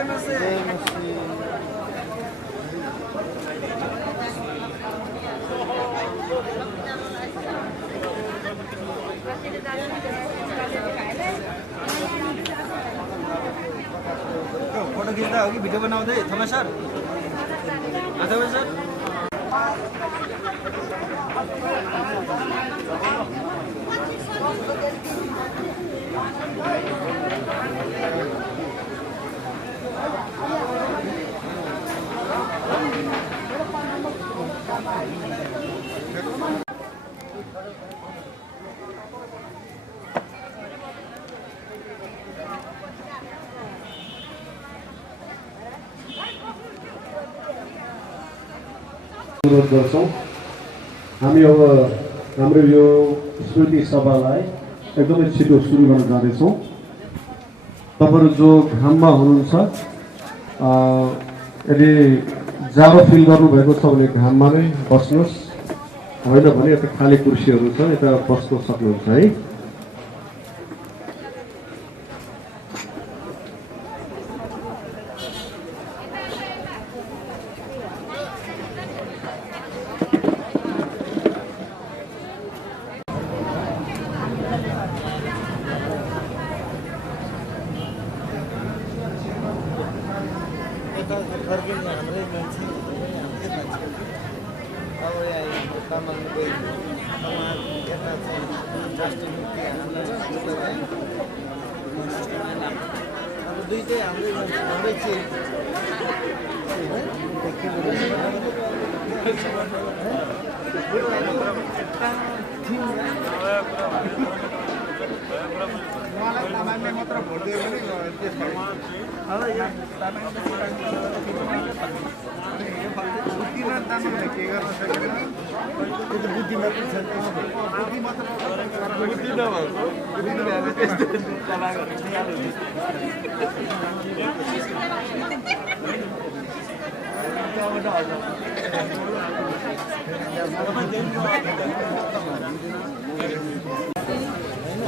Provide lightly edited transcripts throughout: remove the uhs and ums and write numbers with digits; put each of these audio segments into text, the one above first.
Photo खिच्दा हो कि भिडियो बनाउँदै थमा सर अथवा सर अनुरोध गर्छौं। हामी अब हाम्रो यो स्मृति सभालाई एकदमै छिटो सुरु गर्न जाँदैछौँ। तपाईहरु जो घाममा हुनुहुन्छ यदि जाडो फिल गर्नुभएको छ भने घाममा नै बस्नुहोस्, होइन भने यता खाली कुर्सीहरू छ, यता बस्न सक्नुहुन्छ है।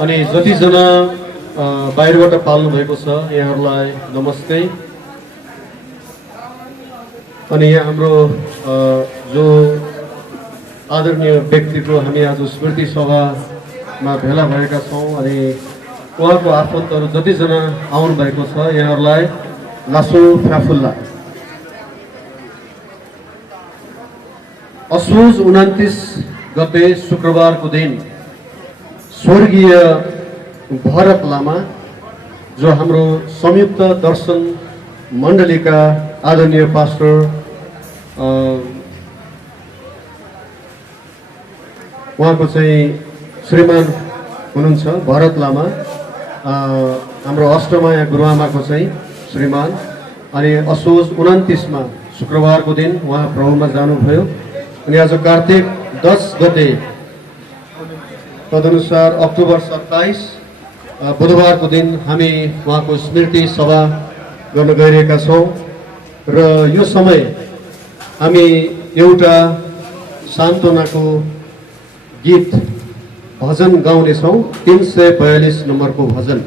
अनि जतिजना बाहिरबाट पाल्नु भएको छ यहाँहरूलाई नमस्ते। अनि यहाँ हाम्रो जो आदरणीय व्यक्तिको हामी आज स्मृति सभामा भेला भएका छौँ अनि उहाँको आफन्तहरू जतिजना आउनु भएको छ यहाँहरूलाई लासो फ्याफुल्ला। असोज 29 गते शुक्रबारको दिन स्वर्गीय भरत लामा जो हाम्रो संयुक्त दर्शन मण्डलीका आदरणीय पास्टर उहाँको चाहिँ श्रीमान हुनुहुन्छ भरत लामा, हाम्रो अष्टमाया गुरुआमाको चाहिँ श्रीमान। अनि असोज 29 मा शुक्रबारको दिन उहाँ प्रभुमा जानुभयो। अनि आज कार्तिक 10 गते तदनुसार अक्टोबर 27 बुधबारको दिन हामी उहाँको स्मृति सभा गर्न गइरहेका छौँ। र यो समय हामी एउटा सान्त्वनाको गीत भजन गाउनेछौँ, 342 नम्बरको भजन।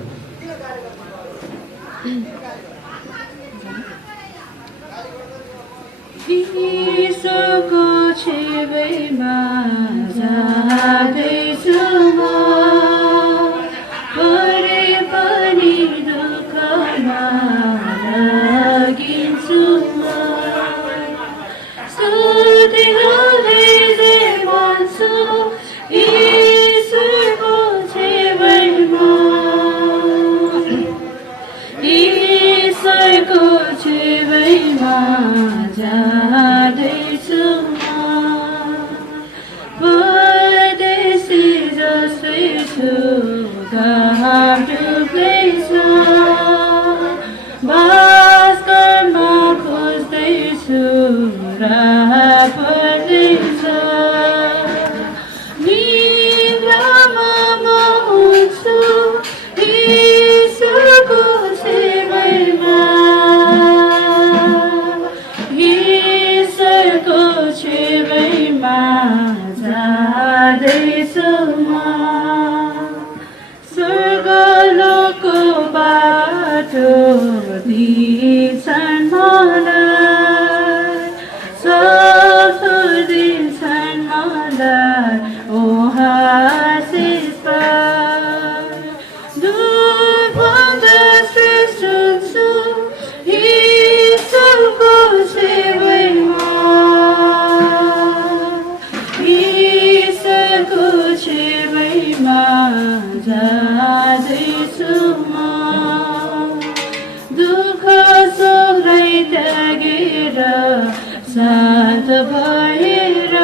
शान्त भएर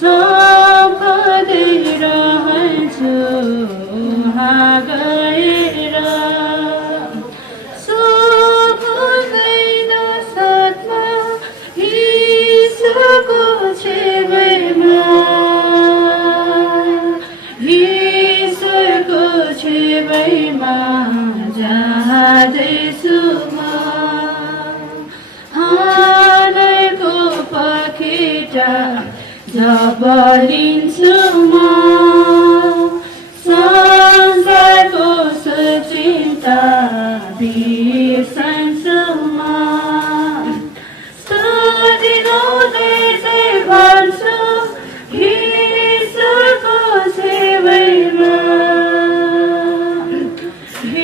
चम्कदै रहन्छु उहाँ गएर सुकुँदैन साथमा यीशुको छेउमा ईश्वरको छेउमा जाँदैछु म आनरको पखेटा जब लिन्छु म संसारको सुचिन्ता बिर्सन्छु म स्तुति गाउँदै चाहिँ भन्छु ईश्वरको छेउमा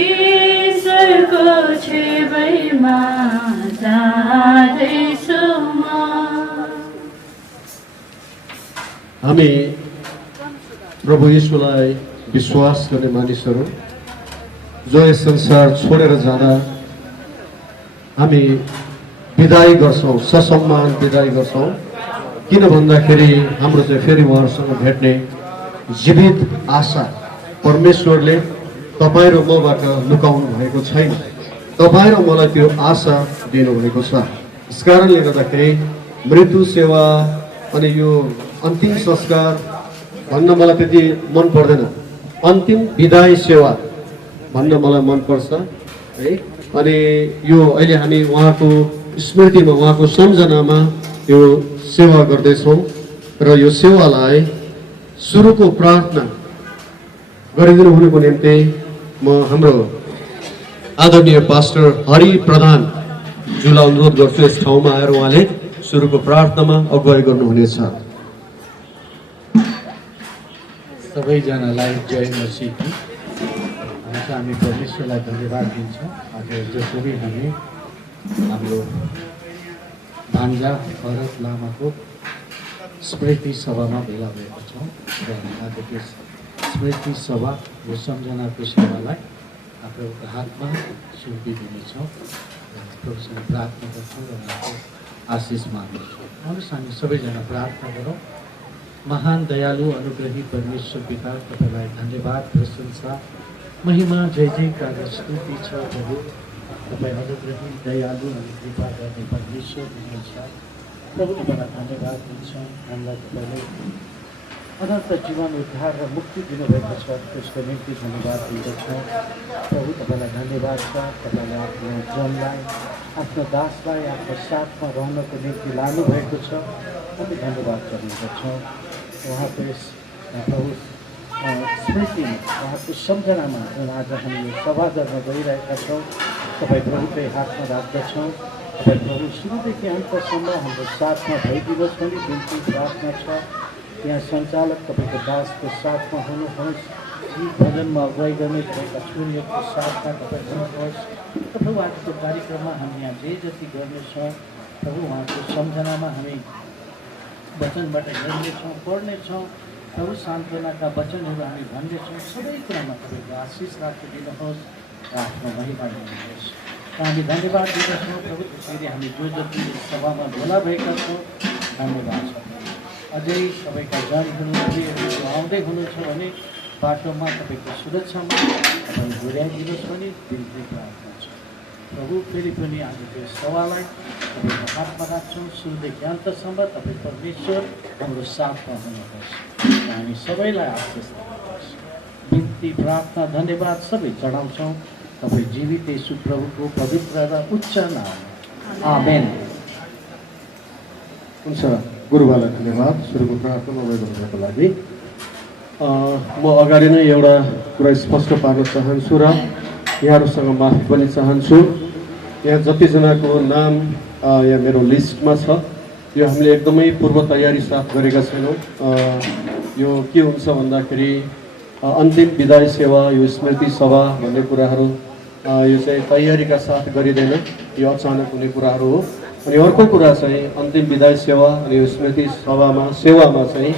ईश्वरको छेउमा जाँदैछु म हामी प्रभु यीशुलाई विश्वास गर्ने मानिसहरू जो यस संसार छोडेर जाँदा हामी विदाई गर्छौँ, ससम्मान विदाई गर्छौँ। किन भन्दाखेरि हाम्रो चाहिँ फेरि उहाँहरूसँग भेट्ने जीवित आशा परमेश्वरले तपाईँ र मबाट लुकाउनु भएको छैन। तपाईँ र मलाई त्यो आशा दिनुभएको छ। यस कारणले गर्दाखेरि मृत्यु सेवा अनि यो अन्तिम संस्कार भन्न मलाई त्यति मन पर्दैन, अन्तिम विदाई सेवा भन्न मलाई मनपर्छ है। अनि यो अहिले हामी उहाँको स्मृतिमा उहाँको सम्झनामा यो सेवा गर्दैछौँ र यो सेवालाई सुरुको प्रार्थना गरिदिनु हुनुको निम्ति म हाम्रो आदरणीय पास्टर हरि प्रधानज्यूलाई अनुरोध गर्छु यस ठाउँमा आएर उहाँले सुरुको प्रार्थनामा अगुवाई गर्नुहुनेछ। सबैजनालाई जय मसीह। हामी परमेश्वरलाई धन्यवाद दिन्छौँ। आज जसरी हामी हाम्रो भान्जा भरत लामाको स्मृति सभामा भेला भएको छौँ र आज त्यस स्मृति सभा र सम्झनाको सभालाई प्रभुको हातमा सुम्पिदिनेछौँ र प्रभुसँग प्रार्थना गर्छौँ र उहाँको आशिष माग्नेछौँ। आउनुहोस् हामी सबैजना प्रार्थना गरौँ। महान दयालु अनुग्रही परमेश्वर पिता, तपाईँलाई धन्यवाद, प्रशंसा, महिमा, जय जयकार र स्तुति छ प्रभु। तपाईँ अनुग्रही दयालु अनि कृपा गर्ने परमेश्वर हुनुहुन्छ प्रभु। तपाईँलाई धन्यवाद दिन्छौँ। हामीलाई तपाईँले अनन्त जीवन उद्धार र मुक्ति दिनुभएको छ, त्यसको निम्ति धन्यवाद दिँदछौँ प्रभु। तपाईँलाई धन्यवाद छ। तपाईँले आफ्नो जनलाई, आफ्नो दासलाई आफ्नो साथमा रहनको निम्ति लानुभएको छ। हामी धन्यवाद गर्दछौँ उहाँको यस प्रभु स्मृतिमा, उहाँको सम्झनामा जुन आज हामी यो सभा गर्न गइरहेका छौँ, तपाईँ प्रभुकै हातमा राख्दछौँ। तपाईँ प्रभु सुरुदेखि अन्तसम्म हाम्रो साथमा भइदिनुहोस् भने बिन्ती प्रार्थना छ। यहाँ सञ्चालक तपाईँको दासको साथमा हुनुहोस्, गीत भजनमा अगुवाई गर्ने तपाईँका छोरीहरूको साथमा तपाईँ हुनुहोस्। प्रभु आजको कार्यक्रममा हामी यहाँ जे जति गर्नेछौँ प्रभु उहाँको सम्झनामा हामी वचनबाट हेर्नेछौँ, पढ्नेछौँ प्रभु। सान्त्वनाका वचनहरू हामी भन्नेछौँ। सबै कुरामा तपाईँको आशिष राखिदिनुहोस् र आफ्नो महिमा दिनुहोस्। हामी धन्यवाद दिँदछौँ प्रभु। त्यसरी हामी जो जति सभामा भेला भएका छौँ धन्यवाद छ। अझै तपाईँका जनहरू आउँदै हुनुहुन्छ भने बाटोमा तपाईँको सुरक्षामा तपाईँ घुर्याइदिनुहोस् भने बिन्ती प्रार्थना छ प्रभु। फेरि पनि आजको सभालाई तपाईँको हातमा राख्छौँ। सुरुदेखि अन्तसम्म तपाईँ परमेश्वर हाम्रो साथमा हुनुहोस् र हामी सबैलाई आशिष दिनुहोस्। बिन्ती प्रार्थना धन्यवाद सबै चढाउँछौँ तपाईँ जीवित येशू प्रभुको पवित्र र उच्च नाम। आमेन। हुन्छ, गुरुबालाई धन्यवाद सुरुको प्रार्थना गर्नको लागि। म अगाडि नै एउटा कुरा स्पष्ट पार्न चाहन्छु र यहाँहरूसँग माफी पनि चाहन्छु। यहाँ जतिजनाको नाम यहाँ मेरो लिस्टमा छ, यो हामीले एकदमै पूर्व तयारी साथ गरेका छैनौँ। यो के हुन्छ भन्दाखेरि अन्तिम विदाई सेवा, यो स्मृति सभा भन्ने कुराहरू यो चाहिँ तयारीका साथ गरिँदैन, यो अचानक हुने कुराहरू हो। अनि अर्को कुरा चाहिँ अन्तिम विदाई सेवा अनि यो स्मृति सेवामा चाहिँ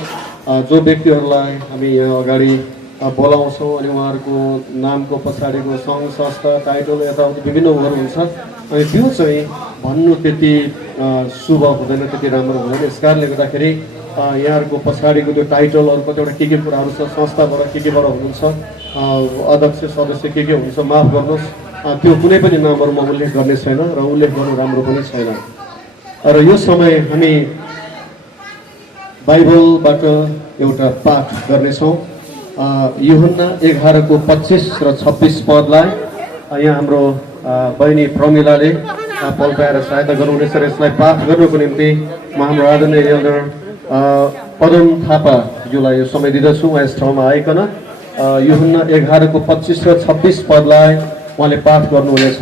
जो व्यक्तिहरूलाई हामी यहाँ अगाडि बोलाउँछौँ अनि उहाँहरूको नामको पछाडिको सङ्घ संस्था टाइटल यताउति विभिन्न उयोहरू हुन्छ। अनि त्यो चाहिँ भन्नु त्यति शुभ हुँदैन, त्यति राम्रो हुँदैन। यस कारणले गर्दाखेरि यहाँहरूको पछाडिको त्यो टाइटलहरू कतिवटा के कुराहरू छ, संस्थाबाट केबाट हुनुहुन्छ, अध्यक्ष सदस्य के हुन्छ, माफ गर्नुहोस्, त्यो कुनै पनि नामहरू म उल्लेख गर्ने छैन र उल्लेख गर्नु राम्रो पनि छैन। र यो समय हामी बाइबलबाट एउटा पाठ गर्नेछौँ। यूहन्ना 11:25 र 26 पदलाई यहाँ हाम्रो बहिनी प्रमिलाले पल्टाएर सहायता गर्नुहुनेछ र यसलाई पाठ गर्नुको निम्ति म हाम्रो आदरणीय एल्डर पदम थापाज्यूलाई यो समय दिँदछु। उहाँ यस ठाउँमा आइकन यूहन्ना 11:25 र 26 पदलाई उहाँले पाठ गर्नुहुनेछ।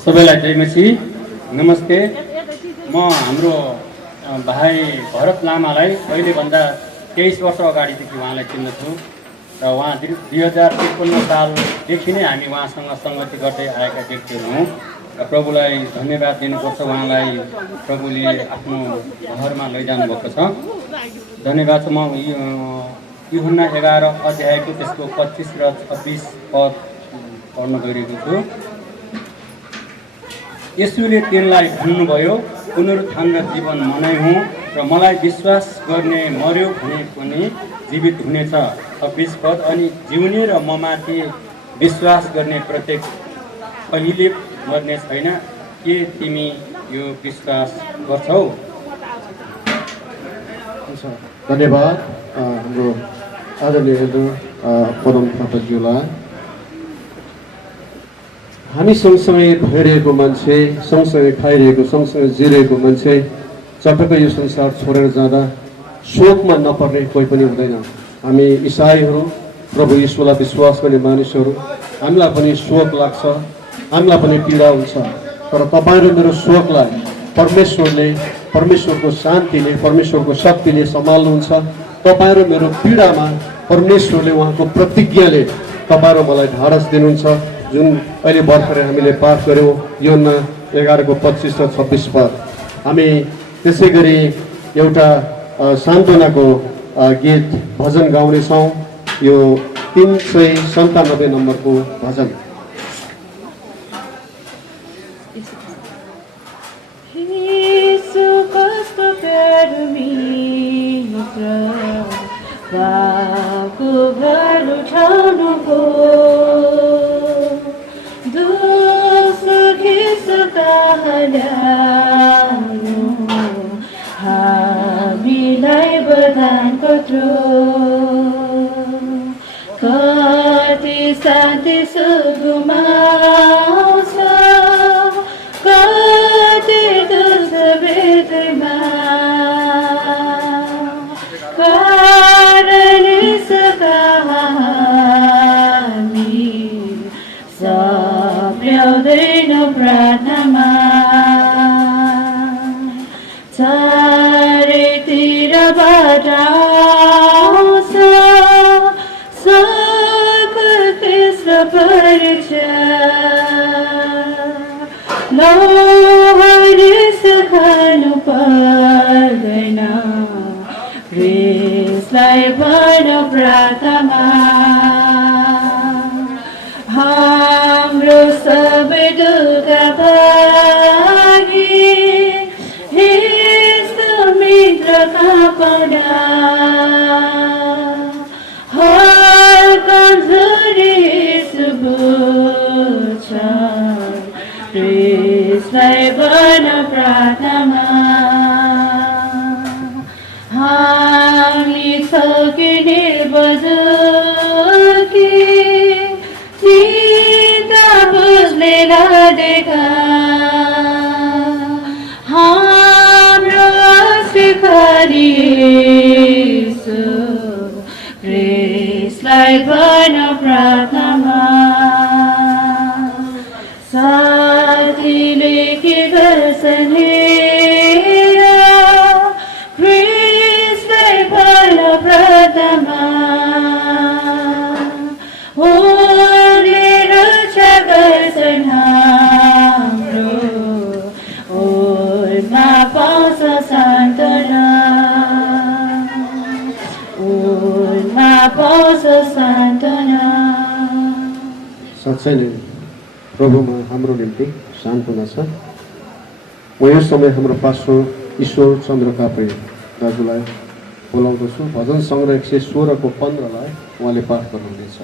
सबैलाई जय मसीह, नमस्ते। म हाम्रो भाइ भरत लामालाई पहिलेभन्दा 23 वर्ष अगाडिदेखि उहाँलाई चिन्दछु र उहाँ 2053 सालदेखि नै हामी उहाँसँग सङ्गति गर्दै आएका व्यक्तिहरू हौँ र प्रभुलाई धन्यवाद दिनुपर्छ। उहाँलाई प्रभुले आफ्नो घरमा लैजानु भएको छ, धन्यवाद छ। म यूहन्ना 11 अध्यायको त्यसको 25 र 26 पद पढ्न गइरहेको छु। यसुले तिनलाई भन्नुभयो, पुनरुत्थान र जीवन म नै हुँ र मलाई विश्वास गर्ने मर्यो भने पनि जीवित हुनेछ। 26 पद, अनि जिउने र ममाथि विश्वास गर्ने प्रत्येक कहिले मर्ने छैन। के तिमी यो विश्वास गर्छौ? धन्यवाद हाम्रो आदरणीय एल्डर पदम थापाज्यूलाई। हामी सँगसँगै भइरहेको मान्छे, सँगसँगै खाइरहेको, सँगसँगै जिरहेको मान्छे चटक्कै यो संसार छोडेर जाँदा शोकमा नपर्ने कोही पनि हुँदैन। हामी इसाईहरू, प्रभु यीशुलाई विश्वास गर्ने मानिसहरू, हामीलाई पनि शोक लाग्छ, हामीलाई पनि पीडा हुन्छ। तर तपाईँ र मेरो शोकलाई परमेश्वरको शान्तिले, परमेश्वरको शक्तिले सम्हाल्नुहुन्छ। तपाईँ र मेरो पीडामा परमेश्वरले उहाँको प्रतिज्ञाले तपाईँ र मलाई ढाडस दिनुहुन्छ, जुन अहिले भर्खरै हामीले पाठ गऱ्यौँ यूहन्ना 11:25 र 26 पद। हामी त्यसै गरी एउटा सान्त्वनाको गीत भजन गाउनेछौँ। यो 397 नम्बरको भजन। हामीलाई वरदान कत्रो कति शान्ति सुगुमाउँछ, कति दुःख वेदना कारणिसका हामी सम्झ्याउँदैन प्रार्थनामा। चारैतिरबाट आउँछ सकल कृष्ण परीक्षा, लौहरिस खानु पर्दैन, कृष्णलाई भन प्रार्थना। हाम्रो सबै दुःख भागी कापडा हर कमजोरी सुबुछ, कृष्णलाई भन प्रार्थना। हामी थकिने बजुकी चिन्ता बुझ्ने लाडेका, कृष्णलाई भन प्रार्थना। साथीले के गर्छन् कृष्णलाई भन प्रार्थना। उनले रक्षा गर्छन् हाम्रो होस् सान्त्वना। साँच्चै नै प्रभुमा हाम्रो निम्ति सान्त्वना छ। म यस समय हाम्रो पास्टर ईश्वर चन्द्र काप्रे दाजुलाई बोलाउँदछु। भजन सङ्ग्रह 116 को 15 उहाँले पाठ गर्नुहुनेछ।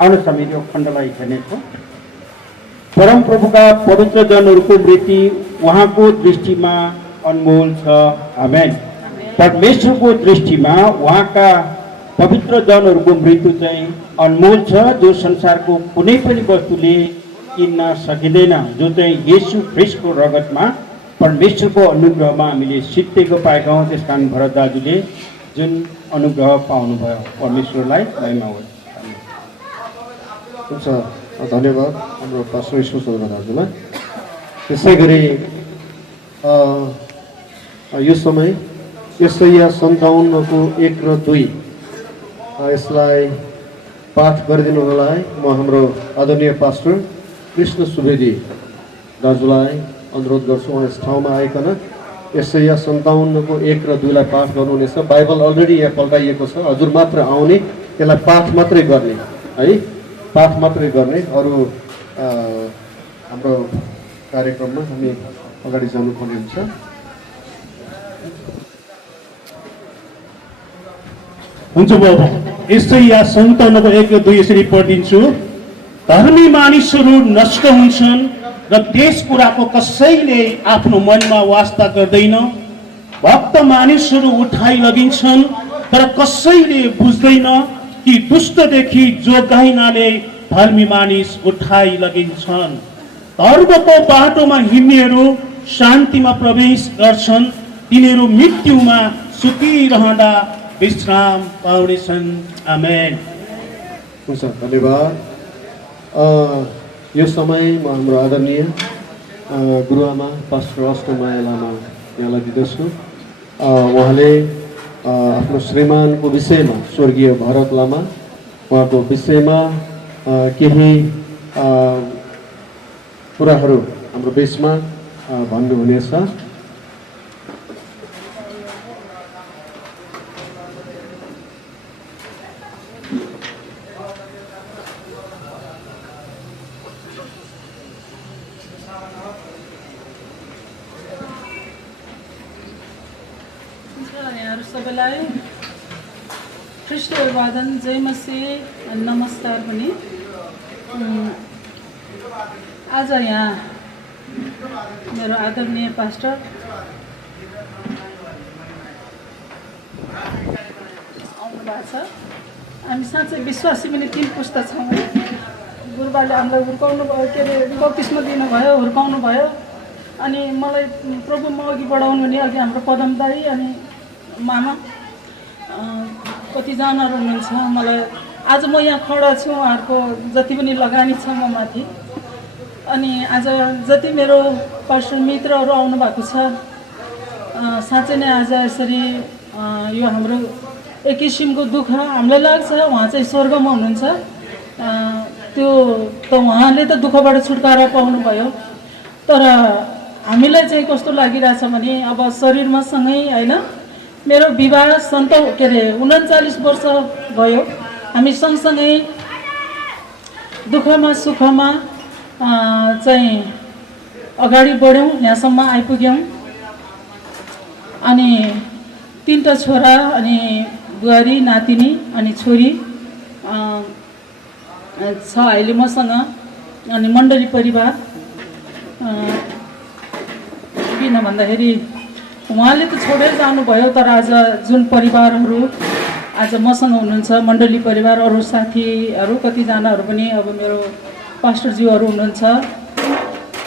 आउनुहोस् हामी यो खण्डलाई हेर्नेछौँ। परमप्रभुका पवित्र जनहरूको मृत्यु उहाँको दृष्टिमा अनमोल छ। आमेन। परमेश्वरको दृष्टिमा उहाँका पवित्र जनहरूको मृत्यु चाहिँ अनमोल छ, जो संसारको कुनै पनि वस्तुले किन्न सकिँदैन, जो चाहिँ येशू ख्रीष्टको रगतमा परमेश्वरको अनुग्रहमा हामीले सिद्धिएको पाएका हौँ। त्यस कारण भरत दाजुले जुन अनुग्रह पाउनुभयो, परमेश्वरलाई महिमा होस्। हुन्छ, धन्यवाद हाम्रो पास्टर ईश्वर चन्द्र दाजुलाई। त्यसै गरी यो समय यशाया 57 को 1 र 2 यसलाई पाठ गरिदिनुलाई म हाम्रो आदरणीय पास्टर कृष्ण सुवेदी दाजुलाई अनुरोध गर्छु। उहाँ यस ठाउँमा आइकन यशाया 57 को 1 र 2 लाई पाठ गर्नुहुनेछ। बाइबल अलरेडी यहाँ पल्टाइएको छ, हजुर मात्र आउने, त्यसलाई पाठ मात्रै गर्ने है, पाठ मात्रै गर्ने। अरू हाम्रो कार्यक्रममा हामी अगाडि जानुपर्ने हुन्छ। हुन्छ बाबु, यशाया 57 को 1 र 2 यसरी पढिदिन्छु। धर्मी मानिसहरू नष्ट हुन्छन् र त्यस कुराको कसैले आफ्नो मनमा वास्ता गर्दैन। भक्त मानिसहरू उठाइ लगिन्छन् तर कसैले बुझ्दैन कि दुष्टदेखि जोगाइनाले धर्मी मानिस उठाइ लगिन्छन्। धर्मको बाटोमा हिँड्नेहरू शान्तिमा प्रवेश गर्छन्, तिनीहरू मृत्युमा सुतिरहँदा विश्राम पाउनेछन्। आमेन। हुन्छ, धन्यवाद। यो समय म हाम्रो आदरणीय गुरुआमा पास्टर अष्टमाया लामा यहाँलाई दिँदछु। उहाँले आफ्नो श्रीमानको विषयमा, स्वर्गीय भरत लामा, उहाँको विषयमा केही कुराहरू हाम्रो बिचमा भन्नुहुनेछ। सबैलाई ख्रीष्ट अभिवादन, जय मसीह, नमस्कार पनि। आज यहाँ मेरो आदरणीय पास्टर आउनु भएको छ। हामी साँच्चै विश्वासी पनि 3 पुस्ता छौँ। गुरुबाले हामीलाई हुर्काउनु भयो, के अरे बप्तिस्मा दिनुभयो, हुर्काउनु भयो। अनि मलाई प्रभुमा अघि बढाउनु भने अघि हाम्रो पदम दाई अनि मामा कतिजनाहरू हुनुहुन्छ। मलाई आज म यहाँ खडा छु, उहाँहरूको जति पनि लगानी छ म माथि। अनि आज जति मेरो पास्टर मित्रहरू आउनुभएको छ, साँच्चै नै आज यसरी यो हाम्रो एक किसिमको दुःख हामीलाई लाग्छ। उहाँ चाहिँ स्वर्गमा हुनुहुन्छ, त्यो त उहाँले त दुःखबाट छुटकारा पाउनुभयो। तर हामीलाई चाहिँ कस्तो लागिरहेछ भने अब शरीरमा सँगै होइन, मेरो विवाह 39 वर्ष भयो। हामी सँगसँगै दुःखमा सुखमा चाहिँ अगाडि बढ्यौँ, यहाँसम्म आइपुग्यौँ। अनि 3टा छोरा अनि बुहारी नातिनी अनि छोरी छ अहिले मसँग। अनि मण्डली परिवार किन भन्दाखेरि उहाँले त छोडेर जानुभयो, तर आज जुन परिवारहरू आज मसँग हुनुहुन्छ, मण्डली परिवार, अरू साथीहरू कतिजनाहरू पनि अब मेरो पास्टरज्यूहरू हुनुहुन्छ।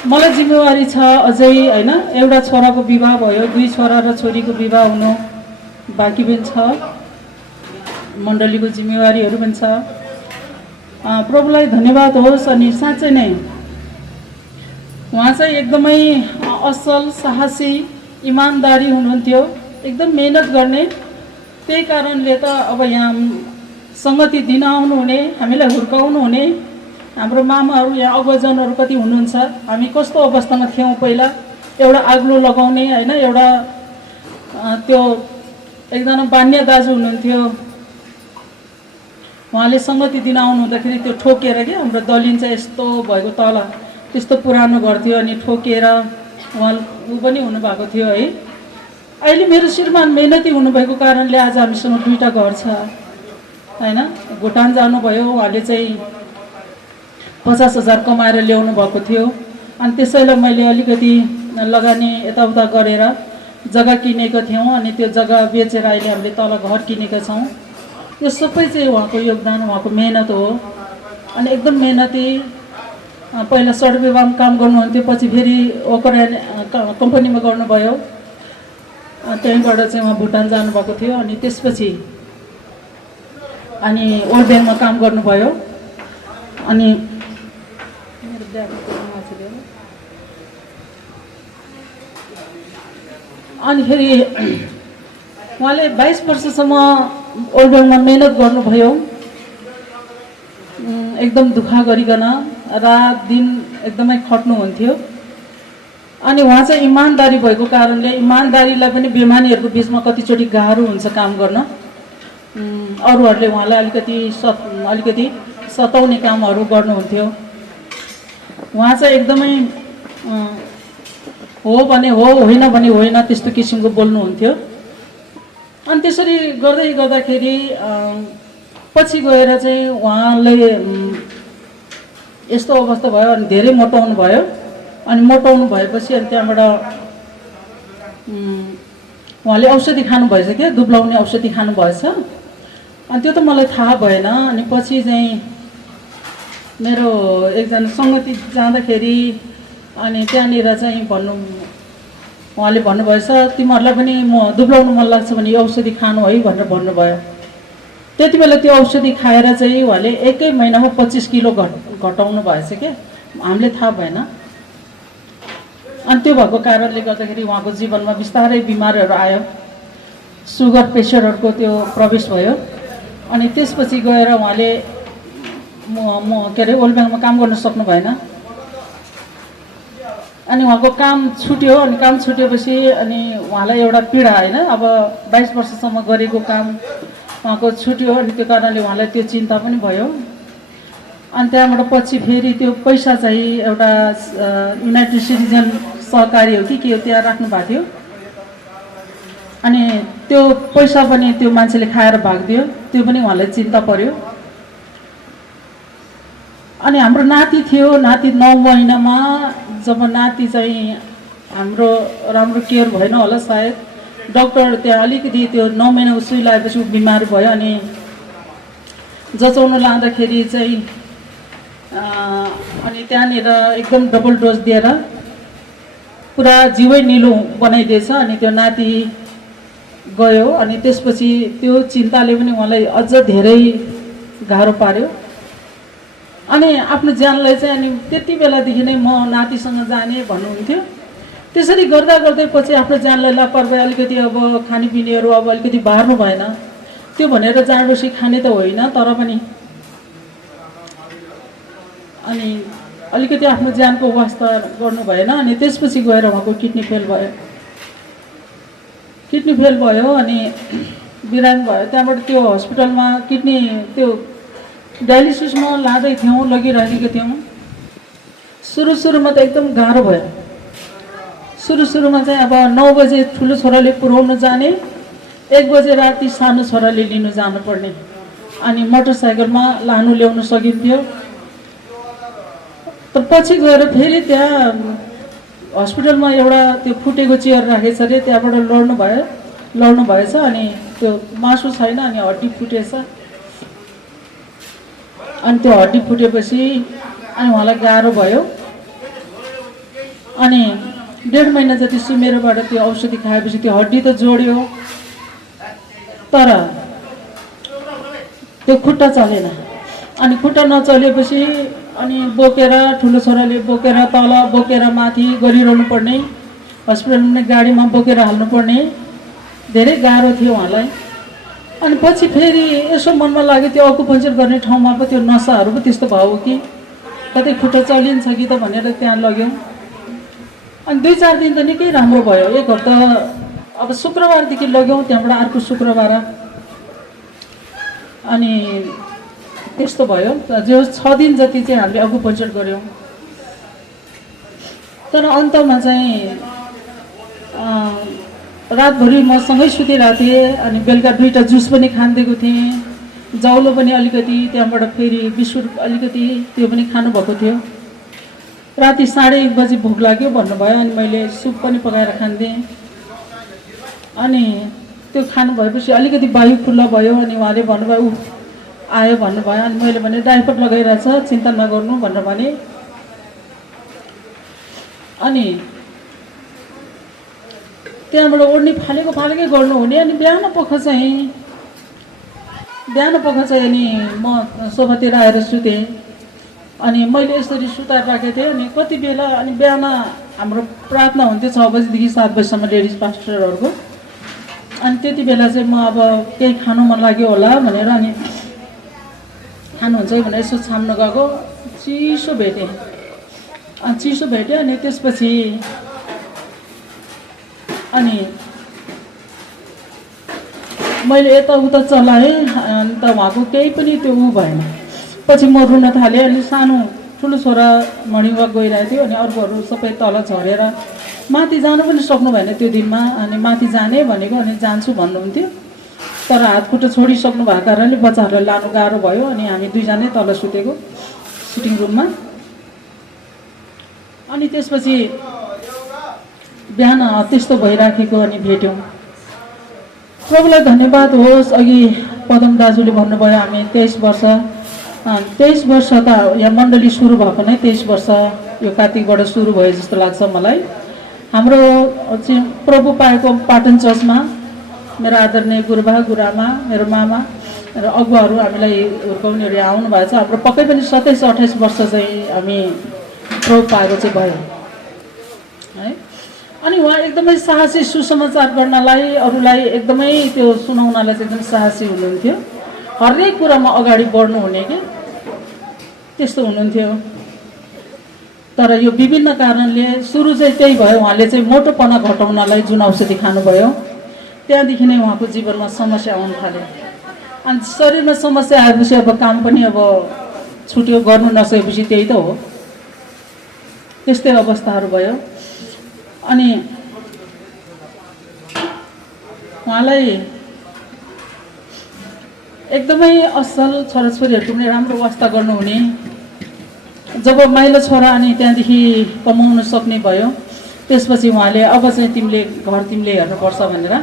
मलाई जिम्मेवारी छ अझै होइन। एउटा छोराको विवाह भयो, 2 छोरा र छोरीको विवाह हुनु बाँकी पनि छ, मण्डलीको जिम्मेवारीहरू पनि छ। प्रभुलाई धन्यवाद होस्। अनि साँच्चै नै उहाँ चाहिँ एकदमै असल साहसी इमान्दारी हुनुहुन्थ्यो, एकदम मेहनत गर्ने। त्यही कारणले त अब यहाँ सङ्गति दिन आउनुहुने, हामीलाई हुर्काउनु हुने हाम्रो मामाहरू यहाँ अगजनहरू कति हुनुहुन्छ। हामी कस्तो अवस्थामा थियौँ पहिला, एउटा आग्लो लगाउने होइन, एउटा त्यो एकजना बान्य दाजु हुनुहुन्थ्यो, उहाँले सङ्गति दिन आउनु हुँदाखेरि त्यो ठोकेर क्या हाम्रो दलिन चाहिँ यस्तो भएको तल त्यस्तो पुरानो घर थियो अनि ठोकेर उहाँ ऊ पनि हुनुभएको थियो है। अहिले मेरो श्रीमान मेहनती हुनुभएको कारणले आज हामीसँग 2टा घर छ होइन। भुटान जानुभयो, उहाँले चाहिँ 50,000 कमाएर ल्याउनु भएको थियो अनि त्यसैलाई मैले अलिकति लगानी यताउता गरेर जग्गा किनेको थियौँ अनि त्यो जग्गा बेचेर अहिले हामीले तल घर किनेका छौँ। यो सबै चाहिँ उहाँको योगदान, उहाँको मेहनत हो। अनि एकदम मेहनती, पहिला सडक विभागमा काम गर्नुहुन्थ्यो, पछि फेरि ओकरा कम्पनीमा गर्नुभयो, त्यहीँबाट चाहिँ उहाँ भुटान जानुभएको थियो अनि त्यसपछि अनि वर्ल्ड ब्याङ्कमा काम गर्नुभयो। अनि फेरि उहाँले 22 वर्षसम्म वर्ल्ड ब्याङ्कमा मेहनत गर्नुभयो, एकदम दुःख गरिकन रात दिन एकदमै खट्नुहुन्थ्यो। अनि उहाँ चाहिँ इमान्दारी भएको कारणले, इमान्दारीलाई पनि बेमानीहरूको बिचमा कतिचोटि गाह्रो हुन्छ काम गर्न। अरूहरूले उहाँलाई अलिकति सताउने कामहरू गर्नुहुन्थ्यो। उहाँ चाहिँ एकदमै हो भने हो, होइन भने होइन, त्यस्तो किसिमको बोल्नुहुन्थ्यो। अनि त्यसरी गर्दै गर्दाखेरि पछि गएर चाहिँ उहाँले यस्तो अवस्था भयो अनि धेरै मोटाउनु भयो। अनि मोटाउनु भएपछि अनि त्यहाँबाट उहाँले औषधि खानु भएछ क्या, दुब्लाउने औषधि खानु भएछ। अनि त्यो त मलाई थाहा भएन। अनि पछि चाहिँ मेरो एकजना सङ्गति जाँदाखेरि अनि त्यहाँनिर चाहिँ उहाँले भन्नुभएछ तिमीहरूलाई पनि म दुब्लाउनु मन लाग्छ भने यो औषधि खानु है भनेर भन्नुभयो। त्यति बेला त्यो औषधि खाएर चाहिँ उहाँले 1 महिनामा 25 किलो घटाउनु भएछ क्या, हामीले थाहा भएन। अनि त्यो भएको कारणले गर्दाखेरि उहाँको जीवनमा बिस्तारै बिमारहरू आयो, सुगर प्रेसरहरूको त्यो प्रवेश भयो। अनि त्यसपछि गएर उहाँले के अरे वर्ल्ड ब्याङ्कमा काम गर्न सक्नु भएन। अनि उहाँको काम छुट्यो। अनि काम छुटेपछि अनि उहाँलाई एउटा पीडा होइन, अब 22 वर्षसम्म गरेको काम उहाँको छुट्यो। अनि त्यो कारणले उहाँलाई त्यो चिन्ता पनि भयो। अनि त्यहाँबाट पछि फेरि त्यो पैसा चाहिँ एउटा युनाइटेड सिटिजन सहकारी हो कि के हो त्यहाँ राख्नु भएको थियो। अनि त्यो पैसा पनि त्यो मान्छेले खाएर भागिदियो, त्यो पनि उहाँलाई चिन्ता पर्यो। अनि हाम्रो नाति थियो, नाति 9 महिनामा जब नाति चाहिँ हाम्रो राम्रो केयर भएन होला सायद, डक्टर त्यहाँ अलिकति त्यो 9 महिनाको सुई लगाएपछि ऊ बिमार भयो। अनि जचाउन लाँदाखेरि चाहिँ अनि त्यहाँनिर एकदम डबल डोज दिएर पुरा जिउै निलो बनाइदिएछ। अनि त्यो नाति गयो। अनि त्यसपछि त्यो चिन्ताले पनि उहाँलाई अझ धेरै गाह्रो पार्यो। अनि आफ्नो ज्यानलाई चाहिँ अनि त्यति बेलादेखि नै म नातिसँग जाने भन्नुहुन्थ्यो। त्यसरी गर्दा गर्दै पछि आफ्नो ज्यानलाई लापरवाही अलिकति अब खानेपिनेहरू अब अलिकति बार्नु भएन, त्यो भनेर जाँडोसी खाने त होइन, तर पनि अनि अलिकति आफ्नो ज्यानको वास्ता गर्नु भएन। अनि त्यसपछि गएर उहाँको किडनी फेल भयो अनि बिरामी भयो। त्यहाँबाट त्यो हस्पिटलमा किडनी त्यो डायलिसिसमा लाँदै थियौँ, लगिराखेको थियौँ। सुरुमा त एकदम गाह्रो भयो। सुरुमा चाहिँ अब 9 बजे ठुलो छोराले पुर्याउन जाने, 1 बजे राति सानो छोराले लिनु जानुपर्ने। अनि मोटरसाइकलमा लानु ल्याउनु सकिन्थ्यो। तर पछि गएर फेरि त्यहाँ हस्पिटलमा एउटा त्यो फुटेको चेयर राखेछ अरे, त्यहाँबाट लड्नु भएछ। अनि त्यो मासु छैन, अनि हड्डी फुटेछ। अनि त्यो हड्डी फुटेपछि अनि उहाँलाई गाह्रो भयो। अनि 1.5 महिना जति सुमेरोबाट त्यो औषधि खाएपछि त्यो हड्डी त जोड्यो, तर त्यो खुट्टा चलेन। अनि खुट्टा नचलेपछि अनि बोकेर ठुलो छोराले बोकेर तल बोकेर माथि गरिरहनु पर्ने। हस्पिटलमा पनि गाडीमा बोकेर हाल्नुपर्ने धेरै गाह्रो थियो उहाँलाई। अनि पछि फेरि यसो मनमा लाग्यो त्यो अकुपञ्चर गर्ने ठाउँमा पो त्यो नसाहरू पो त्यस्तो भयो कि कतै खुट्टा चलिन्छ कि त भनेर त्यहाँ लग्यौँ। अनि 2-4 दिन त निकै राम्रो भयो। 1 हप्ता अब शुक्रबारदेखि लग्यौँ, त्यहाँबाट अर्को शुक्रबार अनि त्यस्तो भयो। जो 6 दिन जति चाहिँ हामीले अकुपञ्चर गऱ्यौँ। तर अन्तमा चाहिँ रातभरि म सँगै सुतिरहेको थिएँ। अनि बेलुका 2टा जुस पनि खानिदिएको थिएँ, जौलो पनि अलिकति, त्यहाँबाट फेरि बिस्कुट अलिकति त्यो पनि खानुभएको थियो। राति 1:30 बजी भोक लाग्यो भन्नुभयो। अनि मैले सुप पनि पकाएर खानिदिएँ। अनि त्यो खानु भएपछि अलिकति वायु खुल्ला भयो। अनि उहाँले भन्नुभयो ऊ आयो भन्नुभयो। अनि मैले भने डाइपर लगाइरहेछ, चिन्ता नगर्नु भनेर भने। अनि त्यहाँबाट ओड्ने फालेकै गर्नुहुने। अनि बिहान पख चाहिँ अनि म सोफातिर आएर सुतेँ। अनि मैले यसरी सुताएर राखेको थिएँ। अनि कति बेला अनि बिहान हाम्रो प्रार्थना हुन्थ्यो 6 बजीदेखि 7 बजीसम्म लेडिज पास्टरहरूको। अनि त्यति बेला चाहिँ म अब केही खानु मन लाग्यो होला भनेर अनि खानुहुन्छ भनेर यसो छाम्न गएको, चिसो भेटेँ। अनि त्यसपछि अनि मैले यताउता चलाएँ। अनि त उहाँको केही पनि त्यो ऊ भएन। पछि म रुन थालेँ। अनि सानो ठुलो छोरा मर्निङ वाक गइरहेको थियो। अनि अरूहरू सबै तल झरेर माथि जानु पनि सक्नु भएन त्यो दिनमा। अनि माथि जाने भनेको अनि जान्छु भन्नुहुन्थ्यो, तर हात खुट्टा छोडिसक्नु भएको कारणले बच्चाहरूलाई लानु गाह्रो भयो। अनि हामी 2 जनै तल सुतेको सिटिङ रुममा। अनि त्यसपछि बिहान त्यस्तो भइराखेको अनि भेट्यौँ। प्रभुलाई धन्यवाद होस्। अघि पदम दाजुले भन्नुभयो हामी 23 वर्ष त यहाँ मण्डली सुरु भएको नै 23 वर्ष यो कार्तिकबाट सुरु भयो जस्तो लाग्छ मलाई। हाम्रो चाहिँ प्रभु पाएको पाटन चर्चमा मेरो आदरणीय गुरुबा गुरुआमा, मेरो मामा र अगुवाहरू हामीलाई हुर्काउनेहरू आउनु भएको छ। हाम्रो पक्कै पनि 27-28 वर्ष चाहिँ हामी प्रभु पाएको चाहिँ भयो है। अनि उहाँ एकदमै साहसी, सुसमाचार गर्नलाई, अरूलाई एकदमै त्यो सुनाउनलाई चाहिँ एकदम साहसी हुनुहुन्थ्यो। हरेक कुरामा अगाडि बढ्नु हुने कि त्यस्तो हुनुहुन्थ्यो। तर यो विभिन्न कारणले सुरु चाहिँ त्यही भयो। उहाँले चाहिँ मोटोपना घटाउनलाई जुन औषधि खानुभयो त्यहाँदेखि नै उहाँको जीवनमा समस्या आउन थाल्यो। अनि शरीरमा समस्या आएपछि अब काम पनि अब छुट्यो, गर्नु नसकेपछि त्यही त हो, त्यस्तै अवस्थाहरू भयो। अनि उहाँलाई एकदमै असल छोराछोरीहरूको पनि राम्रो वास्ता गर्नुहुने। जब माइलो छोरा अनि त्यहाँदेखि कमाउन सक्ने भयो त्यसपछि उहाँले अब चाहिँ तिमीले हेर्नुपर्छ भनेर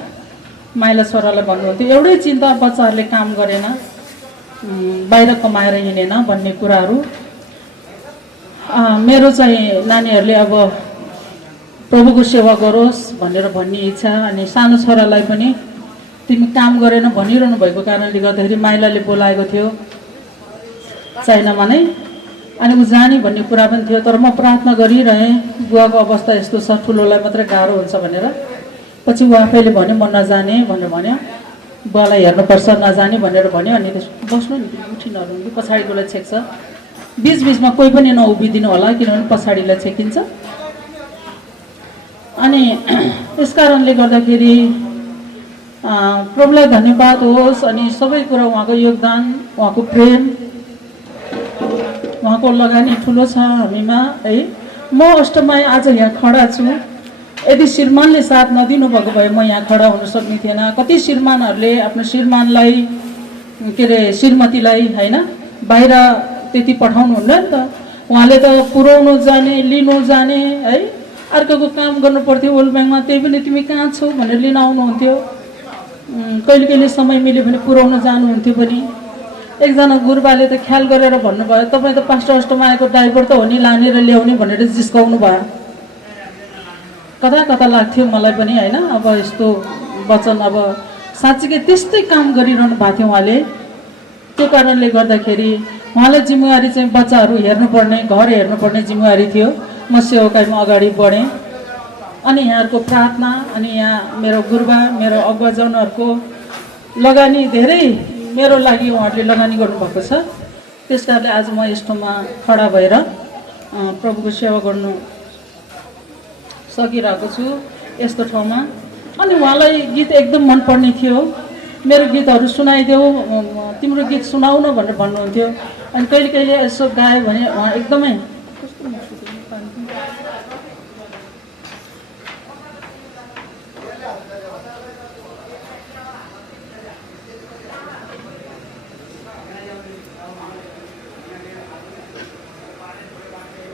माइला छोरालाई भन्नुहुन्थ्यो। एउटै चिन्ता, बच्चाहरूले काम गरेन, बाहिर कमाएर हिँडेन भन्ने कुराहरू। मेरो चाहिँ नानीहरूले अब प्रभुको सेवा गरोस् भनेर भन्ने इच्छा। अनि सानो छोरालाई पनि तिमी काम गरेन भनिरहनु भएको कारणले गर्दाखेरि माइलाले बोलाएको थियो चाइनामा नै। अनि ऊ जाने भन्ने कुरा पनि थियो। तर म प्रार्थना गरिरहेँ, बुवाको अवस्था यस्तो छ, ठुलोलाई मात्रै गाह्रो हुन्छ भनेर। पछि ऊ आफैले भन्यो म नजाने भनेर भन्यो, बुवालाई हेर्नुपर्छ नजाने भनेर भन्यो। अनि त्यस बस्नु नि, उठि नरुनु, पछाडिकोलाई छेक्छ। बिचबिचमा कोही पनि नउभिदिनु होला किनभने पछाडिलाई छेकिन्छ। अनि यस कारणले गर्दाखेरि प्रभुलाई धन्यवाद होस्। अनि सबै कुरा उहाँको योगदान, उहाँको प्रेम, उहाँको लगानी ठुलो छ हामीमा है। म अष्टमाई आज यहाँ खडा छु। यदि श्रीमानले साथ नदिनु भएको भए म यहाँ खडा हुन सक्ने थिएन। कति श्रीमानहरूले आफ्नो श्रीमानलाई के अरे श्रीमतीलाई होइन बाहिर त्यति पठाउनु हुन्न नि त। उहाँले त पुर्याउनु जाने, लिनु जाने है, अर्काको काम गर्नु पर्थ्यो वर्ल्ड ब्याङ्कमा, त्यही पनि तिमी कहाँ छौ भनेर लिन आउनुहुन्थ्यो। कहिले कहिले समय मिल्यो भने पुर्याउन जानुहुन्थ्यो पनि। एकजना गुरुबाले त ख्याल गरेर भन्नुभयो, तपाईँ त पास्टर अष्टमाईको ड्राइभर त हो नि, लाने र ल्याउने भनेर जिस्काउनु भयो। कता लाग्थ्यो मलाई पनि होइन। अब यस्तो वचन अब साँच्चीकै त्यस्तै काम गरिरहनु भएको थियो उहाँले। त्यो कारणले गर्दाखेरि उहाँलाई जिम्मेवारी चाहिँ बच्चाहरू हेर्नुपर्ने, घर हेर्नुपर्ने जिम्मेवारी थियो। म सेवाकाईमा अगाडि बढेँ। अनि यहाँहरूको प्रार्थना अनि यहाँ मेरो गुरुबा मेरो अगुवाजनहरूको लगानी धेरै मेरो लागि उहाँहरूले लगानी गर्नुभएको छ। त्यस कारणले आज म यस्तोमा खडा भएर प्रभुको सेवा गर्नु सकिरहेको छु यस्तो ठाउँमा। अनि उहाँलाई गीत एकदम मनपर्ने थियो, मेरो गीतहरू सुनाइदेऊ, तिम्रो गीत सुनाउ न भनेर भन्नुहुन्थ्यो। अनि कहिले कहिले यसो गायो भने उहाँ एकदमै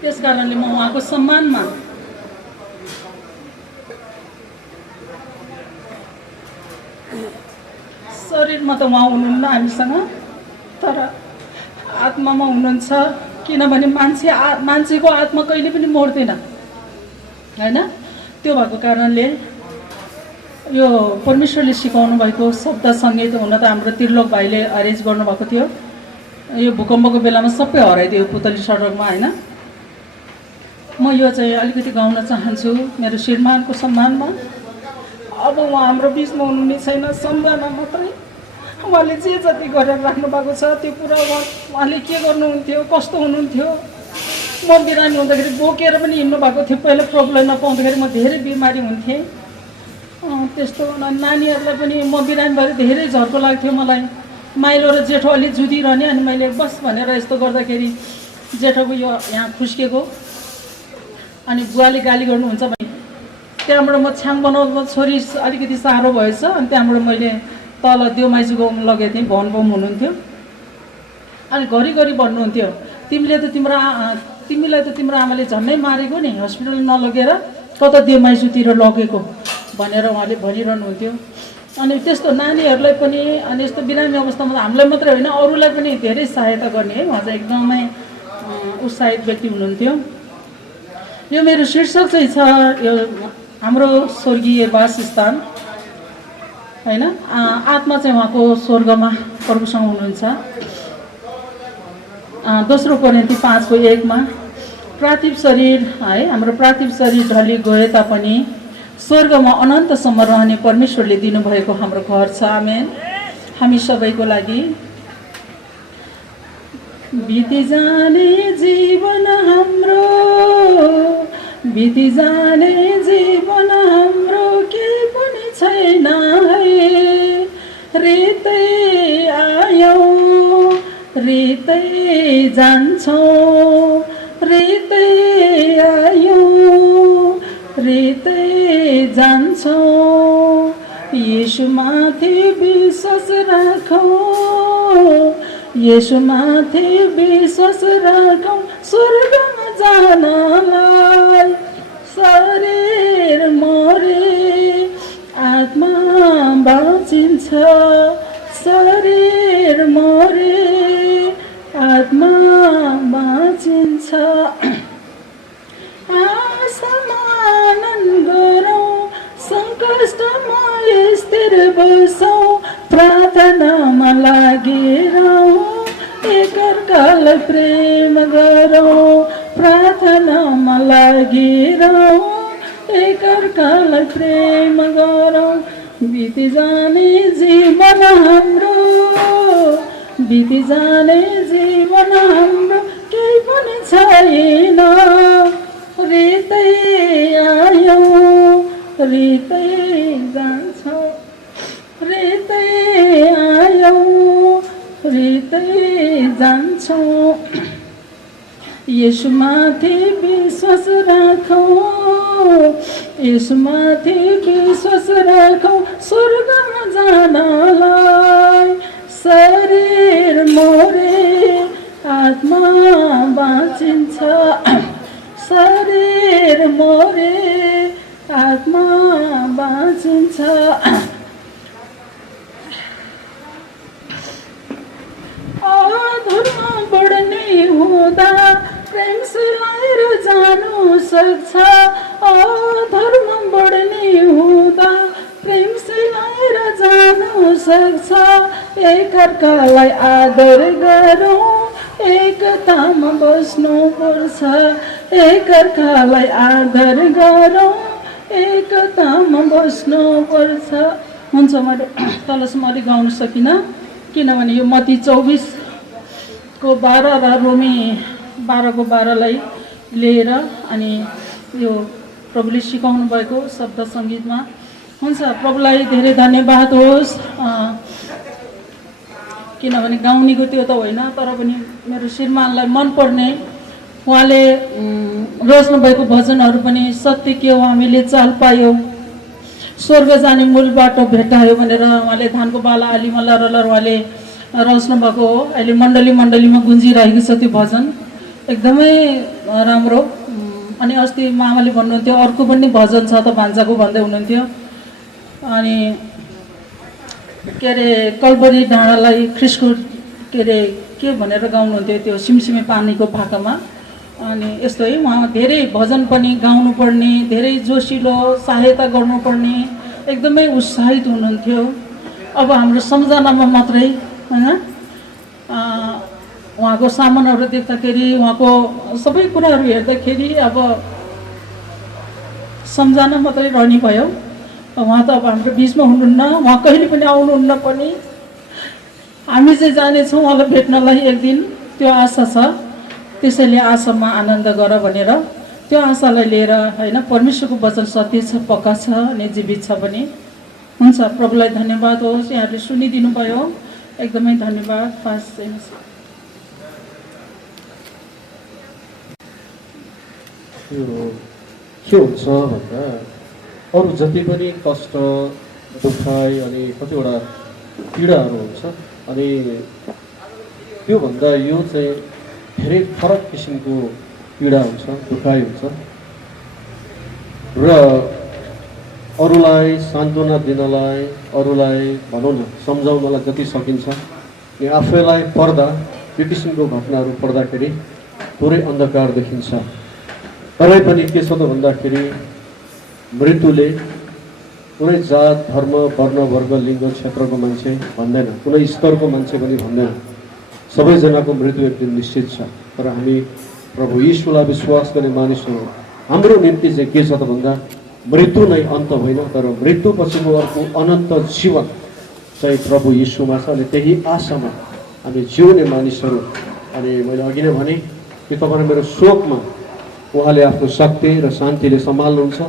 त्यस कारणले म उहाँको सम्मानमा शरीरमा त उहाँ हुनुहुन्न हामीसँग, तर आत्मामा हुनुहुन्छ। किनभने मान्छेको आत्मा कहिले पनि मर्दैन होइन। त्यो भएको कारणले यो परमेश्वरले सिकाउनु भएको शब्द सङ्गीत हुन त हाम्रो त्रिलोक भाइले अरेन्ज गर्नुभएको थियो। यो भूकम्पको बेलामा सबै हराइदियो पुतली सडकमा होइन। म यो चाहिँ अलिकति गाउन चाहन्छु मेरो श्रीमानको सम्मानमा। अब उहाँ हाम्रो बिचमा हुनुहुने छैन, सम्झना मात्रै। उहाँले जे जति गरेर राख्नु भएको छ त्यो कुरा उहाँले के गर्नुहुन्थ्यो, कस्तो हुनुहुन्थ्यो। म बिरामी हुँदाखेरि बोकेर पनि हिँड्नु भएको थियो। पहिला प्रब्लम नपाउँदाखेरि म धेरै बिमारी हुन्थेँ। त्यस्तो नानीहरूलाई पनि म बिरामी भएर धेरै झर्को लाग्थ्यो मलाई। माइलो र जेठो अलि जुधिरहने, अनि मैले बस भनेर यस्तो गर्दाखेरि जेठोको यो यहाँ खुस्केको, अनि बुवाले गाली गर्नुहुन्छ भने त्यहाँबाट म छ्याङ बनाउँदा छोरी अलिकति साह्रो भएछ। अनि त्यहाँबाट मैले तल देउमाइजूको लगेको थिएँ, भनबम हुनुहुन्थ्यो। अनि घरिघरि भन्नुहुन्थ्यो तिमीलाई त तिम्रो आमाले झन्नै मारेको नि, हस्पिटल नलगेर कता देउमाइजूतिर लगेको भनेर उहाँले भनिरहनुहुन्थ्यो। अनि त्यस्तो नानीहरूलाई पनि अनि यस्तो बिरामी अवस्थामा हामीलाई मात्रै होइन अरूलाई पनि धेरै सहायता गर्ने है, उहाँ चाहिँ एकदमै उत्साहित व्यक्ति हुनुहुन्थ्यो। यो मेरो शीर्षक चाहिँ छ यो हाम्रो स्वर्गीय वासस्थान होइन। आत्मा चाहिँ उहाँको स्वर्गमा प्रभुसँग हुनुहुन्छ। दोस्रो कोरिन्थी 5:1 पार्थिव शरीर है, हाम्रो पार्थिव शरीर ढली गए तापनि स्वर्गमा अनन्तसम्म रहने परमेश्वरले दिनुभएको हाम्रो घर छ। आमेन। हामी सबैको लागि बिति जाने जीवन हाम्रो, बिति जाने जीवन हाम्रो केही पनि छैन है। रित्तै आयौँ रित्तै जान्छौँ, रित्तै आयौँ रित्तै जान्छौँ। येशूमाथि विश्वास राखौँ, येशूमाथि विश्वास राखौँ स्वर्गमा जानलाई। शरीर मरे आत्मा बाँचिन्छ, शरीर मरे आत्मा बाँचिन्छ। आसमानन गरौँ सङ्कष्टमा स्थिर बसौँ, प्रार्थनामा लागिरहौँ एकअर्कालाई प्रेम गरौँ, प्रार्थनामा लागिरहौँ एकअर्कालाई प्रेम गरौँ। बिति जाने जीवन हाम्रो, बिति जाने जीवन हाम्रो केही पनि छैन। रित्तै आयौँ रित्तै जान्छौँ, रित्तै आयौँ रित्तै जान्छौँ। येशूमाथि विश्वास राखौँ, येशूमाथि विश्वास राखौँ स्वर्गमा जानलाई। शरीर मरे आत्मा बाँचिन्छ, शरीर मरे आत्मा बाँचिन्छ। अधर्म बढ्ने हुँदा प्रेम सिलाएर जानु सक्छ, अधर्म बढ्ने हुँदा प्रेम सिलाएर जानु सक्छ। एकअर्कालाई आदर गरौँ एकतामा बस्नुपर्छ, एकअर्कालाई आदर गरौँ एकतामा बस्नुपर्छ। हुन्छ, मैले तलसम्म अलिक गाउन सकिनँ किनभने यो मत्ती 24 को 12 र रोमी 12 को 12 लिएर अनि यो प्रभुले सिकाउनु भएको शब्द सङ्गीतमा हुन्छ। प्रभुलाई धेरै धन्यवाद होस्, किनभने गाउनेको त्यो त होइन, तर पनि मेरो श्रीमानलाई मनपर्ने उहाँले रच्नुभएको भजनहरू पनि सत्य के हो हामीले चाल पायौँ, स्वर्ग जाने मूल बाटो भेटायो भनेर उहाँले धानको बाला आली मल्ला रलर उहाँले रच्नुभएको हो। अहिले मण्डलीमा गुन्जिरहेको छ त्यो भजन, एकदमै राम्रो। अनि अस्ति मामाले भन्नुहुन्थ्यो अर्को पनि भजन छ त भान्जाको भन्दै हुनुहुन्थ्यो। अनि के अरे कल्बरी डाँडालाई ख्रिस्टको के भनेर गाउनुहुन्थ्यो त्यो सिमसिमे पानीको भाकामा। अनि यस्तै उहाँ धेरै भजन पनि गाउनुपर्ने, धेरै जोसिलो सहायता गर्नुपर्ने, एकदमै उत्साहित हुनुहुन्थ्यो। अब हाम्रो सम्झनामा मात्रै होइन, उहाँको सामानहरू देख्दाखेरि, उहाँको सबै कुराहरू हेर्दाखेरि अब सम्झना मात्रै रहने भयो। उहाँ त अब हाम्रो बिचमा हुनुहुन्न, उहाँ कहिले पनि आउनुहुन्न पनि। हामी चाहिँ जानेछौँ उहाँलाई भेट्नलाई एक दिन, त्यो आशा छ। त्यसैले आशामा आनन्द गर भनेर त्यो आशालाई लिएर होइन, परमेश्वरको वचन सत्य छ, पक्का छ अनि जीवित छ पनि। हुन्छ, प्रभुलाई धन्यवाद होस्, यहाँहरूले सुनिदिनु भयो, एकदमै धन्यवाद। पास चाहिँ के हुन्छ भन्दा अरू जति पनि कष्ट दुखाइ अनि कतिवटा पीडाहरू हुन्छ, अनि त्योभन्दा यो चाहिँ धेरै फरक किसिमको पीडा हुन्छ, दुखाइ हुन्छ र अरूलाई सान्त्वना दिनलाई, अरूलाई भनौँ न सम्झाउनलाई जति सकिन्छ, अनि आफैलाई पढ्दा यो किसिमको घटनाहरू पढ्दाखेरि पुरै अन्धकार देखिन्छ। तरै पनि के छ त भन्दाखेरि मृत्युले कुनै जात, धर्म, वर्ण, वर्ग, लिङ्ग, क्षेत्रको मान्छे भन्दैन, कुनै स्तरको मान्छे पनि भन्दैन। सबैजनाको मृत्यु एक दिन निश्चित छ। तर हामी प्रभु यीशुलाई विश्वास गर्ने मानिसहरू, हाम्रो निम्ति चाहिँ के छ त भन्दा मृत्यु नै अन्त होइन, तर मृत्यु पछिको अर्को अनन्त जीवन चाहिँ प्रभु यीशुमा छ। अनि त्यही आशामा हामी जिउने मानिसहरू। अनि मैले अघि नै भने कि तपाईँ मेरो शोकमा उहाँले आफ्नो शक्ति र शान्तिले सम्हाल्नुहुन्छ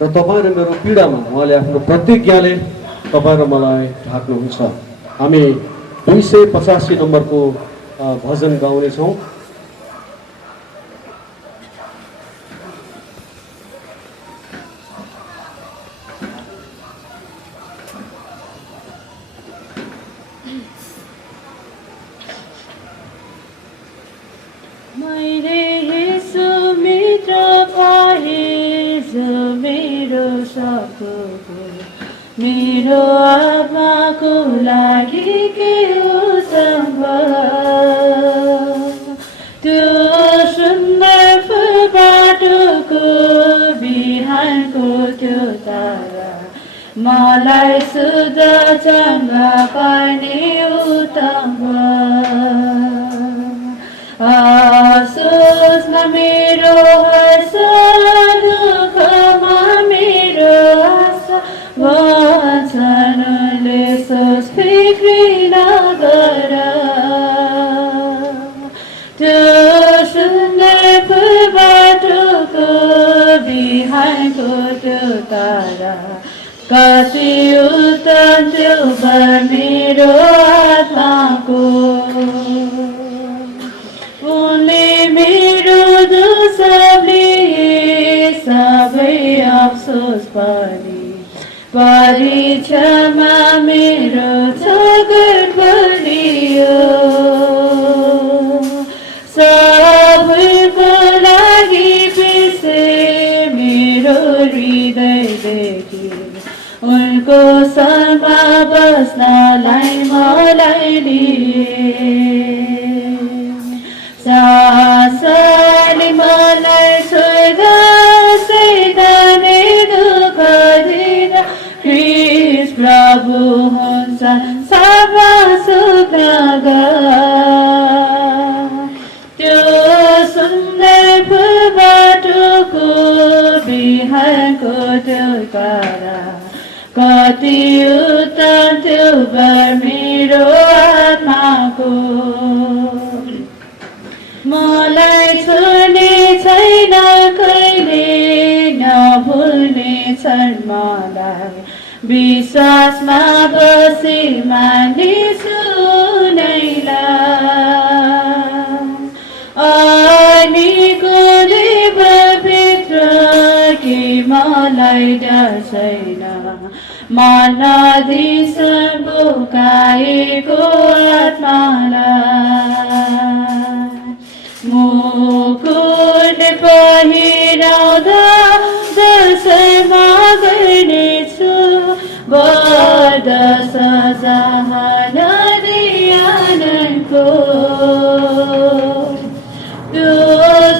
र तपाईँ र मेरो पीडामा उहाँले आफ्नो प्रतिज्ञाले तपाईँ र मलाई ढाक्नुहुन्छ। हामी 285 नम्बरको भजन गाउनेछौँ। मेरो आत्माको लागि के उत्सव, त्यो सुन्दर बाटोको बिहानको त्यो तारा मलाई शुद्ध चङ्गा पार्ने उत्तम। आफसोसमा मेरो हर्ष, दुःखमा मेरो आशा, वचनले सोच फिक्री नगर। त्यो सुन्दर बाटोको बिहानको त्यो तारा कति उत्तम त्यो भर मेरो आत्माको। उनले मेरो दोषले सबै अफसोस परीक्षामा मेरो झगड बलियो। सबैको लागि पिसे मेरो हृदयदेखि उनको सँगमा बस्नलाई मलाई लिए। सासले मलाई स्वर्ग सैतानले दुःख दिँदा ख्रीष्ट प्रभु हुन्छ सबै सुख त्यो सुन्दर बाटोको बिहानको त्यो तारा कति उत्तम त्यो वर मेरो आत्माको मलाई छोड्ने छैन कहिले नभुल्ने छन् मलाई विश्वासमा बसी मानिसु नैलाई अनि गोलीभित्र कि मलाई डर छैन मनधिसन बोकाएको आत्मालाई मुकुट पहिराउँदा दर्शनमा गर्नेछु बर्दछ जहान आनन्दको त्यो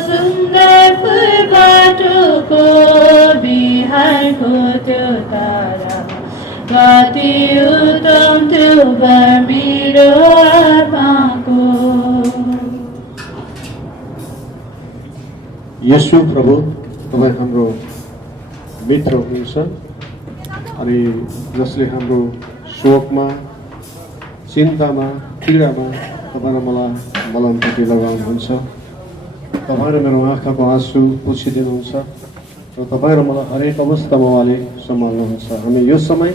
सुन्दर फुल बाटोको बिहारको त्यो तारा कति उत्तम त्यो वर मेरो आत्माको येशू प्रभु तपाईँ हाम्रो मित्र हुनुहुन्छ अनि जसले हाम्रो शोकमा चिन्तामा पीडामा तपाईँ र मलाई मलमपट्टि लगाउनुहुन्छ तपाईँ र मेरो आँखाको आँसु पुछिदिनुहुन्छ र तपाईँ र मलाई हरेक अवस्थामा उहाँले सम्हाल्नुहुन्छ हामी यो समय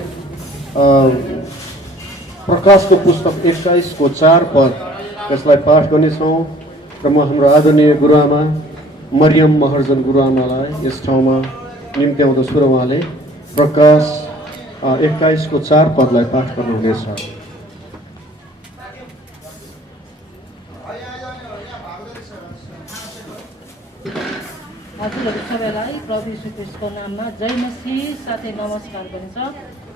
प्रकाशको पुस्तक 21 को 4 पद यसलाई पाठ गर्नेछौँ र म हाम्रो आदरणीय गुरुआमा मरियम महर्जन गुरुआमालाई यस ठाउँमा निम्त्याउँदछु र उहाँले प्रकाश 21 को 4 पदलाई पाठ गर्नुहुनेछ। हजुरहरू सबैलाई प्रभु यीशु ख्रीष्टको नाममा जय मसीह साथै नमस्कार गरिन्छ।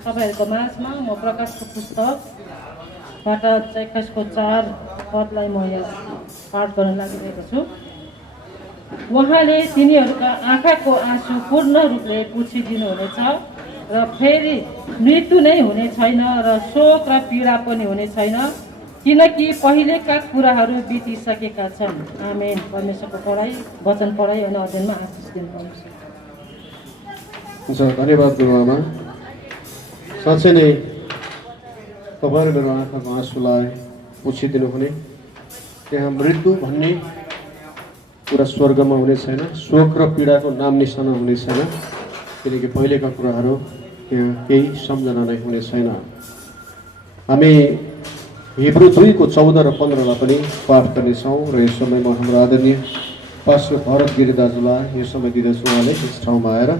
तपाईँहरूको माझमा म प्रकाशको पुस्तकबाट 21 को 4 पदलाई म यहाँ पाठ गर्न लागिरहेको छु। उहाँले तिनीहरूका आँखाको आँसु पूर्ण रूपले पुछिदिनुहुनेछ र फेरि मृत्यु नै हुने छैन र शोक र पीडा पनि हुने छैन किनकि पहिलेका कुराहरू बितिसकेका छन्। आमेन। परमेश्वरको पढाइ वचन पढाइ अनि अध्ययनमा आशिष दिनुहुन्छ। हुन्छ, धन्यवाद गुरुआमा। साँच्चै नै तपाईँ र मेरो आँखाको आँसुलाई पुछिदिनु हुने त्यहाँ मृत्यु भन्ने कुरा स्वर्गमा हुने छैन, शोक र पीडाको नाम निशाना हुने छैन किनकि पहिलेका कुराहरू त्यहाँ केही सम्झना नै हुने छैन। हामी हिब्रू 2 को 14 र 15 लाई पनि पाठ गर्नेछौँ र यस समयमा हाम्रो आदरणीय पास्टर भरत गिरी दाजुलाई यो समय दिँदछु। उहाँले यस ठाउँमा आएर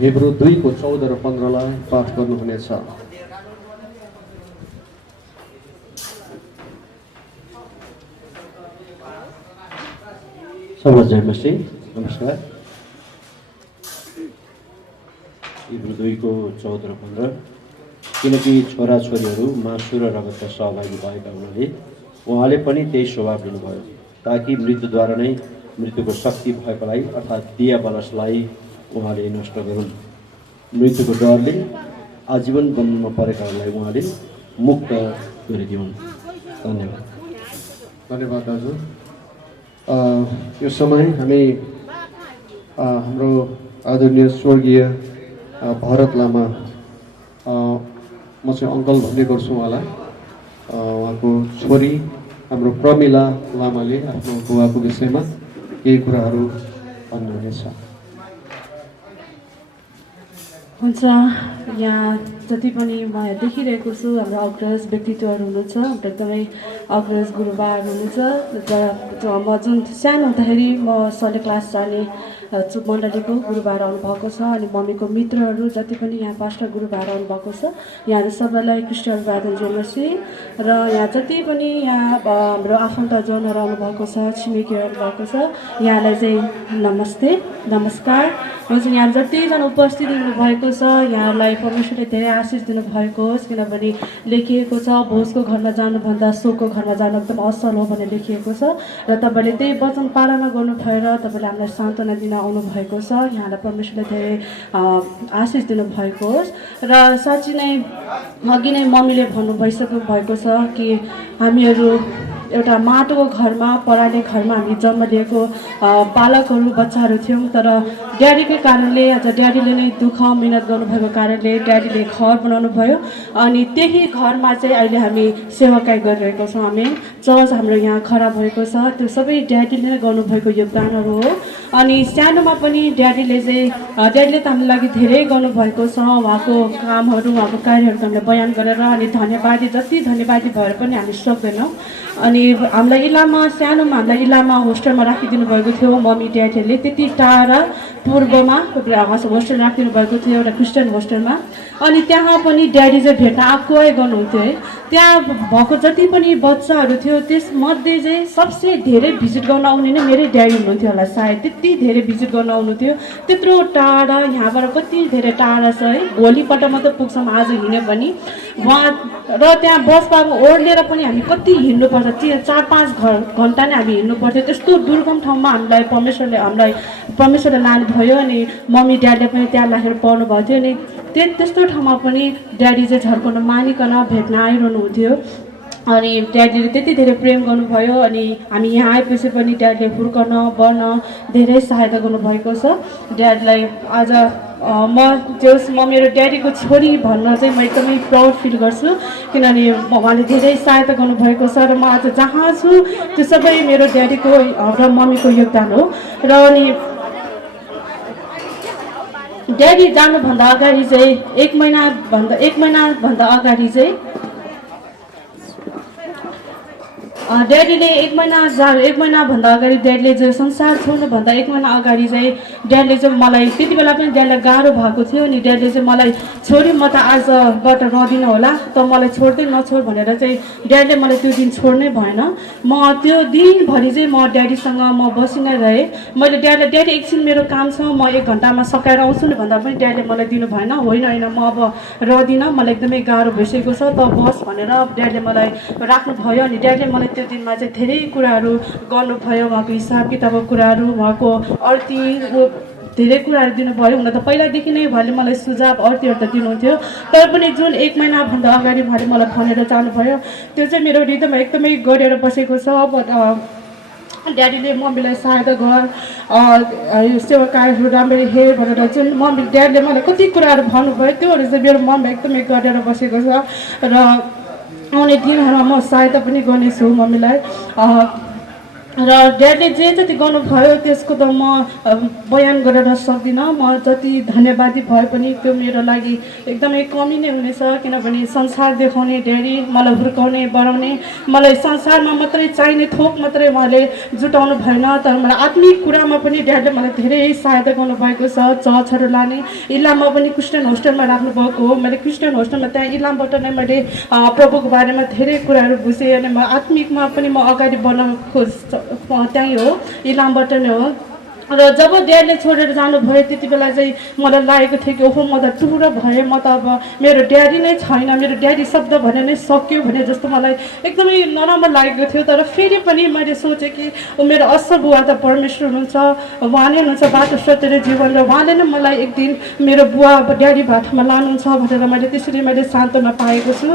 हिब्रू 2 को 14 र 15 लाई पाठ गर्नुहुनेछ। सबैलाई जय मसीह। नमस्कार। हिब्रू 2 को 14 र 15 किनकि छोराछोरीहरू मासु र रगतका सहभागी भएका हुनाले उहाँले पनि त्यही स्वभाव लिनुभयो ताकि मृत्युद्वारा नै मृत्युको शक्ति भएकोलाई अर्थात् दियाबलसलाई उहाँले नष्ट गरून्। मृत्युको डरले आजीवन बन्धनमा परेकाहरूलाई उहाँले मुक्त गरिदिउन्। धन्यवाद। धन्यवाद दाजु। यो समय हामी हाम्रो आदरणीय स्वर्गीय भरत लामा, म चाहिँ अङ्कल भन्ने गर्छु उहाँलाई, उहाँको छोरी हाम्रो प्रमिला लामाले आफ्नो बुवाको विषयमा केही कुराहरू भन्नुहुनेछ। हुन्छ, यहाँ जति पनि म देखिरहेको छु हाम्रो अग्रज व्यक्तित्वहरू हुनुहुन्छ, हाम्रो एकदमै अग्रज गुरुबाहरू हुनुहुन्छ। म जुन सानो हुँदाखेरि म सले क्लास जाने मण्डलीको गुरुबाहरू आउनुभएको छ अनि मम्मीको मित्रहरू जति पनि यहाँ पास्टर गुरुबाहरू आउनुभएको छ, यहाँहरू सबैलाई क्रिस्चियन अभिवादन जय मसीह। र यहाँ जति पनि यहाँ हाम्रो आफन्तजनहरू आउनुभएको छ, छिमेकीहरू भएको छ, यहाँलाई चाहिँ नमस्ते नमस्कार। हुन्छ, यहाँ जतिजना उपस्थित हुनुभएको छ यहाँलाई परमेश्वरले धेरै आशिष दिनुभएको होस् किनभने लेखिएको छ भोजको घरमा जानुभन्दा शोकको घरमा जानु एकदम असल हो भनेर लेखिएको छ र तपाईँले त्यही वचन पालना गर्नु भएर तपाईँले हामीलाई सान्त्वना दिन आउनुभएको छ। यहाँलाई परमेश्वरले धेरै आशिष दिनुभएको होस्। र साँच्चै नै अघि नै मम्मीले भन्नु भइसक्नु भएको छ कि हामीहरू एउटा माटोको घरमा पराले घरमा हामी जन्म लिएको बालकहरू बच्चाहरू थियौँ। तर ड्याडीकै कारणले आज ड्याडीले नै दुःख मिहिनेत गर्नुभएको कारणले ड्याडीले घर बनाउनु भयो अनि त्यही घरमा चाहिँ अहिले हामी सेवाकाई गरिरहेको छौँ। हामी चर्च हाम्रो यहाँ खडा भएको छ, त्यो सबै ड्याडीले नै गर्नुभएको योगदानहरू हो। अनि सानोमा पनि ड्याडीले त हाम्रो लागि धेरै गर्नुभएको छ। उहाँको कामहरू उहाँको कार्यहरू हामीले बयान गरेर अनि धन्यवादी जति धन्यवादी भएर पनि हामी सक्दैनौँ। अनि हामीलाई इलाममा सानोमा हामीलाई इलाममा होस्टेलमा राखिदिनु भएको थियो मम्मी ड्याडीहरूले, त्यति टाढा पूर्वमा होस्टेल राखिदिनु भएको थियो एउटा क्रिस्चियन होस्टेलमा। अनि त्यहाँ पनि ड्याडी चाहिँ भेट्न आफै गर्नुहुन्थ्यो है। त्यहाँ भएको जति पनि बच्चाहरू थियो त्यसमध्ये चाहिँ सबसे धेरै भिजिट गर्न आउने नै मेरै ड्याडी हुनुहुन्थ्यो होला सायद, त्यति धेरै भिजिट गर्न आउनुहुन्थ्यो। त्यत्रो टाढा यहाँबाट कति धेरै टाढा छ है, भोलिपल्ट मात्रै पुग्छौँ आज हिँड्यो भने उहाँ। र त्यहाँ बसमा ओर्लेर पनि हामी कति हिँड्नुपर्छ, 4-5 घन्टा नै हामी हिँड्नु पर्थ्यो। त्यस्तो दुर्गम ठाउँमा हामीलाई परमेश्वरले लानुभयो अनि मम्मी ड्याडीले पनि त्यहाँ राखेर पढ्नु भएको थियो। अनि त्यस्तो ठाउँमा पनि ड्याडी चाहिँ झर्काउन मानिकन भेट्न आइरहनु हुन्थ्यो। अनि ड्याडीले त्यति धेरै प्रेम गर्नुभयो अनि हामी यहाँ आएपछि पनि ड्याडीले हुर्कन बढ्न धेरै सहायता गर्नुभएको छ। ड्याडीलाई आज म मेरो ड्याडीको छोरी भन्न चाहिँ म एकदमै प्राउड फिल गर्छु, किनभने उहाँले धेरै सहायता गर्नुभएको छ र म आज जहाँ छु त्यो सबै मेरो ड्याडीको र मम्मीको योगदान हो। र अनि ड्याडी जानुभन्दा अगाडि चाहिँ एक महिनाभन्दा अगाडि चाहिँ ड्याडीले एक महिनाभन्दा अगाडि ड्याडीले चाहिँ संसार छोड्नुभन्दा 1 महिना अगाडि चाहिँ ड्याडीले चाहिँ मलाई त्यति बेला पनि ड्याडीलाई गाह्रो भएको थियो। अनि ड्याडीले चाहिँ मलाई छोड्यो म त आजबाट नदिनु होला त मलाई छोड्दै नछोड भनेर चाहिँ ड्याडीले मलाई त्यो दिन छोड्नै भएन। म त्यो दिनभरि चाहिँ म ड्याडीसँग म बसी नै रहेँ। मैले ड्याडी एकछिन मेरो काम छ म 1 घन्टामा सकाएर आउँछु नि भन्दा पनि ड्याडीले मलाई दिनु भएन। होइन म अब रहदिनँ, मलाई एकदमै गाह्रो भइसकेको छ त बस भनेर ड्याडीले मलाई राख्नुभयो। अनि ड्याडीले मलाई त्यो दिनमा चाहिँ धेरै कुराहरू गर्नुभयो, उहाँको हिसाब किताबको कुराहरू, उहाँको अर्थी धेरै कुराहरू दिनुभयो। हुन त पहिलादेखि नै उहाँले मलाई सुझाव अर्थीहरू त दिनुहुन्थ्यो, तर पनि जुन 1 महिनाभन्दा अगाडि उहाँले मलाई भनेर जानुभयो त्यो चाहिँ मेरो हृदयमा एकदमै गढेर बसेको छ। अब ड्याडीले मम्मीलाई सहायता गर, सेवा कार्यहरू राम्ररी हेर भनेर जुन मम्मी ड्याडीले मलाई कति कुराहरू भन्नुभयो त्योहरू चाहिँ मेरो मनमा एकदमै गढेर बसेको छ। र आउने दिनहरूमा म सहायता पनि गर्नेछु मम्मीलाई। र ड्याडीले जे जति गर्नुभयो त्यसको त म बयान गरेर सक्दिनँ। म जति धन्यवादी भए पनि त्यो मेरो लागि एकदमै कमी नै हुनेछ, किनभने संसार देखाउने ड्याडी, मलाई हुर्काउने बढाउने, मलाई संसारमा मात्रै चाहिने थोक मात्रै उहाँले जुटाउनु भएन, तर मलाई आत्मिक कुरामा पनि ड्याडीले मलाई धेरै सहायता गर्नुभएको छ। चर्चहरू लाने, इलाममा पनि क्रिस्चियन होस्टेलमा राख्नुभएको हो। मैले क्रिस्चियन होस्टेलमा त्यहाँ इलामबाट नै मैले प्रभुको बारेमा धेरै कुराहरू बुझेँ अनि म आत्मिकमा पनि म अगाडि बढ्न त्यहीँ हो, इलामबाट नै हो। र जब ड्याडीले छोडेर जानुभयो त्यति बेला चाहिँ मलाई लागेको थियो कि ओहो म त टुरा भएँ, म त अब मेरो ड्याडी नै छैन, मेरो ड्याडी शब्द भने नै सक्यो भने जस्तो मलाई एकदमै नराम्रो लागेको थियो। तर फेरि पनि मैले सोचेँ कि मेरो असल बुवा त परमेश्वर हुनुहुन्छ, उहाँ नै हुनुहुन्छ बाटो सत्य र जीवन, र उहाँले नै मलाई एक दिन मेरो बुवा ड्याडी बाटोमा लानुहुन्छ भनेर मैले त्यसरी मैले सान्त्वना पाएको छु।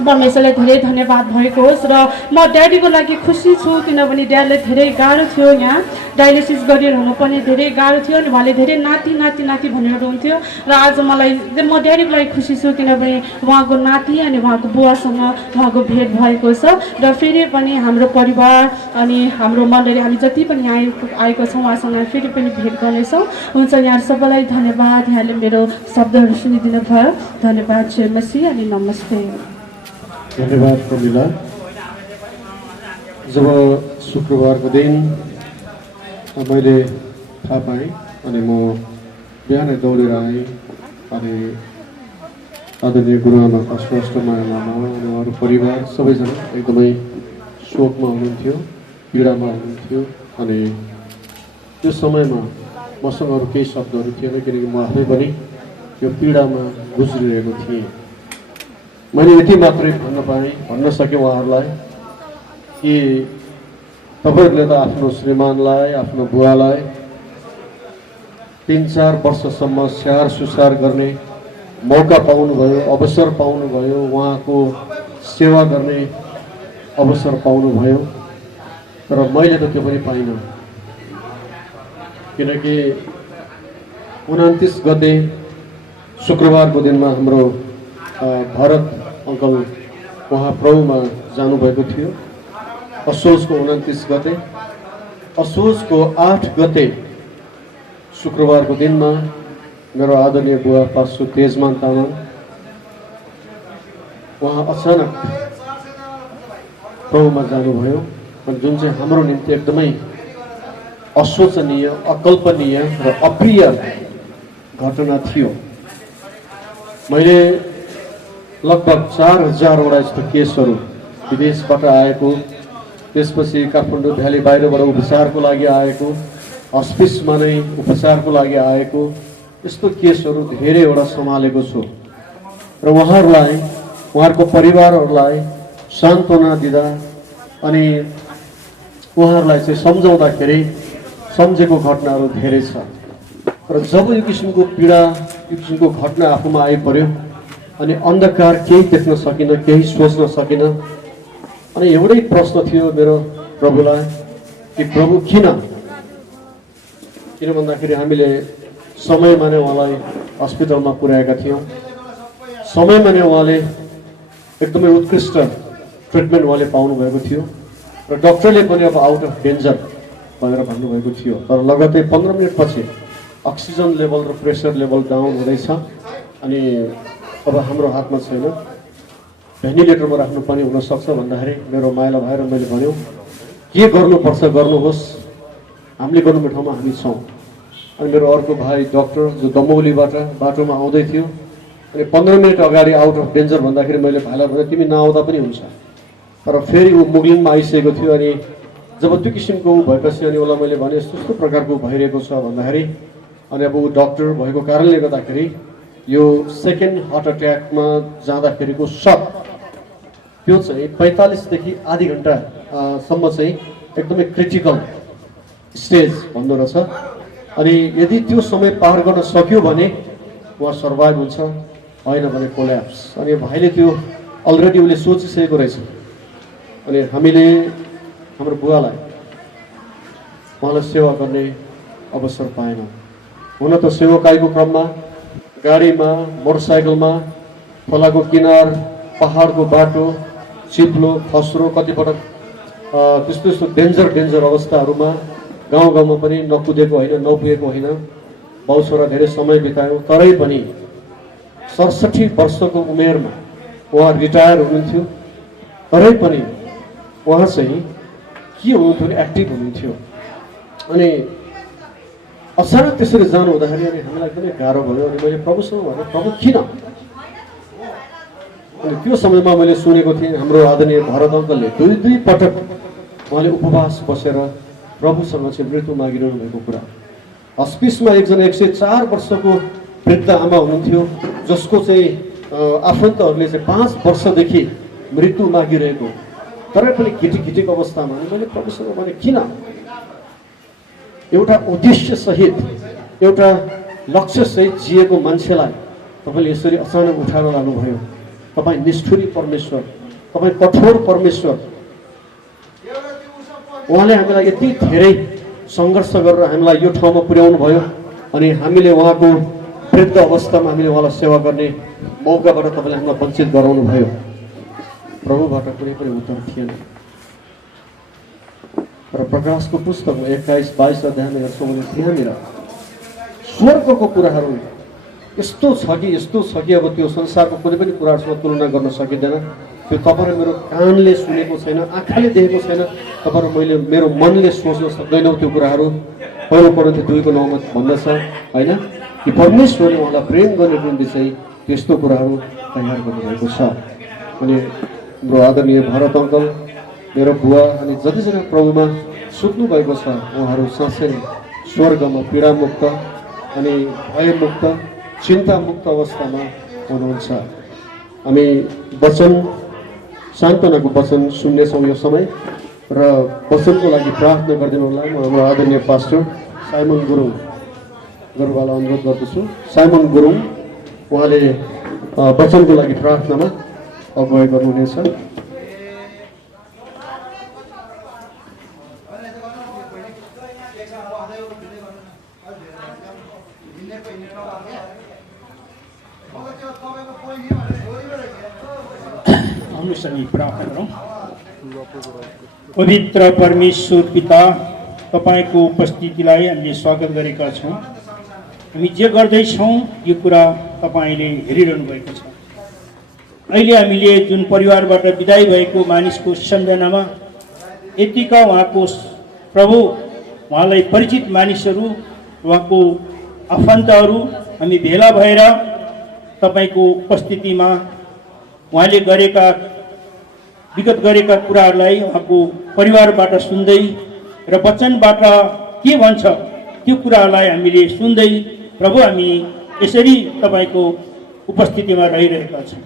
परमेश्वरलाई धेरै धन्यवाद भएको होस्। र म ड्याडीको लागि खुसी छु, किनभने ड्याडीलाई धेरै गाह्रो थियो, यहाँ डायलिसिस गरिरहनु पनि धेरै गाह्रो थियो अनि उहाँले धेरै नाति भनेर हुन्थ्यो। र आज म ड्याडीको लागि खुसी छु, किनभने उहाँको नाति अनि उहाँको बुवासँग उहाँको भेट भएको छ। र फेरि पनि हाम्रो परिवार अनि हाम्रो मण्डली हामी जति पनि आएको छौँ उहाँसँग फेरि पनि भेट गर्नेछौँ। हुन्छ, यहाँ सबैलाई धन्यवाद, यहाँले मेरो शब्दहरू सुनिदिनु भयो। धन्यवाद, जय मसीह अनि नमस्ते। धन्यवाद प्रमिला। जब शुक्रबारको दिन मैले थाहा पाएँ अनि म बिहानै दौडेर आएँ अनि आदरणीय गुरुआमाका स्वास्थ्यमाया लामा अनि उहाँहरू परिवार सबैजना एकदमै शोकमा हुनुहुन्थ्यो, पीडामा हुनुहुन्थ्यो। अनि त्यो समयमा मसँग अरू केही शब्दहरू थिएन, किनकि म आफै पनि यो पीडामा गुज्रिरहेको थिएँ। मैले यति मात्रै भन्न सकेँ उहाँहरूलाई कि तपाईँहरूले त आफ्नो श्रीमानलाई, आफ्नो बुवालाई 3-4 वर्षसम्म स्याहार सुसार गर्ने मौका पाउनुभयो, अवसर पाउनुभयो, उहाँको सेवा गर्ने अवसर पाउनुभयो, तर मैले त त्यो पनि पाइनँ, किनकि 29 गते शुक्रबारको दिनमा हाम्रो भरत अङ्कल उहाँ प्रभुमा जानुभएको थियो। असोजको 29 गते, असोजको 8 गते शुक्रबारको दिनमा मेरो आदरणीय बुवा पास्टर तेजमान तामाङ उहाँ अचानक प्रभुमा जानुभयो, अनि जुन चाहिँ हाम्रो निम्ति एकदमै अशोचनीय, अकल्पनीय र अप्रिय घटना थियो। मैले लगभग 4000वटा जस्तो केसहरू विदेशबाट आएको, त्यसपछि काठमाडौँ भ्याली बाहिरबाट उपचारको लागि आएको, हस्पिसमा नै उपचारको लागि आएको, यस्तो केसहरू धेरैवटा सम्हालेको छु र उहाँहरूलाई, उहाँहरूको परिवारहरूलाई सान्त्वना दिँदा अनि उहाँहरूलाई चाहिँ सम्झाउँदाखेरि सम्झेको घटनाहरू धेरै छ। र जब यो किसिमको पीडा, यो किसिमको घटना आफूमा आइपर्यो अनि अन्धकार केही देख्न सकिनँ, केही सोच्न सकिनँ, अनि एउटै प्रश्न थियो मेरो प्रभुलाई कि प्रभु किन भन्दाखेरि हामीले समयमा नै उहाँलाई हस्पिटलमा पुर्याएका थियौँ, समयमा नै उहाँले एकदमै उत्कृष्ट ट्रिटमेन्ट उहाँले पाउनुभएको थियो र डक्टरले पनि अब आउट अफ डेन्जर भनेर भन्नुभएको थियो। तर लगत्तै 15 मिनटपछि अक्सिजन लेभल र प्रेसर लेभल डाउन हुँदैछ अनि अब हाम्रो हातमा छैन, भेन्टिलेटरमा राख्नुपर्ने हुनसक्छ भन्दाखेरि मेरो माइला भएर मैले भन्यो के गर्नुपर्छ गर्नुहोस्, हामीले गर्नुपर्ने ठाउँमा हामी छौँ। अनि मेरो अर्को भाइ डक्टर जो दमौलीबाट बाटोमा आउँदै थियो, अनि 15 मिनट अगाडि आउट अफ डेन्जर भन्दाखेरि मैले भाइलाई भने तिमी नआउँदा पनि हुन्छ, तर फेरि ऊ मुगलिनमा आइसकेको थियो। अनि जब त्यो किसिमको भएपछि अनि उसलाई मैले भने यस्तो यस्तो प्रकारको भइरहेको छ भन्दाखेरि अनि अब ऊ डक्टर भएको कारणले गर्दाखेरि यो सेकेन्ड हार्ट अट्याकमा जाँदाखेरिको सक त्यो चाहिँ 45 देखि आधी घन्टासम्म चाहिँ एकदमै क्रिटिकल स्टेज भन्दो रहेछ। अनि यदि त्यो समय पार गर्न सक्यो भने उहाँ सर्भाइभ हुन्छ, होइन भने कोल्याप्स। अनि भाइले त्यो अलरेडी उसले सोचिसकेको रहेछ। अनि हामीले हाम्रो बुवालाई उहाँलाई सेवा गर्ने अवसर पाएनौँ। हुन त सेवाकाईको क्रममा गाडीमा, मोटरसाइकलमा, खोलाको किनार, पहाडको बाटो, चिप्लो, खस्रो, कतिपटक त्यस्तो डेन्जर अवस्थाहरूमा गाउँ गाउँमा पनि नकुदेको होइन, नपुगेको होइन, बाउछोरा धेरै समय बितायौँ। तरै पनि 67 वर्षको उमेरमा उहाँ रिटायर हुनुहुन्थ्यो, तरै पनि उहाँ चाहिँ के हुनुहुन्थ्यो भने एक्टिभ हुनुहुन्थ्यो। अनि अचानक त्यसरी जानु हुँदाखेरि अनि हामीलाई एकदमै गाह्रो भयो। अनि मैले प्रभुसँग भने प्रभु किन? अनि त्यो समयमा मैले सुनेको थिएँ हाम्रो आदरणीय भरत अङ्कलले दुई पटक उहाँले उपवास बसेर प्रभुसँग चाहिँ मृत्यु मागिरहनु भएको कुरा। हस्पिसमा एकजना 104 वर्षको वृद्ध आमा हुनुहुन्थ्यो जसको चाहिँ आफन्तहरूले चाहिँ 5 वर्षदेखि मृत्यु मागिरहेको, तरै पनि घिटिक अवस्थामा। अनि मैले प्रभुसँग भने किन? एउटा उद्देश्य सहित, एउटा लक्ष्य सहित जिएको मान्छेलाई तपाईँले यसरी अचानक उठाएर लानुभयो। तपाईँ निष्ठुरी परमेश्वर, तपाईँ कठोर परमेश्वर। उहाँले हामीलाई यति धेरै सङ्घर्ष गरेर हामीलाई यो ठाउँमा पुर्याउनु भयो अनि हामीले उहाँको वृद्ध अवस्थामा हामीले उहाँलाई सेवा गर्ने मौकाबाट तपाईँले हामीलाई वञ्चित गराउनु भयो। प्रभुबाट कुनै पनि उत्तर थिएन। र प्रकाशको पुस्तकमा 21-22 अध्यायमा हेर्छौँ भने त्यहाँनिर स्वर्गको कुराहरू यस्तो छ कि अब त्यो संसारको कुनै पनि कुराहरूसँग तुलना गर्न सकिँदैन। त्यो तपाईँ मेरो कानले सुनेको छैन, आँखाले देखेको छैन, तपाईँ मैले मेरो मनले सोच्न सक्दैनौँ त्यो कुराहरू। पहिलो कोरिन्थी 2:9 भन्दछ होइन कि परमेश्वरले उहाँलाई प्रेम गर्ने निम्ति चाहिँ त्यस्तो कुराहरू तयार गर्नुभएको छ। अनि हाम्रो आदरणीय भरत अङ्कल, मेरो बुवा अनि जतिजना प्रभुमा सुत्नु भएको छ उहाँहरू साँच्चै नै स्वर्गमा पीडामुक्त अनि भयमुक्त, चिन्तामुक्त अवस्थामा हुनुहुन्छ। हामी वचन, सान्त्वनाको वचन सुन्नेछौँ यो समय र वचनको लागि प्रार्थना गरिदिनु होला। म हाम्रो आदरणीय पास्टर साइमन गुरुङलाई अनुरोध गर्दछु। साइमन गुरुङ उहाँले वचनको लागि प्रार्थनामा अगुवाई गर्नुहुनेछ। हम सभी प्रार्थना गरौँ। पवित्र परमेश्वर पिता, तपाईको उपस्थितिलाई हामीले स्वागत गरेका छौँ। हामी जे गर्दैछौँ यो कुरा तपाईले हेरिरहनु भएको छ। अहिले हामीले जुन परिवारबाट विदाई भएको मानिसको सम्झनामा यतिका उहाँको प्रभु, उहाँलाई परिचित मानिसहरू, उहाँको आफन्तहरू हामी भेला भएर तपाईको उपस्थितिमा उहाँले गरेका विगत गरेका कुराहरूलाई उहाँको परिवारबाट सुन्दै र वचनबाट के भन्छ त्यो कुराहरूलाई हामीले सुन्दै प्रभु हामी यसरी तपाईको उपस्थितिमा रहिरहेका छौँ।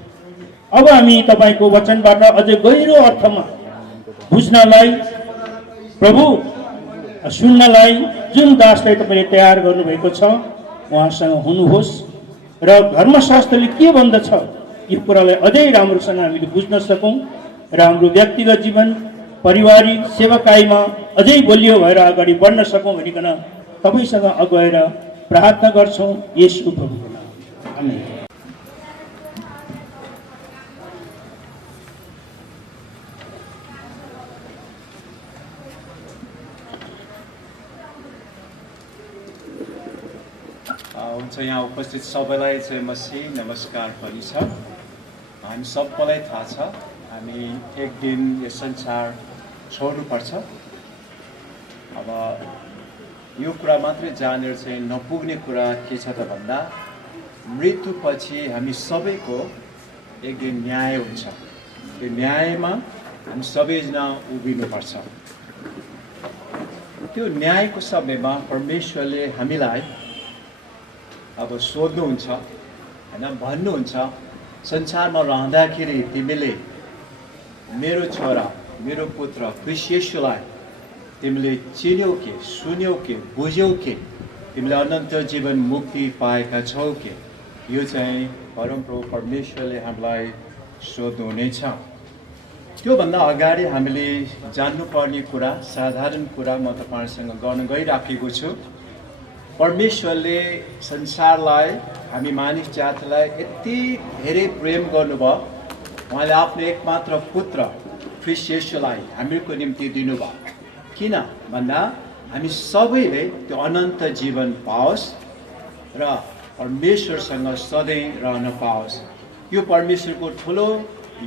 अब हामी तपाईको वचनबाट अझै गहिरो अर्थमा बुझ्नलाई प्रभु सुन्नलाई जुन दासलाई तपाईले तयार गर्नुभएको छ उहाँसँग हुनुहोस् र धर्मशास्त्रले के भन्दछ यो कुरालाई अझै राम्रोसँग हामीले बुझ्न सकौँ र हाम्रो व्यक्तिगत जीवन, पारिवारिक सेवाकाईमा अझै बलियो भएर अगाडि बढ्न सकौँ भनिकन तपाईसँग अगुवाएर प्रार्थना गर्छौँ येशू प्रभुको नाममा। आमेन। हुन्छ, यहाँ उपस्थित सबैलाई चाहिँ मसी नमस्कार पनि छ। हामी सबैलाई थाहा छ हामी एक दिन यो संसार छोड्नुपर्छ। अब यो कुरा मात्रै जानेर चाहिँ नपुग्ने कुरा के छ त भन्दा मृत्युपछि हामी सबैको एक दिन न्याय हुन्छ। त्यो न्यायमा हामी सबैजना उभिनुपर्छ। त्यो न्यायको समयमा परमेश्वरले हामीलाई अब सोध्नुहुन्छ हैन, भन्नुहुन्छ संसारमा रहँदाखेरि तिमीले मेरो छोरा मेरो पुत्र ख्रीष्ट येशूलाई तिमीले चिन्यौ के, सुन्यौ के, बुझ्यौ के, तिमीले अनन्त जीवन मुक्ति पाएका छौ के? यो चाहिँ परमप्रभु परमेश्वरले हामीलाई सोध्नुहुनेछ। त्योभन्दा अगाडि हामीले जान्नुपर्ने कुरा, साधारण कुरा म तपाईहरुसँग गर्न गइराखेको छु। परमेश्वरले संसारलाई, हामी मानिस जातिलाई यति धेरै प्रेम गर्नुभयो, उहाँले आफ्नो एकमात्र पुत्र ख्रीष्ट येशूलाई हामीहरूको निम्ति दिनुभयो। किन भन्दा हामी सबैले त्यो अनन्त जीवन पाओस् र परमेश्वरसँग सधैँ रहन पाओस्। यो परमेश्वरको ठुलो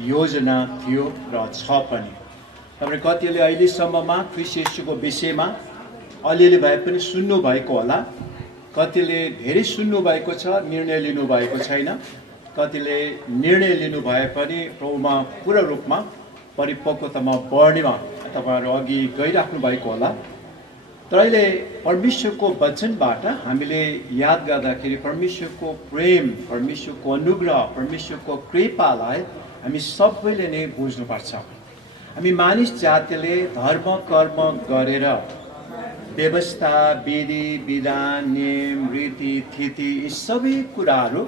योजना थियो र छ पनि। तपाईले कतिले अहिलेसम्ममा ख्रीष्ट येशूको विषयमा अलिअलि भए पनि सुन्नु भएको होला, कतिले धेरै सुन्नु भएको छ, निर्णय लिनु भएको छैन, कतिले निर्णय लिनु भए पनि प्रभुमा पूर्ण रूपमा परिपक्वतामा बढ्नेमा तपाईहरु अघि गइराख्नु भएको होला। तर अहिले परमेश्वरको वचनबाट हामीले याद गर्दाखेरि परमेश्वरको प्रेम, परमेश्वरको अनुग्रह, परमेश्वरको कृपालाई हामी सबैले नै बुझ्नुपर्छ। हामी मानिस जातिले धर्म कर्म गरेर व्यवस्था, विधि, विधान, नियम, रीति, थिति यी सबै कुराहरू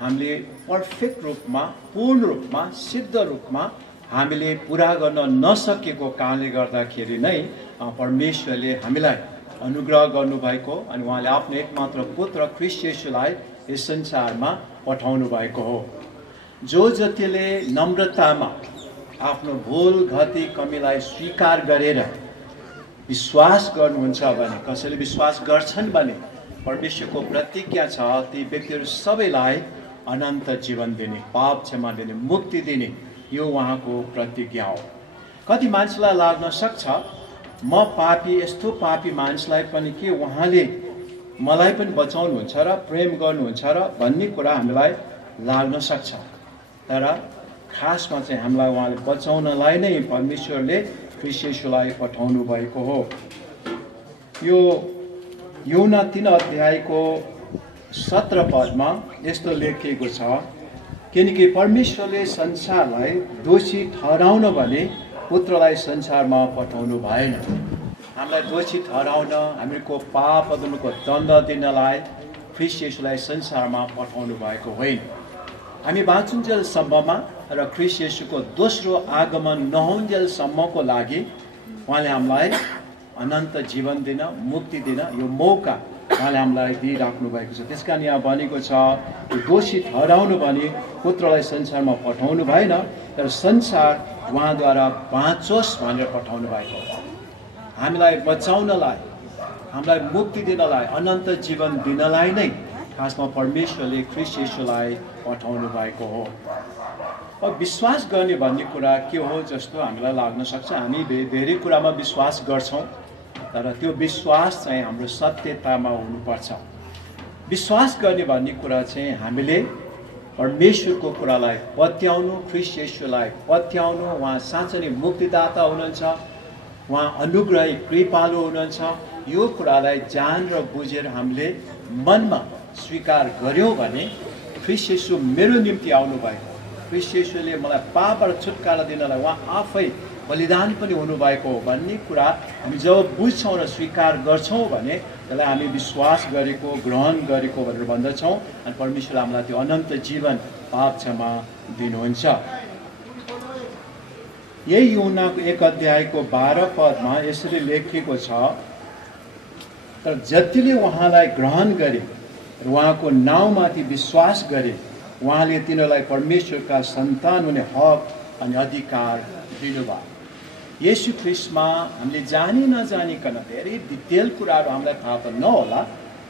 हामीले पर्फेक्ट रूपमा, पूर्ण रूपमा, सिद्ध रूपमा हामीले पुरा गर्न नसकेको कारणले गर्दाखेरि नै परमेश्वरले हामीलाई अनुग्रह गर्नुभएको अनि उहाँले आफ्नो एकमात्र पुत्र ख्रीष्ट येशूलाई यस संसारमा पठाउनु भएको हो। जो जतिले नम्रतामा आफ्नो भूल गति कमीलाई स्वीकार गरेर विश्वास गर्नुहुन्छ भने, कसैले विश्वास गर्छन् भने परमेश्वरको प्रतिज्ञा छ ती व्यक्तिहरू सबैलाई अनन्त जीवन दिने, पाप क्षमा दिने, मुक्ति दिने, यो उहाँको प्रतिज्ञा हो। कति मान्छेलाई लाग्न सक्छ म पापी, यस्तो पापी मान्छेलाई पनि के उहाँले मलाई पनि बचाउनुहुन्छ र प्रेम गर्नुहुन्छ र भन्ने कुरा हामीलाई लाग्न सक्छ। तर खासमा चाहिँ हामीलाई उहाँले बचाउनलाई नै परमेश्वरले ख्रीष्ट येशूलाई पठाउनु भएको हो। यो यूहन्ना 3 अध्यायको 17 पदमा यस्तो लेखिएको छ, किनकि परमेश्वरले संसारलाई दोषी ठहराउन भने पुत्रलाई संसारमा पठाउनु भएन। हामीलाई दोषी ठहराउन, हामीको पापहरूको दण्ड दिनलाई ख्रीष्ट येशूलाई संसारमा पठाउनु भएको होइन। हामी बाँचुन्जेलसम्ममा र ख्रीष्ट येशूको दोस्रो आगमन नहुन्जेलसम्मको लागि उहाँले हामीलाई अनन्त जीवन दिन, मुक्ति दिन यो मौका उहाँले हामीलाई दिइराख्नु भएको छ। त्यस कारण यहाँ भनेको छ दोषी ठहराउनु भने पुत्रलाई संसारमा पठाउनु भएन, तर संसार उहाँद्वारा बाँचोस् भनेर पठाउनु भएको हो। हामीलाई बचाउनलाई, हामीलाई मुक्ति दिनलाई, अनन्त जीवन दिनलाई नै खासमा परमेश्वरले ख्रीष्ट येशूलाई पठाउनु भएको हो। अब विश्वास गर्ने भन्ने कुरा के हो जस्तो हामीलाई लाग्न सक्छ। हामी धेरै कुरामा विश्वास गर्छौँ, तर त्यो विश्वास चाहिँ हाम्रो सत्यतामा हुनुपर्छ। विश्वास गर्ने भन्ने कुरा चाहिँ हामीले परमेश्वरको कुरालाई पत्याउनु, ख्रीष्ट येशूलाई पत्याउनु। उहाँ साँच्चै नै मुक्तिदाता हुनुहुन्छ, उहाँ अनुग्रही कृपालु हुनुहुन्छ। यो कुरालाई जान र बुझेर हामीले मनमा स्वीकार गर्यौँ भने ख्रीष्ट येशू मेरो निम्ति आउनुभएको, ख्रीष्ट येशूले मलाई पापबाट छुटकारा दिनलाई उहाँ आफै बलिदान पनि हुनुभएको हो भन्ने कुरा हामी जब बुझ्छौँ र स्वीकार गर्छौँ भने त्यसलाई हामी विश्वास गरेको, ग्रहण गरेको भनेर भन्दछौँ। अनि परमेश्वरले हामीलाई त्यो अनन्त जीवन पाप क्षमा दिनुहुन्छ। यही यूहन्नाको 1 अध्यायको 12 पदमा यसरी लेखिएको छ, तर जतिले उहाँलाई ग्रहण गरे र उहाँको नाउँमाथि विश्वास गरे उहाँले तिनीहरूलाई परमेश्वरका सन्तान हुने हक अनि अधिकार दिनुभयो। येशू ख्रीष्टमा हामीले जानी नजानिकन धेरै डिटेल कुराहरू हामीलाई थाहा त नहोला,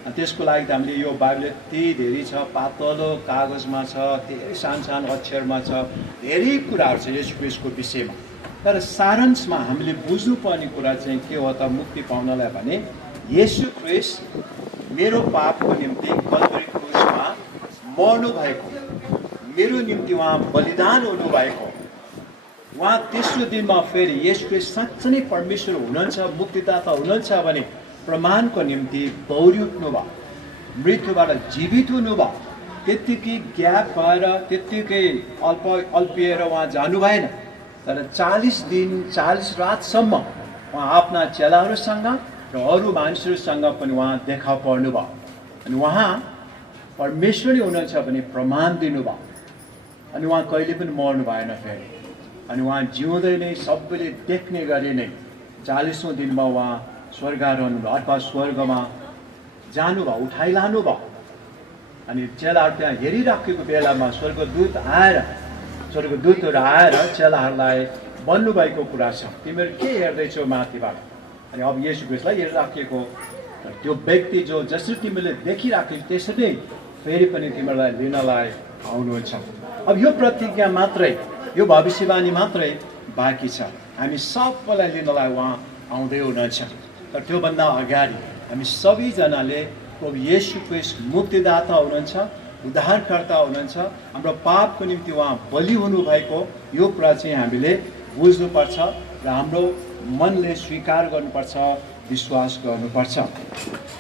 त्यसको लागि त हामीले यो बाइबल यति धेरै छ, पातलो कागजमा छ, धेरै सानो अक्षरमा छ, धेरै कुराहरू छ येशू ख्रीष्टको विषयमा। तर सारांशमा हामीले बुझ्नुपर्ने कुरा चाहिँ के हो त मुक्ति पाउनलाई भने येशू ख्रीष्ट मेरो पापको निम्ति कल्भरी क्रुसमा मर्नु भएको, मेरो निम्ति उहाँ बलिदान हुनुभएको, उहाँ तेस्रो दिनमा फेरि येशू ख्रीष्ट साँच्चै नै परमेश्वर हुनुहुन्छ, मुक्तिदाता हुनुहुन्छ भने प्रमाणको निम्ति दौडी उठ्नु भयो, मृत्युबाट जीवित हुनुभयो। त्यत्तिकै ग्याप भएर त्यत्तिकै अल्पिएर उहाँ जानु भएन, तर 40 दिन 40 रातसम्म उहाँ आफ्ना चेलाहरूसँग र अरू मानिसहरूसँग पनि उहाँ देखा पर्नुभयो। अनि उहाँ परमेश्वर नै हुनुहुन्छ भने प्रमाण दिनुभयो। अनि उहाँ कहिले पनि मर्नु भएन फेरि, अनि उहाँ जिउँदै नै सबैले देख्ने गरी नै 40औँ दिनमा उहाँ स्वर्गारोहण अथवा स्वर्गमा जानुभयो, उठाइलानु भयो। अनि चेलाहरू त्यहाँ हेरिराखेको बेलामा स्वर्गदूतहरू आएर चेलाहरूलाई भन्नुभएको कुरा छ, तिमीहरू के हेर्दैछौ माथिबाट? अनि अब येशू ख्रीष्टलाई हेरिराखेको त्यो व्यक्ति जो जसरी तिमीले देखिराखेको त्यसरी नै फेरि पनि तिमीहरूलाई लिनलाई आउनुहुन्छ। अब यो प्रतिज्ञा मात्रै, यो भविष्यवाणी मात्रै बाँकी छ, हामी सबैलाई लिनलाई उहाँ आउँदै हुनुहुन्छ। तर त्योभन्दा अगाडि हामी सबैजनाले प्रभु येशू ख्रीष्ट मुक्तिदाता हुनुहुन्छ, उद्धारकर्ता हुनुहुन्छ, हाम्रो पापको निम्ति उहाँ बलि हुनुभएको, यो कुरा चाहिँ हामीले बुझ्नुपर्छ र हाम्रो मनले स्वीकार गर्नुपर्छ, विश्वास गर्नुपर्छ।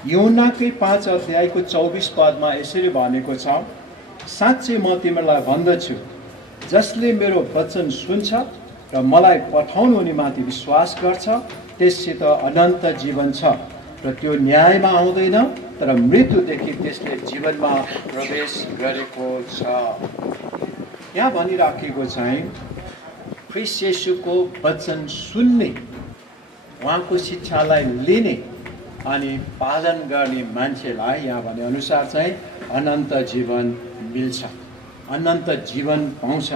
यूहन्नाकै 5 अध्यायको 24 पदमा यसरी भनेको छ, साँच्चै म तिमीहरूलाई भन्दछु, जसले मेरो वचन सुन्छ र मलाई पठाउनु हुनेमाथि विश्वास गर्छ त्यससित अनन्त जीवन छ र त्यो न्यायमा आउँदैन, तर मृत्युदेखि त्यसले जीवनमा प्रवेश गरेको छ। यहाँ भनिराखेको चाहिँ ख्रीष्ट येशूको वचन सुन्ने, उहाँको शिक्षालाई लिने अनि पालन गर्ने मान्छेलाई यहाँ भने अनुसार चाहिँ अनन्त जीवन मिल्छ, अनन्त जीवन पाउँछ।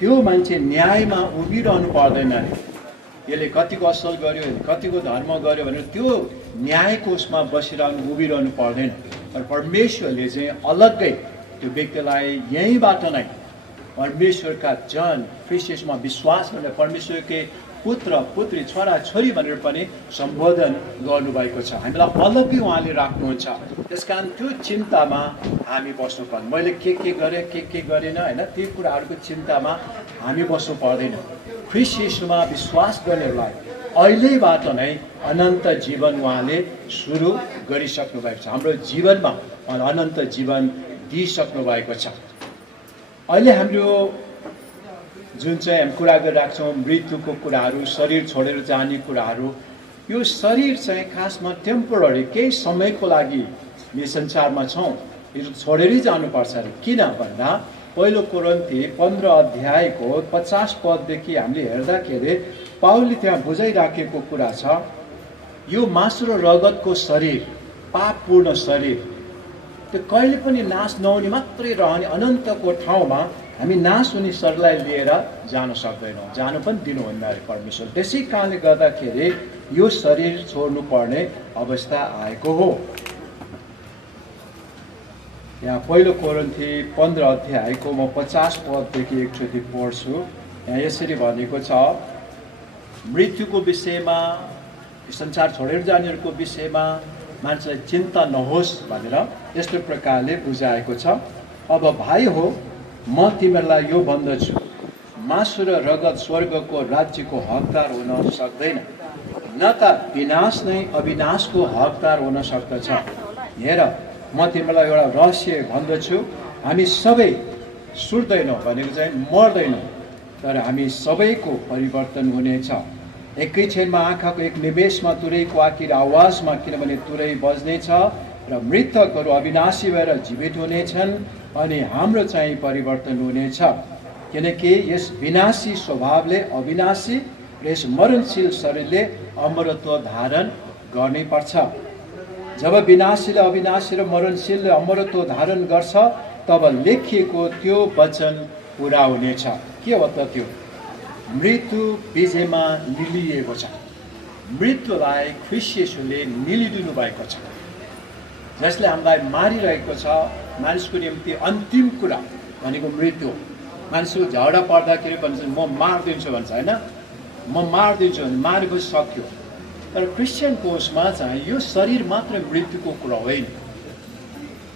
त्यो मान्छे न्यायमा उभिरहनु पर्दैन अरे, यसले कतिको असल गर्यो, कतिको धर्म गर्यो भनेर त्यो न्यायको उसमा बसिरहनु उभिरहनु पर्दैन। तर परमेश्वरले चाहिँ अलग्गै त्यो व्यक्तिलाई यहीँबाट नै परमेश्वरका जन ख्रीष्ट येशूमा विश्वास गरेर परमेश्वरकै पुत्र पुत्री छोरा छोरी भनेर पनि सम्बोधन गर्नुभएको छ। हामीलाई अलग्गै उहाँले राख्नुहुन्छ। त्यस कारण त्यो चिन्तामा हामी बस्नु पर्दैन, मैले के गरेँ के गरेन होइन, ती कुराहरूको चिन्तामा हामी बस्नु पर्दैन। ख्रीष्ट येशूमा विश्वास गर्नेहरूलाई अहिलेबाट नै अनन्त जीवन उहाँले सुरु गरिसक्नु भएको छ, हाम्रो जीवनमा अनन्त जीवन दिइसक्नु भएको छ। अहिले हाम्रो जुन चाहिँ हामी कुरा गरिरहेको छौँ मृत्युको कुराहरू, शरीर छोडेर जाने कुराहरू, यो शरीर चाहिँ खासमा टेम्पोररी केही समयको लागि यो संसारमा छौँ, यो छोडेरै जानुपर्छ अरे। किन भन्दा पहिलो कोरिन्थी 15 अध्यायको 50 पददेखि हामीले हेर्दाखेरि पाउलले त्यहाँ बुझाइराखेको कुरा छ, यो मासु र रगतको शरीर पापपूर्ण शरीर त्यो कहिले पनि नाश नहुने मात्रै रहने अनन्तको ठाउँमा हामी नाश हुने शरीरलाई लिएर जान सक्दैनौँ, जानु पनि दिनुहुन्न अरे परमेश्वर। त्यसै कारणले गर्दाखेरि यो शरीर छोड्नु पर्ने अवस्था आएको हो। यहाँ पहिलो कोरिन्थी 15 अध्यायको म 50 पददेखि एकचोटि पढ्छु। यहाँ यसरी भनेको छ, मृत्युको विषयमा, संसार छोडेर जानेहरूको विषयमा मान्छेलाई चिन्ता नहोस् भनेर यस्तो प्रकारले बुझाएको छ। अब भाइ हो, म तिमीहरूलाई यो भन्दछु, मासु र रगत स्वर्गको राज्यको हकदार हुन सक्दैन, न त विनाश नै अविनाशको हकदार हुन सक्दछ। हेर, म तिमीलाई एउटा रहस्य भन्दछु, हामी सबै सुर्दैनौँ भनेको चाहिँ मर्दैनौँ, तर हामी सबैको परिवर्तन हुनेछ। एकैछिनमा आँखाको एक निमेषमा तुरैको आखिर आवाजमा, किनभने तुरै बज्नेछ र मृतकहरू अविनाशी भएर जीवित हुनेछन् अनि हाम्रो चाहिँ परिवर्तन हुनेछ। किनकि यस विनाशी स्वभावले अविनाशी र यस मरणशील शरीरले अमरत्व धारण गर्नै पर्छ। जब विनाशीले अविनाशी र मरणशीलले अमरत्व धारण गर्छ, तब लेखिएको त्यो वचन पुरा हुनेछ। के हो त त्यो? मृत्यु विजयमा निलिएको छ। मृत्युलाई ख्रीष्ट येशूले निलिदिनु भएको छ, जसले हामीलाई मारिरहेको छ। मानिसको निम्ति अन्तिम कुरा भनेको मृत्यु। मानिसको झगडा पर्दाखेरि भन्छ म मारिदिन्छु भन्छ, होइन, म मारिदिन्छु भने मारेपछि सक्यो। तर क्रिस्चियनको उसमा चाहिँ यो शरीर मात्र मृत्युको कुरा होइन,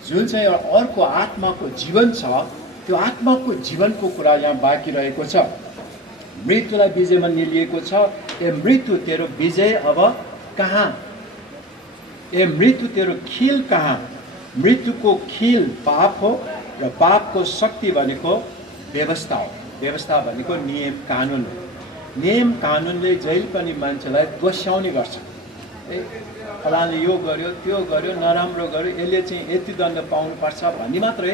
जुन चाहिँ अर्को आत्माको जीवन छ, त्यो आत्माको जीवनको कुरा यहाँ बाँकी रहेको छ। मृत्युलाई विजयमा निलिएको छ। ए मृत्यु तेरो विजय अब कहाँ? ए मृत्यु तेरो खिल कहाँ? मृत्युको खिल पाप हो र पापको शक्ति भनेको व्यवस्था हो। व्यवस्था भनेको नियम कानुन हो। नियम कानुनले जहिले पनि मान्छेलाई दोस्याउने गर्छ। फलानले यो गर्यो, त्यो गर्यो, नराम्रो गर्यो, यसले चाहिँ यति दण्ड पाउनुपर्छ भन्ने मात्रै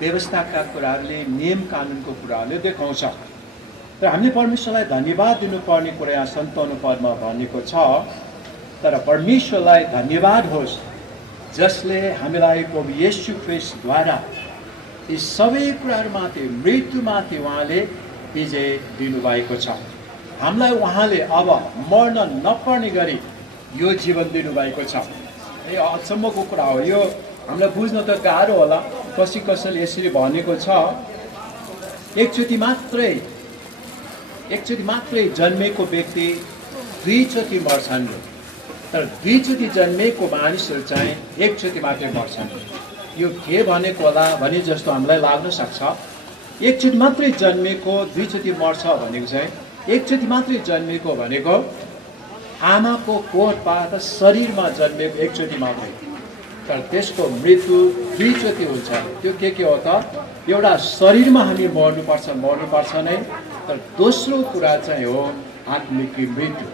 व्यवस्थाका कुराहरूले, नियम कानुनको कुराहरूले देखाउँछ। तर हामीले परमेश्वरलाई धन्यवाद दिनुपर्ने कुरा यहाँ 57 पदमा भनेको छ। तर परमेश्वरलाई धन्यवाद होस् जसले हामीलाई प्रभु येशू ख्रीष्टद्वारा यी सबै कुराहरूमाथि, मृत्युमाथि उहाँले विजय दिनुभएको छ। हामीलाई उहाँले अब मर्न नपर्ने गरी यो जीवन दिनुभएको छ। ए अचम्मको कुरा हो यो। हामीलाई बुझ्न त गाह्रो होला, कसैले यसरी भनेको छ, एकचोटि मात्रै जन्मेको व्यक्ति दुईचोटि मर्छन्, तर दुईचोटि जन्मेको मानिसहरू चाहिँ एकचोटि मात्रै मर्छन्। यो के भनेको होला भने जस्तो हामीलाई लाग्न सक्छ। एकचोटि मात्रै जन्मेको दुईचोटि मर्छ भनेको चाहिँ, एकचोटि मात्रै जन्मेको भनेको आमाको कोखबाट शरीरमा जन्मेको एकचोटि मात्रै, तर त्यसको मृत्यु दुईचोटि हुन्छ। त्यो के हो त? एउटा शरीरमा हामी मर्नुपर्छ नै, तर दोस्रो कुरा चाहिँ हो आत्मिकी मृत्यु।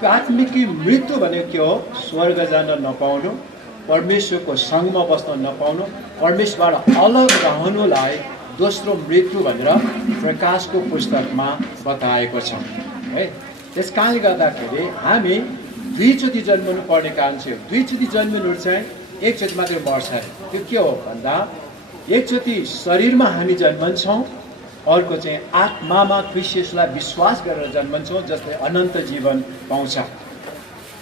त्यो आत्मिकी मृत्यु भनेको के हो? स्वर्ग जान नपाउनु, परमेश्वरको सँगमा बस्न नपाउनु, परमेश्वरबाट अलग रहनुलाई दोस्रो मृत्यु भनेर प्रकाशको पुस्तकमा बताएको छ है। त्यस कारणले गर्दाखेरि हामी दुईचोटि जन्मनु पर्ने कारण चाहिँ, दुईचोटि जन्मिनु चाहिँ एकचोटि मात्रै मर्छ। त्यो के हो भन्दा, एकचोटि शरीरमा हामी जन्मन्छौँ, अर्को चाहिँ आत्मामा ख्रीष्ट येशूलाई विश्वास गरेर जन्मन्छौँ, जसले अनन्त जीवन पाउँछ।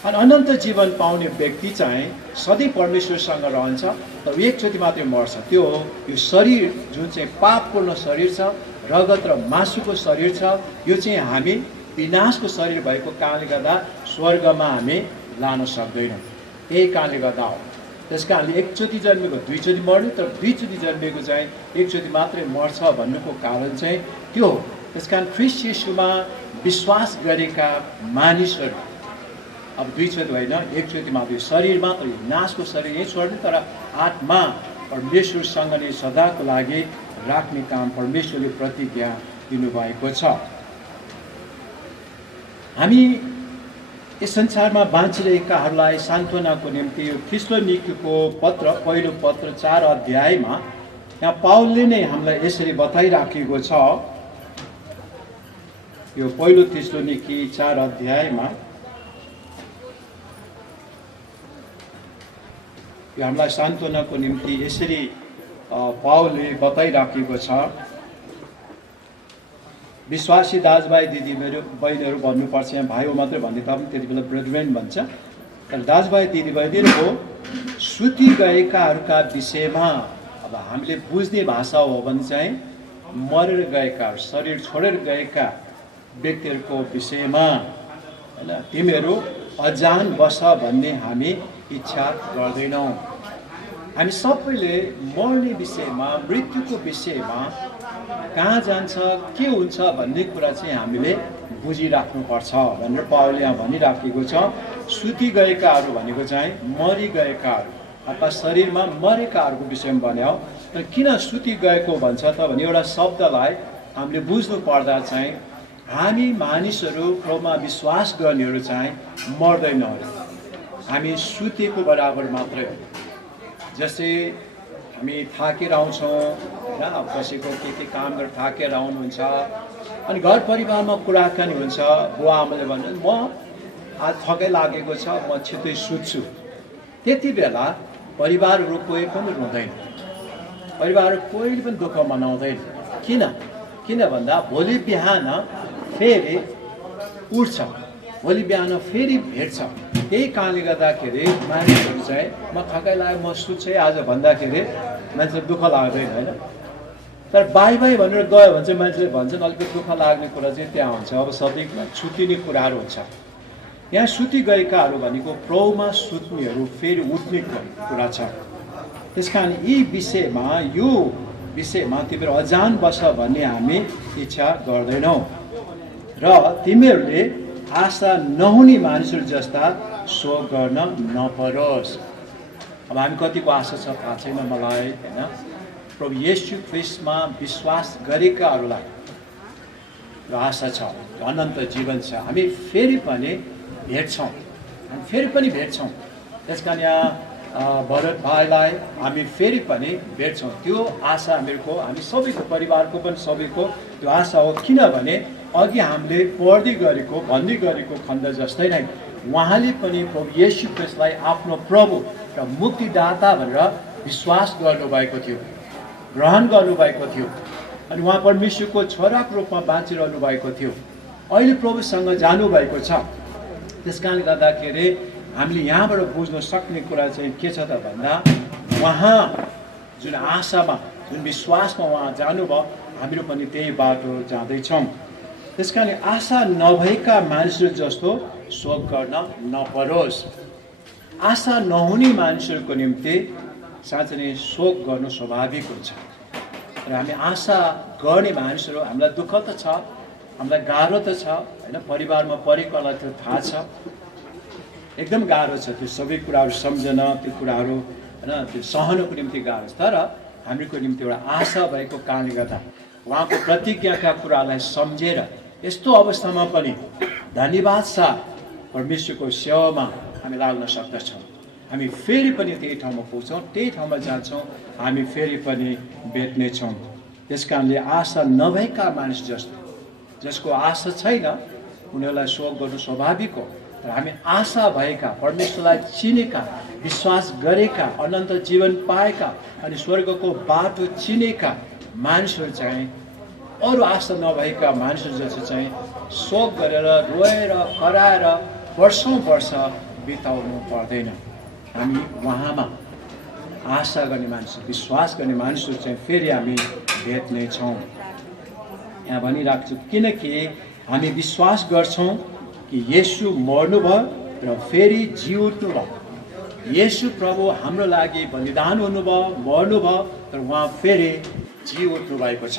अनि अनन्त जीवन पाउने व्यक्ति चाहिँ सधैँ परमेश्वरसँग रहन्छ, तर एकचोटि मात्रै मर्छ। त्यो हो यो शरीर जुन चाहिँ पापपूर्ण शरीर छ, रगत र मासुको शरीर छ, यो चाहिँ हामी विनाशको शरीर भएको कारणले गर्दा स्वर्गमा हामी लान सक्दैनौँ। यही कारणले गर्दा हो। त्यस कारणले एकचोटि जन्मेको दुईचोटि मर्ने, तर दुईचोटि जन्मेको चाहिँ एकचोटि मात्रै मर्छ भन्नुको कारण चाहिँ त्यो हो। त्यस कारण ख्रीष्ट येशूमा विश्वास गरेका मानिसहरू अब दुईचोटि होइन, एकचोटि मात्रै, शरीर मात्रै, नाशको शरीर यही छोड्ने, तर आत्मा परमेश्वरसँग नै सदाको लागि राख्ने काम परमेश्वरले प्रतिज्ञा दिनुभएको छ। हामी यस संसारमा बाँचिरहेकाहरूलाई सान्त्वनाको निम्ति यो थिस्सलुनीकीको पत्र, पहिलो पत्र 4 अध्यायमा यहाँ पाउलले नै हामीलाई यसरी बताइराखेको छ। यो पहिलो थिस्सलुनीकी 4 अध्यायमा यो हामीलाई सान्त्वनाको निम्ति यसरी पाउलले बताइराखेको छ। विश्वासी दाजुभाइ दिदीबहिनी बहिनीहरू भन्नुपर्छ, यहाँ भाइ हो मात्रै भन्ने तापनि त्यति बेला ब्रेडमेन भन्छ। तर दाजुभाइ दिदीबहिनीहरूको सुति गएकाहरूका विषयमा अब हामीले बुझ्ने भाषा हो भने चाहिँ मरेर गएका, शरीर छोडेर गएका व्यक्तिहरूको विषयमा होइन, तिमीहरू अजान बस भन्ने हामी इच्छा गर्दैनौँ। हामी सबैले मर्ने विषयमा, मृत्युको विषयमा, कहाँ जान्छ, के हुन्छ भन्ने कुरा चाहिँ हामीले बुझिराख्नुपर्छ भनेर पावलले यहाँ भनिराखेको छ। सुति गएकाहरू भनेको चाहिँ मरिगएकाहरू अथवा शरीरमा मरेकाहरूको विषयमा भन्यो। तर किन सुति गएको भन्छ त भने एउटा शब्दलाई हामीले बुझ्नु पर्दा चाहिँ हामी मानिसहरू प्रभुमा विश्वास गर्नेहरू चाहिँ मर्दैनौँ, हामी सुतेको बराबर मात्रै हो। जस्तै हामी थाकेर आउँछौँ होइन, अब कसैको के काम गरेर थाकेर आउनुहुन्छ, अनि घर परिवारमा कुराकानी हुन्छ, बुवा आमाले भन्नुहुन्छ म आज थकै लागेको छ, म छिट्टै सुत्छु। त्यति बेला परिवारहरू कोही पनि रुँदैन, परिवार कोही पनि दुःख मनाउँदैन। किन भन्दा भोलि बिहान फेरि उठ्छ, भोलि बिहान फेरि भेट्छ। त्यही कारणले गर्दाखेरि मानिसहरू चाहिँ म थकाइ लाग्यो म सुत्छु आज भन्दाखेरि मान्छेलाई दुःख लाग्दैन होइन। तर बाई भनेर गयो भने चाहिँ मान्छेले भन्छन् अलिकति दुःख लाग्ने कुरा चाहिँ त्यहाँ हुन्छ। अब सधैँ छुट्टिने कुराहरू हुन्छ। यहाँ सुति गएकाहरू भनेको प्रभुमा सुत्नेहरू फेरि उठ्ने कुरा छ। त्यस कारण यी विषयमा, यो विषयमा तिमीहरू अजान बस भन्ने हामी इच्छा गर्दैनौँ र तिमीहरूले आशा नहुने मानिसहरू जस्ता शोक गर्न नपरोस्। अब हामी कतिको आशा छ थाहा छैन मलाई होइन। प्रभु येशू ख्रीष्टमा विश्वास गरेकाहरूलाई र आशा छ, अनन्त जीवन छ, हामी फेरि पनि भेट्छौँ, हामी फेरि पनि भेट्छौँ। त्यस कारण यहाँ भरत भाइलाई हामी फेरि पनि भेट्छौँ, त्यो आशा हामीहरूको, हामी सबैको परिवारको पनि सबैको त्यो आशा हो। किनभने अघि हामीले पढ्दै गरेको भन्दै गरेको खण्ड जस्तै नै उहाँले पनि प्रभु येशू ख्रीष्टलाई आफ्नो प्रभु र मुक्तिदाता भनेर विश्वास गर्नुभएको थियो, ग्रहण गर्नुभएको थियो, अनि उहाँ परमेश्वरको छोराको रूपमा बाँचिरहनु भएको थियो। अहिले प्रभुसँग जानुभएको छ। त्यस कारणले गर्दाखेरि हामीले यहाँबाट बुझ्न सक्ने कुरा चाहिँ के छ त भन्दा उहाँ जुन आशामा, जुन विश्वासमा उहाँ जानुभयो, हामीहरू पनि त्यही बाटो जाँदैछौँ। त्यस कारण आशा नभएका मानिसहरू जस्तो शोक गर्न नपरोस्। आशा नहुने मानिसहरूको निम्ति साँच्चै नै शोक गर्नु स्वाभाविक हुन्छ। र हामी आशा गर्ने मानिसहरू, हामीलाई दुःख त छ, हामीलाई गाह्रो त छ होइन, परिवारमा परेकोलाई त्यो थाहा छ, एकदम गाह्रो छ त्यो सबै कुराहरू सम्झन, त्यो कुराहरू होइन त्यो सहनको निम्ति गाह्रो छ। तर हामीको निम्ति एउटा आशा भएको कारणले गर्दा उहाँको प्रतिज्ञाका कुरालाई सम्झेर यस्तो अवस्थामा पनि धन्यवाद साथ परमेश्वरको सेवामा हामी लाग्न सक्दछौँ। हामी फेरि पनि त्यही ठाउँमा पुग्छौँ, त्यही ठाउँमा जान्छौँ, हामी फेरि पनि भेट्नेछौँ। त्यस कारणले आशा नभएका मानिस जस्तो, जसको आशा छैन, उनीहरूलाई शोक गर्नु स्वाभाविक हो। र हामी आशा भएका, परमेश्वरलाई चिनेका, विश्वास गरेका, अनन्त जीवन पाएका अनि स्वर्गको बाटो चिनेका मानिसहरू चाहिँ अरू आशा नभएका मानिसहरू जस्तो चाहिँ शोक गरेर, रोएर, कराएर वर्षौँ वर्ष बिताउनु पर्दैन। हामी उहाँमा आशा गर्ने मानिस, विश्वास गर्ने मानिसहरू चाहिँ फेरि हामी भेट्नेछौँ। यहाँ भनिरहेको छु किनकि हामी विश्वास गर्छौँ कि येशू मर्नुभयो र फेरि जी उठ्नुभयो। येशू प्रभु हाम्रो लागि बलिदान हुनुभयो, मर्नुभयो, तर उहाँ फेरि जी उठ्नु भएको छ।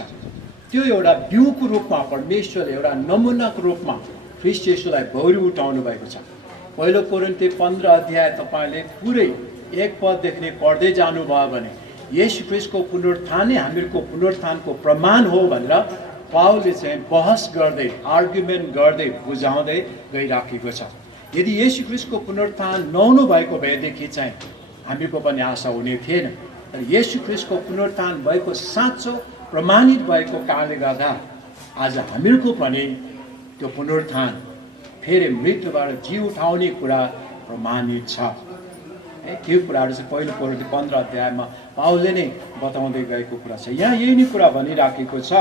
त्यो एउटा बिउको रूपमा परमेश्वरले एउटा नमुनाको रूपमा ख्रीष्ट येशूलाई भौरी उठाउनु भएको छ। पहिलो कोरिन्थी 15 अध्याय तपाईँले पुरै 1 पददेखि पढ्दै जानुभयो भने येशू ख्रीष्टको पुनरुत्थानै हामीहरूको पुनरुत्थानको प्रमाण हो भनेर पावलले चाहिँ बहस गर्दै, आर्गुमेन्ट गर्दै, बुझाउँदै गइराखेको छ। यदि येशू ख्रीष्टको पुनरुत्थान नहुनु भएको भएदेखि चाहिँ हामीको पनि आशा हुने थिएन। तर येशू ख्रीष्टको पुनरुत्थान भएको साँचो प्रमाणित भएको कारणले गर्दा आज हामीहरूको पनि त्यो पुनरुत्थान फेरि मृत्युबाट जी उठाउने कुरा प्रमाणित छ। है। त्यो कुराहरू चाहिँ पहिलो कोरिन्थी 15 अध्यायमा पाउलले नै बताउँदै गएको कुरा छ। यहाँ यही नै कुरा भनिराखेको छ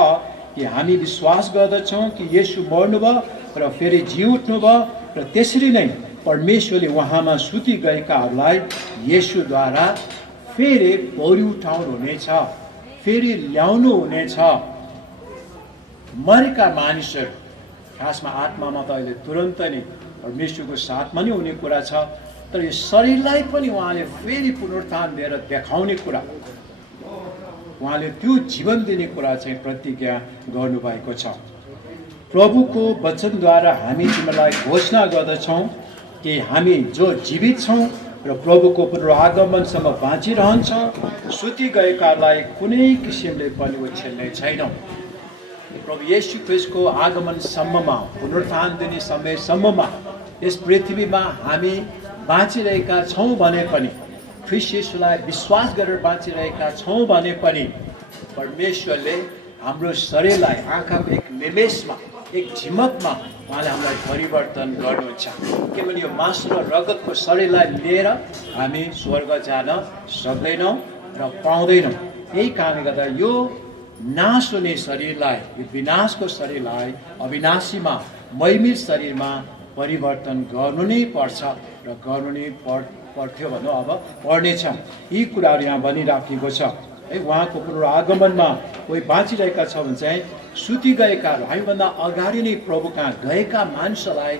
कि हामी विश्वास गर्दछौँ कि येशू मर्नुभयो र फेरि जी उठ्नुभयो र त्यसरी नै परमेश्वरले उहाँमा सुति गएकाहरूलाई येशूद्वारा फेरि भोलि उठाउनु हुनेछ, फेरि ल्याउनु हुनेछ। मरेका मानिसहरू खासमा आत्मामा त अहिले तुरन्तै नै परमेश्वरको साथमा नै हुने कुरा छ, तर यो शरीरलाई पनि उहाँले फेरि पुनरुत्थान दिएर देखाउने कुरा, उहाँले त्यो जीवन दिने कुरा चाहिँ प्रतिज्ञा गर्नुभएको छ। प्रभुको वचनद्वारा हामी तिमीलाई घोषणा गर्दछौँ कि हामी जो जीवित छौँ र प्रभुको पुनरागमनसम्म बाँचिरहन्छौँ, सुति गएकालाई कुनै किसिमले पनि ओछ्याउने छैनौँ। प्रभु येशू ख्रीष्टको आगमनसम्ममा, पुनरुत्थान दिने समयसम्ममा यस पृथ्वीमा हामी बाँचिरहेका छौँ भने पनि, ख्रीष्ट येशूलाई विश्वास गरेर बाँचिरहेका छौँ भने पनि परमेश्वरले हाम्रो शरीरलाई आँखाको एक निमेषमा, एक झिमकमा उहाँले हामीलाई परिवर्तन गर्नुहुन्छ। किनभने यो मासु र रगतको शरीरलाई लिएर हामी स्वर्ग जान सक्दैनौँ र पाउँदैनौँ। यही कारणले गर्दा यो नाश हुने शरीरलाई, यो विनाशको शरीरलाई अविनाशीमा, महिमित शरीरमा परिवर्तन गर्नु नै पर्छ र गर्नु नै पर्थ्यो भनौँ, अब पर्नेछ। यी कुराहरू यहाँ भनिराखेको छ है। उहाँको पुनरागमनमा कोही बाँचिरहेका छ भने चाहिँ सुति गएकाहरू, हामीभन्दा अगाडि नै प्रभु कहाँ गएका मानिसहरूलाई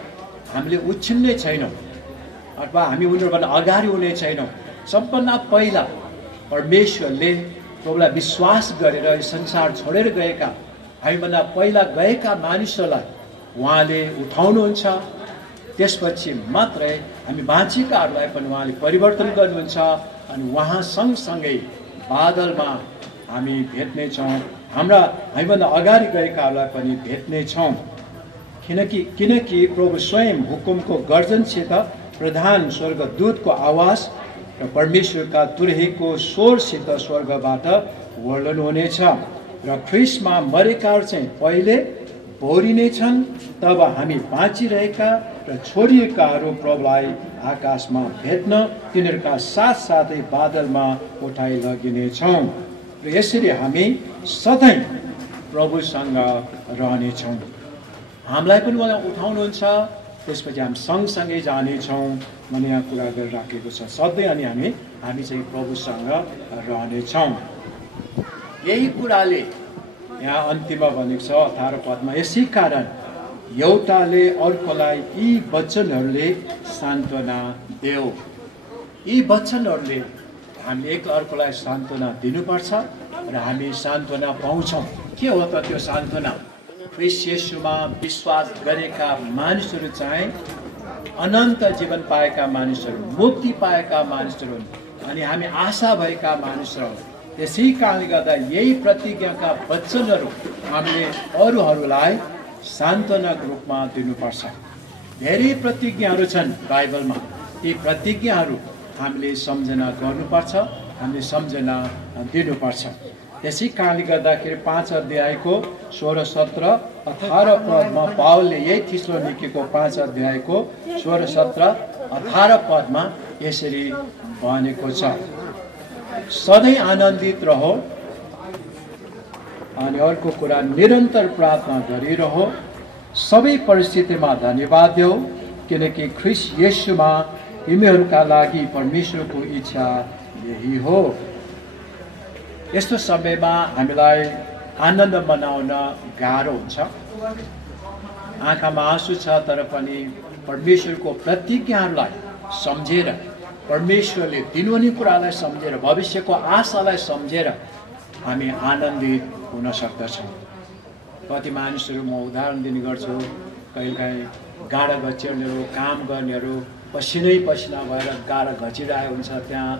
हामीले उछिन्ने छैनौँ अथवा हामी उनीहरूभन्दा अगाडि हुने छैनौँ। सबभन्दा पहिला परमेश्वरले प्रभुलाई विश्वास गरेर यो संसार छोडेर गएका, हामीभन्दा पहिला गएका मानिसहरूलाई उहाँले उठाउनुहुन्छ। त्यसपछि मात्रै हामी बाँचेकाहरूलाई पनि उहाँले परिवर्तन गर्नुहुन्छ अनि उहाँ सँगसँगै बादलमा हामी भेट्नेछौँ। हामीभन्दा अगाडि गएकाहरूलाई पनि भेट्नेछौँ। किनकि प्रभु स्वयं हुकुमको गर्जनसित, प्रधान स्वर्गदूतको आवाज र परमेश्वरका तुरहीको स्वरसित स्वर्गबाट वर्णन हुनेछ र ख्रीष्टमा मरेकाहरू चाहिँ पहिले भोरिनेछन्। तब हामी बाँचिरहेका र छोडिएकाहरू प्रभुलाई आकाशमा भेट्न तिनीहरूका साथसाथै बादलमा उठाइ लगिनेछौँ र यसरी हामी सधैँ प्रभुसँग रहनेछौँ। हामीलाई पनि उहाँ उठाउनुहुन्छ, त्यसपछि हामी सँगसँगै जानेछौँ भन्ने यहाँ कुरा गरिराखेको छ। सधैँ अनि हामी चाहिँ प्रभुसँग रहनेछौँ। यही कुराले यहाँ अन्तिममा भनेको छ 18 पदमा, यसै कारण एउटाले अर्कोलाई यी वचनहरूले सान्त्वना देऊ। यी वचनहरूले हामीले एक अर्कोलाई सान्त्वना दिनुपर्छ र हामी सान्त्वना पाउँछौँ। के हो त त्यो सान्त्वना? ख्रीष्ट येशूमा विश्वास गरेका मानिसहरू चाहिँ अनन्त जीवन पाएका मानिसहरू, मुक्ति पाएका मानिसहरू अनि हामी आशा भएका मानिसहरू। त्यसै कारणले गर्दा यही प्रतिज्ञाका वचनहरू हामीले अरूहरूलाई सान्त्वनाको रूपमा दिनुपर्छ। धेरै प्रतिज्ञाहरू छन् बाइबलमा, ती प्रतिज्ञाहरू हामीले सम्झना गर्नुपर्छ, हामीले सम्झना दिनुपर्छ। त्यसै कारणले गर्दाखेरि 5 अध्यायको 16, 17, 18 पदमा पावलले यही थिस्सलुनीकेको 5 अध्यायको 16, 17, 18 पदमा यसरी भनेको छ, सधैँ आनन्दित रहो अनि अर्को कुरा निरन्तर प्रार्थना गरिरहो, सबै परिस्थितिमा धन्यवाद देऊ किनकि ख्रीष्ट येशूमा तिमीहरूका लागि परमेश्वरको इच्छा यही हो। यस्तो समयमा हामीलाई आनन्द मनाउन गाह्रो हुन्छ। आँखामा आँसु छ, तर पनि परमेश्वरको प्रतिज्ञाहरूलाई सम्झेर, परमेश्वरले दिनुहुने कुरालाई सम्झेर, भविष्यको आशालाई सम्झेर हामी आनन्दित हुन सक्दछौँ। कति मानिसहरू म उदाहरण दिने गर्छु, कहिलेकाहीँ गाडा घचिर्नेहरू, काम गर्नेहरू पसिनै पसिना भएर गाडा घचिरहेको हुन्छ। त्यहाँ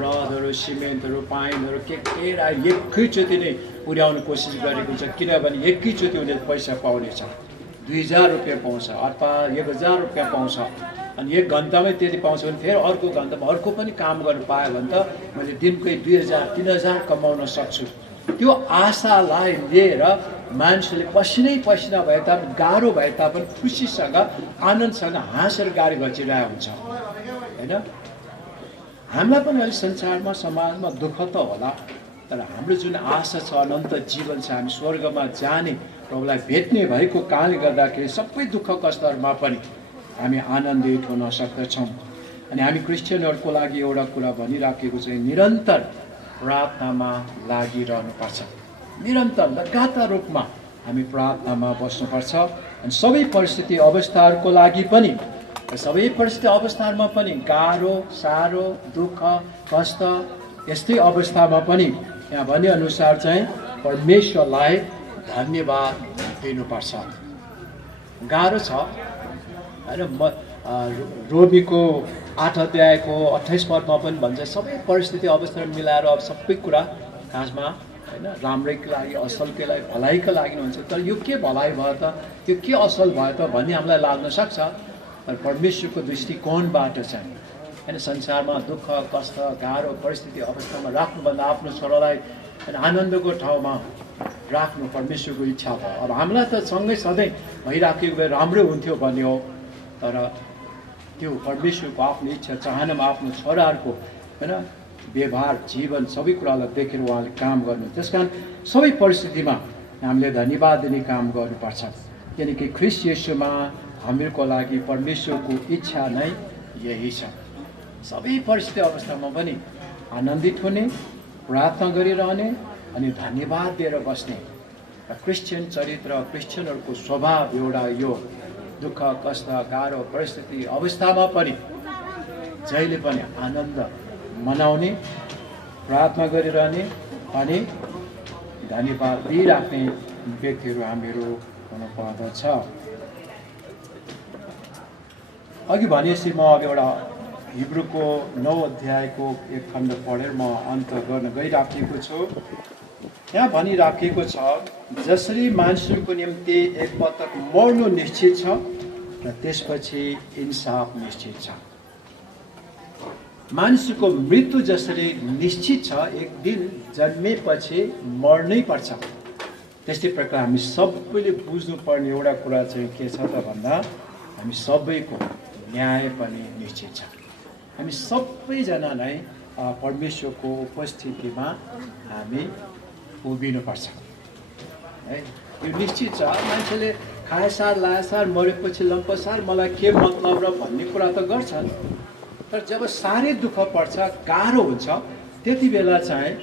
रडहरू, सिमेन्टहरू, पाइपहरू के एकैचोटि नै पुर्याउने कोसिस गरेको हुन्छ, किनभने एकैचोटि उनीहरूले पैसा पाउनेछ। 2000 रुपियाँ पाउँछ अथवा 1000 रुपियाँ पाउँछ अनि एक घन्टामै त्यति पाउँछ भने फेरि अर्को घन्टामा अर्को पनि काम गर्नु पायो भने त मैले दिनकै 2000, 3000 कमाउन सक्छु। त्यो आशालाई लिएर मान्छेले पसिनै पसिना भए तापनि, गाह्रो भए तापनि खुसीसँग, आनन्दसँग हाँसेर गाडी घचिरहेको हुन्छ, होइन? हामीलाई पनि अहिले संसारमा समाजमा दुःख त होला, तर हाम्रो जुन आशा छ अनन्त जीवन छ, हामी स्वर्गमा जाने प्रभुलाई भेट्ने भएको कारणले गर्दाखेरि सबै दुःख कष्टहरूमा पनि हामी आनन्दित हुन सक्दछौँ। अनि हामी क्रिस्चियनहरूको लागि एउटा कुरा भनिराखेको चाहिँ निरन्तर प्रार्थनामा लागिरहनुपर्छ। निरन्तर लगातार रूपमा हामी प्रार्थनामा बस्नुपर्छ। अनि सबै परिस्थिति अवस्थाहरूको लागि पनि, सबै परिस्थिति अवस्थाहरूमा पनि, गाह्रो साह्रो दुःख कष्ट यस्तै अवस्थामा पनि यहाँ भनेअनुसार चाहिँ परमेश्वरलाई धन्यवाद दिनुपर्छ। गाह्रो छ होइन। रोमीको 8 अध्यायको 28 पदमा पनि भन्छ सबै परिस्थिति अवस्थाहरू मिलाएर अब सबै कुरा खासमा होइन राम्रैको लागि असलकै लागि भलाइको लागि हुन्छ। तर यो के भलाइ भयो त, यो के असल भयो त भन्ने हामीलाई लाग्न सक्छ। तर परमेश्वरको दृष्टिकोणबाट चाहिँ होइन संसारमा दुःख कष्ट गाह्रो परिस्थिति अवस्थामा राख्नुभन्दा आफ्नो छोरालाई आनन्दको ठाउँमा राख्नु परमेश्वरको इच्छा भयो। अब हामीलाई त सँगै सधैँ भइराखेको भए राम्रै हुन्थ्यो भन्ने हो, तर त्यो परमेश्वरको आफ्नो इच्छा चाहनामा आफ्नो छोराहरूको होइन व्यवहार जीवन सबै कुरालाई देखेर उहाँले काम गर्नु। त्यस कारण सबै परिस्थितिमा हामीले धन्यवाद दिने काम गर्नुपर्छ, किनकि ख्रीष्ट येशूमा हामीहरूको लागि परमेश्वरको इच्छा नै यही छ। सबै परिस्थिति अवस्थामा पनि आनन्दित हुने, प्रार्थना गरिरहने अनि धन्यवाद दिएर बस्ने। क्रिस्चियन चरित्र क्रिस्चियनहरूको स्वभाव एउटा यो दुःख कष्ट गाह्रो परिस्थिति अवस्थामा पनि जहिले पनि आनन्द मनाउने, प्रार्थना गरिरहने अनि धन्यवाद दिइराख्ने व्यक्तिहरू हामीहरू हुनुपर्दछ। अघि भनेपछि म अब एउटा हिब्रूको 9 अध्यायको एक खण्ड पढेर म अन्त गर्न गइराखेको छु। यहाँ भनिराखेको छ जसरी मानिसहरूको निम्ति एकपटक मर्नु निश्चित छ र त्यसपछि इन्साफ निश्चित छ। मानिसको मृत्यु जसरी निश्चित छ, एक दिन जन्मेपछि मर्नै पर्छ, त्यस्तै प्रकार हामी सबैले बुझ्नुपर्ने एउटा कुरा चाहिँ के छ त भन्दा हामी सबैको न्याय पनि निश्चित छ। हामी सबैजना नै परमेश्वरको उपस्थितिमा हामी उभिनुपर्छ है। यो निश्चित छ। मान्छेले खाएसार लाएसार मरेपछि लम्पसार मलाई के मतलब र भन्ने कुरा त गर्छन्, तर जब साह्रै दुःख पर्छ गाह्रो हुन्छ त्यति बेला चाहिँ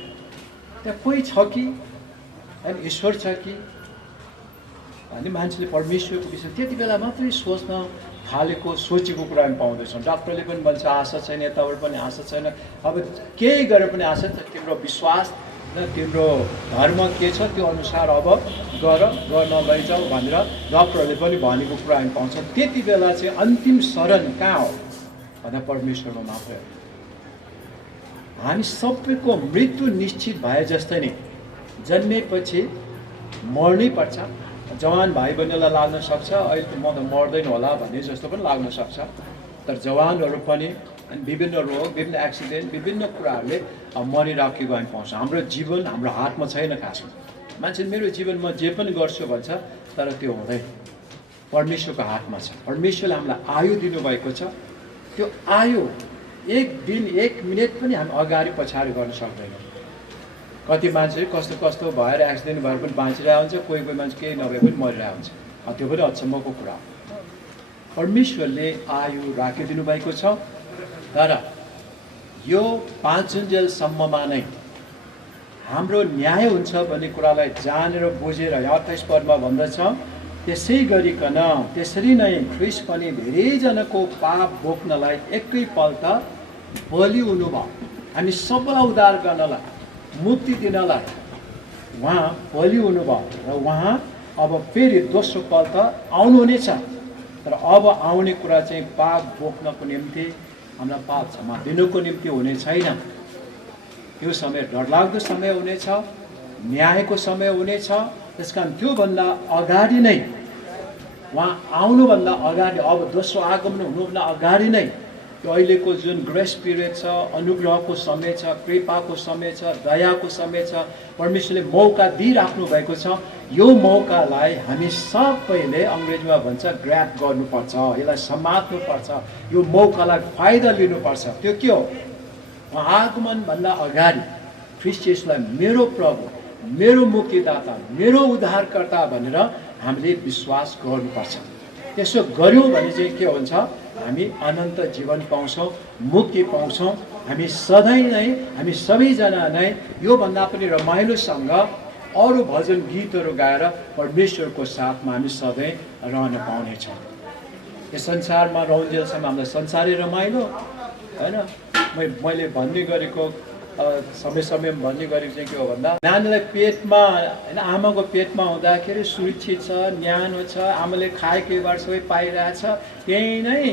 त्यहाँ कोही छ कि होइन ईश्वर छ कि अनि मान्छेले परमेश्वरको विषय त्यति बेला मात्रै सोच्न थालेको सोचेको कुरा हामी पाउँदैछौँ। डाक्टरले पनि भन्छ आशा छैन, यताबाट पनि आशा छैन, अब केही गरेर पनि आशा छ, तिम्रो विश्वास र तिम्रो धर्म के छ त्यो अनुसार अब गर नलैजाऊ भनेर डक्टरहरूले पनि भनेको कुरा हामी पाउँछौँ। त्यति बेला चाहिँ अन्तिम शरण कहाँ हो भन्दा परमेश्वरमा मात्रै हो। हामी सबैको मृत्यु निश्चित भए जस्तै नै जन्मेपछि मर्नै पर्छ। जवान भाइ बहिनीलाई लाग्न सक्छ अहिले त म त मर्दैन होला भन्ने जस्तो पनि लाग्न सक्छ, तर जवानहरू पनि विभिन्न रोग विभिन्न एक्सिडेन्ट विभिन्न कुराहरूले मरिराखेको हामी पाउँछौँ। हाम्रो जीवन हाम्रो हातमा छैन। खासमा मान्छे मेरो जीवनमा जे पनि गर्छु भन्छ, तर त्यो हुँदैन, परमेश्वरको हातमा छ। परमेश्वरले हामीलाई आयु दिनुभएको छ। त्यो आयु एक दिन एक मिनट पनि हामी अगाडि पछाडि गर्न सक्दैनौँ। कति मान्छे कस्तो कस्तो भएर एक्सिडेन्ट भएर पनि बाँचिरहेको हुन्छ, कोही कोही मान्छे केही नभए पनि मरिरहेको हुन्छ। त्यो पनि अचम्मको कुरा। परमेश्वरले आयु राखिदिनु भएको छ, तर यो 5 जुन्जेलसम्ममा नै हाम्रो न्याय हुन्छ भन्ने कुरालाई जानेर बुझेर 28 पदमा भन्दछ त्यसै गरिकन त्यसरी नै ख्रीष्ट पनि धेरैजनाको पाप बोक्नलाई एकैपल्ट बलि हुनुभयो। हामी सबैलाई उद्धार गर्नलाई मुक्ति दिनलाई उहाँ बलि हुनुभयो र उहाँ अब फेरि दोस्रो पल्ट आउनुहुनेछ। तर अब आउने कुरा चाहिँ पाप बोक्नको निम्ति हामीलाई पाप क्षमा दिनुको निम्ति हुने छैन। त्यो समय डरलाग्दो समय हुनेछ, न्यायको समय हुनेछ। त्यस कारण त्योभन्दा अगाडि नै उहाँ आउनुभन्दा अगाडि अब दोस्रो आगमन हुनुभन्दा अगाडि नै त्यो अहिलेको जुन ग्रेस पिरियड छ, अनुग्रहको समय छ, कृपाको समय छ, दयाको समय छ, परमेश्वरले मौका दिइराख्नु भएको छ। यो मौकालाई हामी सबैले अङ्ग्रेजीमा भन्छ ग्र्याब गर्नुपर्छ, यसलाई समात्नुपर्छ, यो मौकालाई फाइदा लिनुपर्छ। त्यो के हो? आगमनभन्दा अगाडि ख्रीष्ट येशूलाई मेरो प्रभु, मेरो मुक्तिदाता, मेरो उद्धारकर्ता भनेर हामीले विश्वास गर्नुपर्छ। त्यसो गऱ्यौँ भने चाहिँ के हुन्छ, हामी अनन्त जीवन पाउँछौँ, मुक्ति पाउँछौँ। हामी सधैँ नै, हामी सबैजना नै योभन्दा पनि रमाइलोसँग अरू भजन गीतहरू गाएर परमेश्वरको साथमा हामी सधैँ रहन पाउनेछौँ। यो संसारमा रहन्जेलसम्म हामीलाई संसारै रमाइलो होइन। मैले भन्ने गरेको समयमा भन्ने गरेको चाहिँ के हो भन्दा, नानीलाई पेटमा होइन, आमाको पेटमा हुँदाखेरि सुरक्षित छ, न्यानो छ, आमाले खाएकोबाट सबै पाइरहेछ, त्यही नै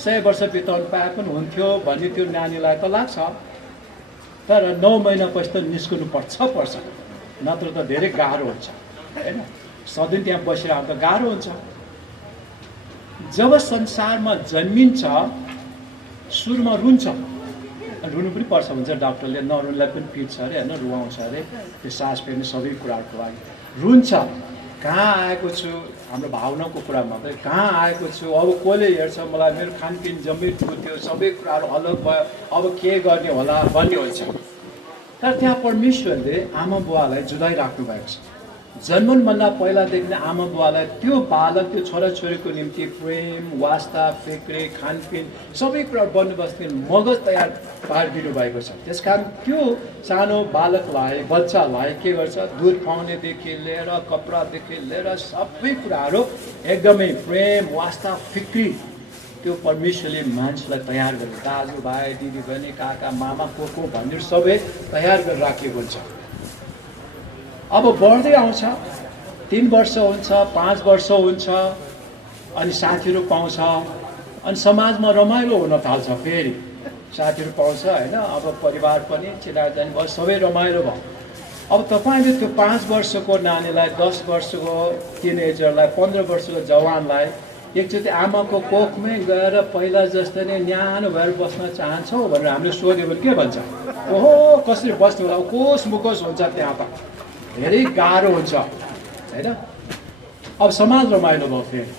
100 वर्ष बिताउनु पाए पनि हुन्थ्यो भन्ने त्यो नानीलाई त लाग्छ। तर 9 महिनापछि त निस्कनु पर्छ, नत्र त धेरै गाह्रो हुन्छ होइन। सधैँ त्यहाँ बसेर आउँदा गाह्रो हुन्छ। जब संसारमा जन्मिन्छ सुरुमा रुन्छ, रुनु पनि पर्छ भन्छ डाक्टरले, नरुनलाई पनि पिट्छ अरे होइन, रुवाउँछ अरे, त्यो सास फेर्ने सबै कुराहरूको लागि रुन्छ। कहाँ आएको छु, हाम्रो भावनाको कुरा मात्रै, कहाँ आएको छु, अब कसले हेर्छ मलाई, मेरो खानपिन जम्मै छुट्यो, सबै कुराहरू अलग भयो, अब के गर्ने होला भन्ने हुन्छ। तर त्यहाँ परमेश्वरले आमा बुवालाई जुदाइ राख्नु भएको छ। जन्मनुभन्दा पहिलादेखि नै आमा बुवालाई त्यो बालक, त्यो छोराछोरीको निम्ति प्रेम, वास्ता, फिक्रे, खानपिन सबै कुरा बन्दोबस्त मगज तयार पारिदिनु भएको छ। त्यस कारण त्यो सानो बालकलाई, बच्चालाई के गर्छ, दुध खुवाउनेदेखि लिएर कपडादेखि लिएर सबै कुराहरू एकदमै प्रेम, वास्ता, फिक्री त्यो परमेश्वरले मान्छेलाई तयार गरेर, दाजुभाइ, दिदीबहिनी, काका, मामा, को भन्ने सबै तयार गरेर राखेको हुन्छ। अब बढ्दै आउँछ, 3 वर्ष हुन्छ, 5 वर्ष हुन्छ, अनि साथीहरू पाउँछ, अनि समाजमा रमाइलो हुन थाल्छ, फेरि साथीहरू पाउँछ होइन। अब परिवार पनि चिनाजानी भयो, सबै रमाइलो भयो। अब तपाईँले त्यो 5 वर्षको नानीलाई, 10 वर्षको टिनेजरलाई, 15 वर्षको जवानलाई एकचोटि आमाको कोखमै गएर पहिला जस्तै नै न्यानो भएर बस्न चाहन्छौ भनेर हामीले सोध्यो भने के भन्छ, ओहो कसरी बस्नु होला, कोस मुकोस हुन्छ, त्यहाँ त धेरै गाह्रो हुन्छ होइन। अब समाज रमाइलो भयो, फेरि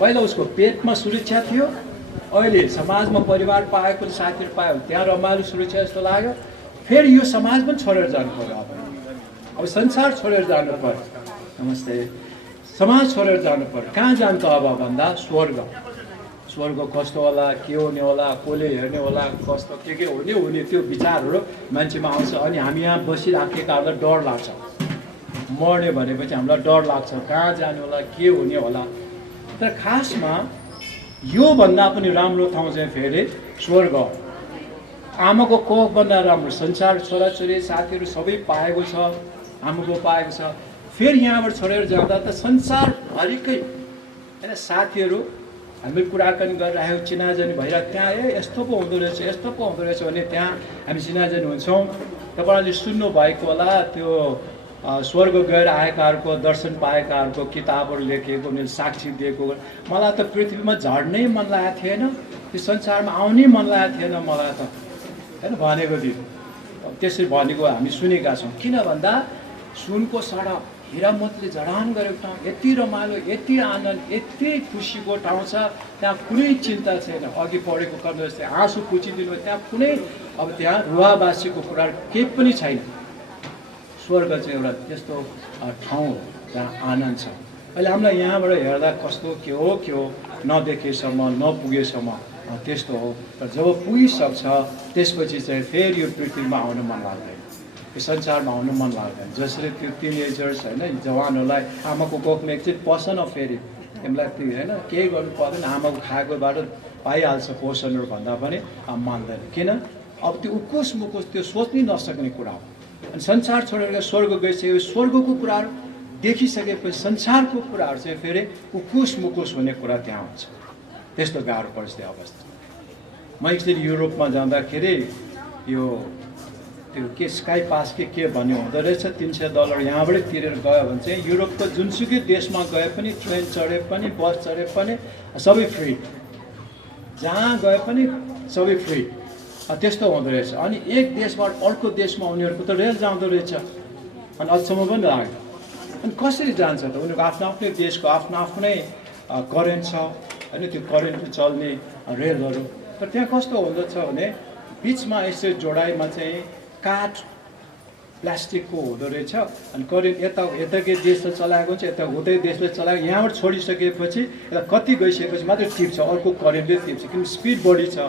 पहिला उसको पेटमा सुरक्षा थियो, अहिले समाजमा परिवार पाएको, साथीहरू पायो, त्यहाँ रमाइलो सुरक्षा जस्तो लाग्यो। फेरि यो समाज पनि छोडेर जानु पर्यो, अब संसार छोडेर जानु पर्यो, नमस्ते, समाज छोडेर जानु पर्यो। कहाँ जान्छ अब भन्दा स्वर्ग कस्तो होला, के हुने होला, कसले हेर्ने होला, कस्तो के हुने त्यो विचारहरू मान्छेमा आउँछ। अनि हामी यहाँ बसिराखेकाहरूलाई डर लाग्छ, मर्ने भनेपछि हामीलाई डर लाग्छ, कहाँ जाने होला, के हुने होला। तर खासमा योभन्दा पनि राम्रो ठाउँ चाहिँ फेरि स्वर्ग। आमाको कोखभन्दा राम्रो संसार, छोराछोरी, साथीहरू सबै पाएको छ, आमाको पाएको छ। फेरि यहाँबाट छोडेर जाँदा त संसारभरिकै होइन साथीहरू हामीले कुराकानी गरिरहेको, चिनाजानी भइरहेको, त्यहाँ यस्तो पो हुँदो रहेछ, यस्तो पो हुँदो रहेछ भने त्यहाँ हामी चिनाजानी हुन्छौँ। तपाईँहरूले सुन्नुभएको होला, त्यो स्वर्ग गएर आएकाहरूको, दर्शन पाएकाहरूको किताबहरू लेखिएको, उनीहरूले साक्षी दिएको। मलाई त पृथ्वीमा झर्नै मन लागेको थिएन, त्यो संसारमा आउनै मन लागेको थिएन मलाई त होइन भनेको थियो। त्यसरी भनेको हामी सुनेका छौँ। किन भन्दा सुनको सडक, हिरामतले जडान गरेको ठाउँ, यति रमाइलो, यति आनन्द, यति खुसीको ठाउँ छ, त्यहाँ कुनै चिन्ता छैन। अघि पढेको कर्म जस्तै आँसु पुछिदिनु, त्यहाँ कुनै अब त्यहाँ रुवाबासीको कुरा केही पनि छैन। स्वर्ग चाहिँ एउटा त्यस्तो ठाउँ हो जहाँ आनन्द छ। अहिले हामीलाई यहाँबाट हेर्दा कस्तो के हो नदेखेसम्म, नपुगेसम्म त्यस्तो हो। तर जब पुगिसक्छ त्यसपछि चाहिँ फेरि यो पृथ्वीमा आउन मन लाग्दैन, यो संसारमा आउन मन लाग्दैन। जसरी त्यो टिनेजर्स होइन, जवानहरूलाई आमाको कोखमा एकचोटि पसन, फेरि तिमीलाई त्यो होइन केही गर्नु पर्दैन, आमाको खाएकोबाट पाइहाल्छ पोषणहरू भन्दा पनि मान्दैन। किन, अब त्यो उकुस मुकुस त्यो सोच्नै नसक्ने कुरा हो। अनि संसार छोडेर स्वर्ग गइसक्यो, स्वर्गको कुराहरू देखिसकेपछि संसारको कुराहरू चाहिँ फेरि उकुस मुकुस हुने कुरा त्यहाँ हुन्छ। त्यस्तो गाह्रो परिस्थिति अवस्था। म एकचोटि युरोपमा जाँदाखेरि यो त्यो के स्काई पास के भन्ने हुँदो रहेछ, $300 यहाँबाटै तिरेर गयो भने चाहिँ युरोपको जुनसुकै देशमा गए पनि, ट्रेन चढे पनि, बस चढे पनि सबै फ्री, जहाँ गए पनि सबै फ्री, त्यस्तो हुँदो रहेछ। अनि एक देशबाट अर्को देशमा उनीहरूको त रेल जाँदो रहेछ, अनि अचम्म पनि लाग्यो। अनि कसरी जान्छ त, उनीहरूको आफ्नो आफ्नै देशको आफ्नो आफ्नै करेन्ट छ होइन, त्यो करेन्टले चल्ने रेलहरू। तर त्यहाँ कस्तो हुँदछ भने बिचमा यसो जोडाइमा चाहिँ काठ प्लास्टिकको हुँदो रहेछ अनि करेन्ट यताकै देशले चलाएको हुन्छ यता उतै देशले चलाएको यहाँबाट छोडिसकेपछि यता कति गइसकेपछि मात्रै टिप्छ अर्को करेन्टले टिप्छ किन स्पिड बढी छ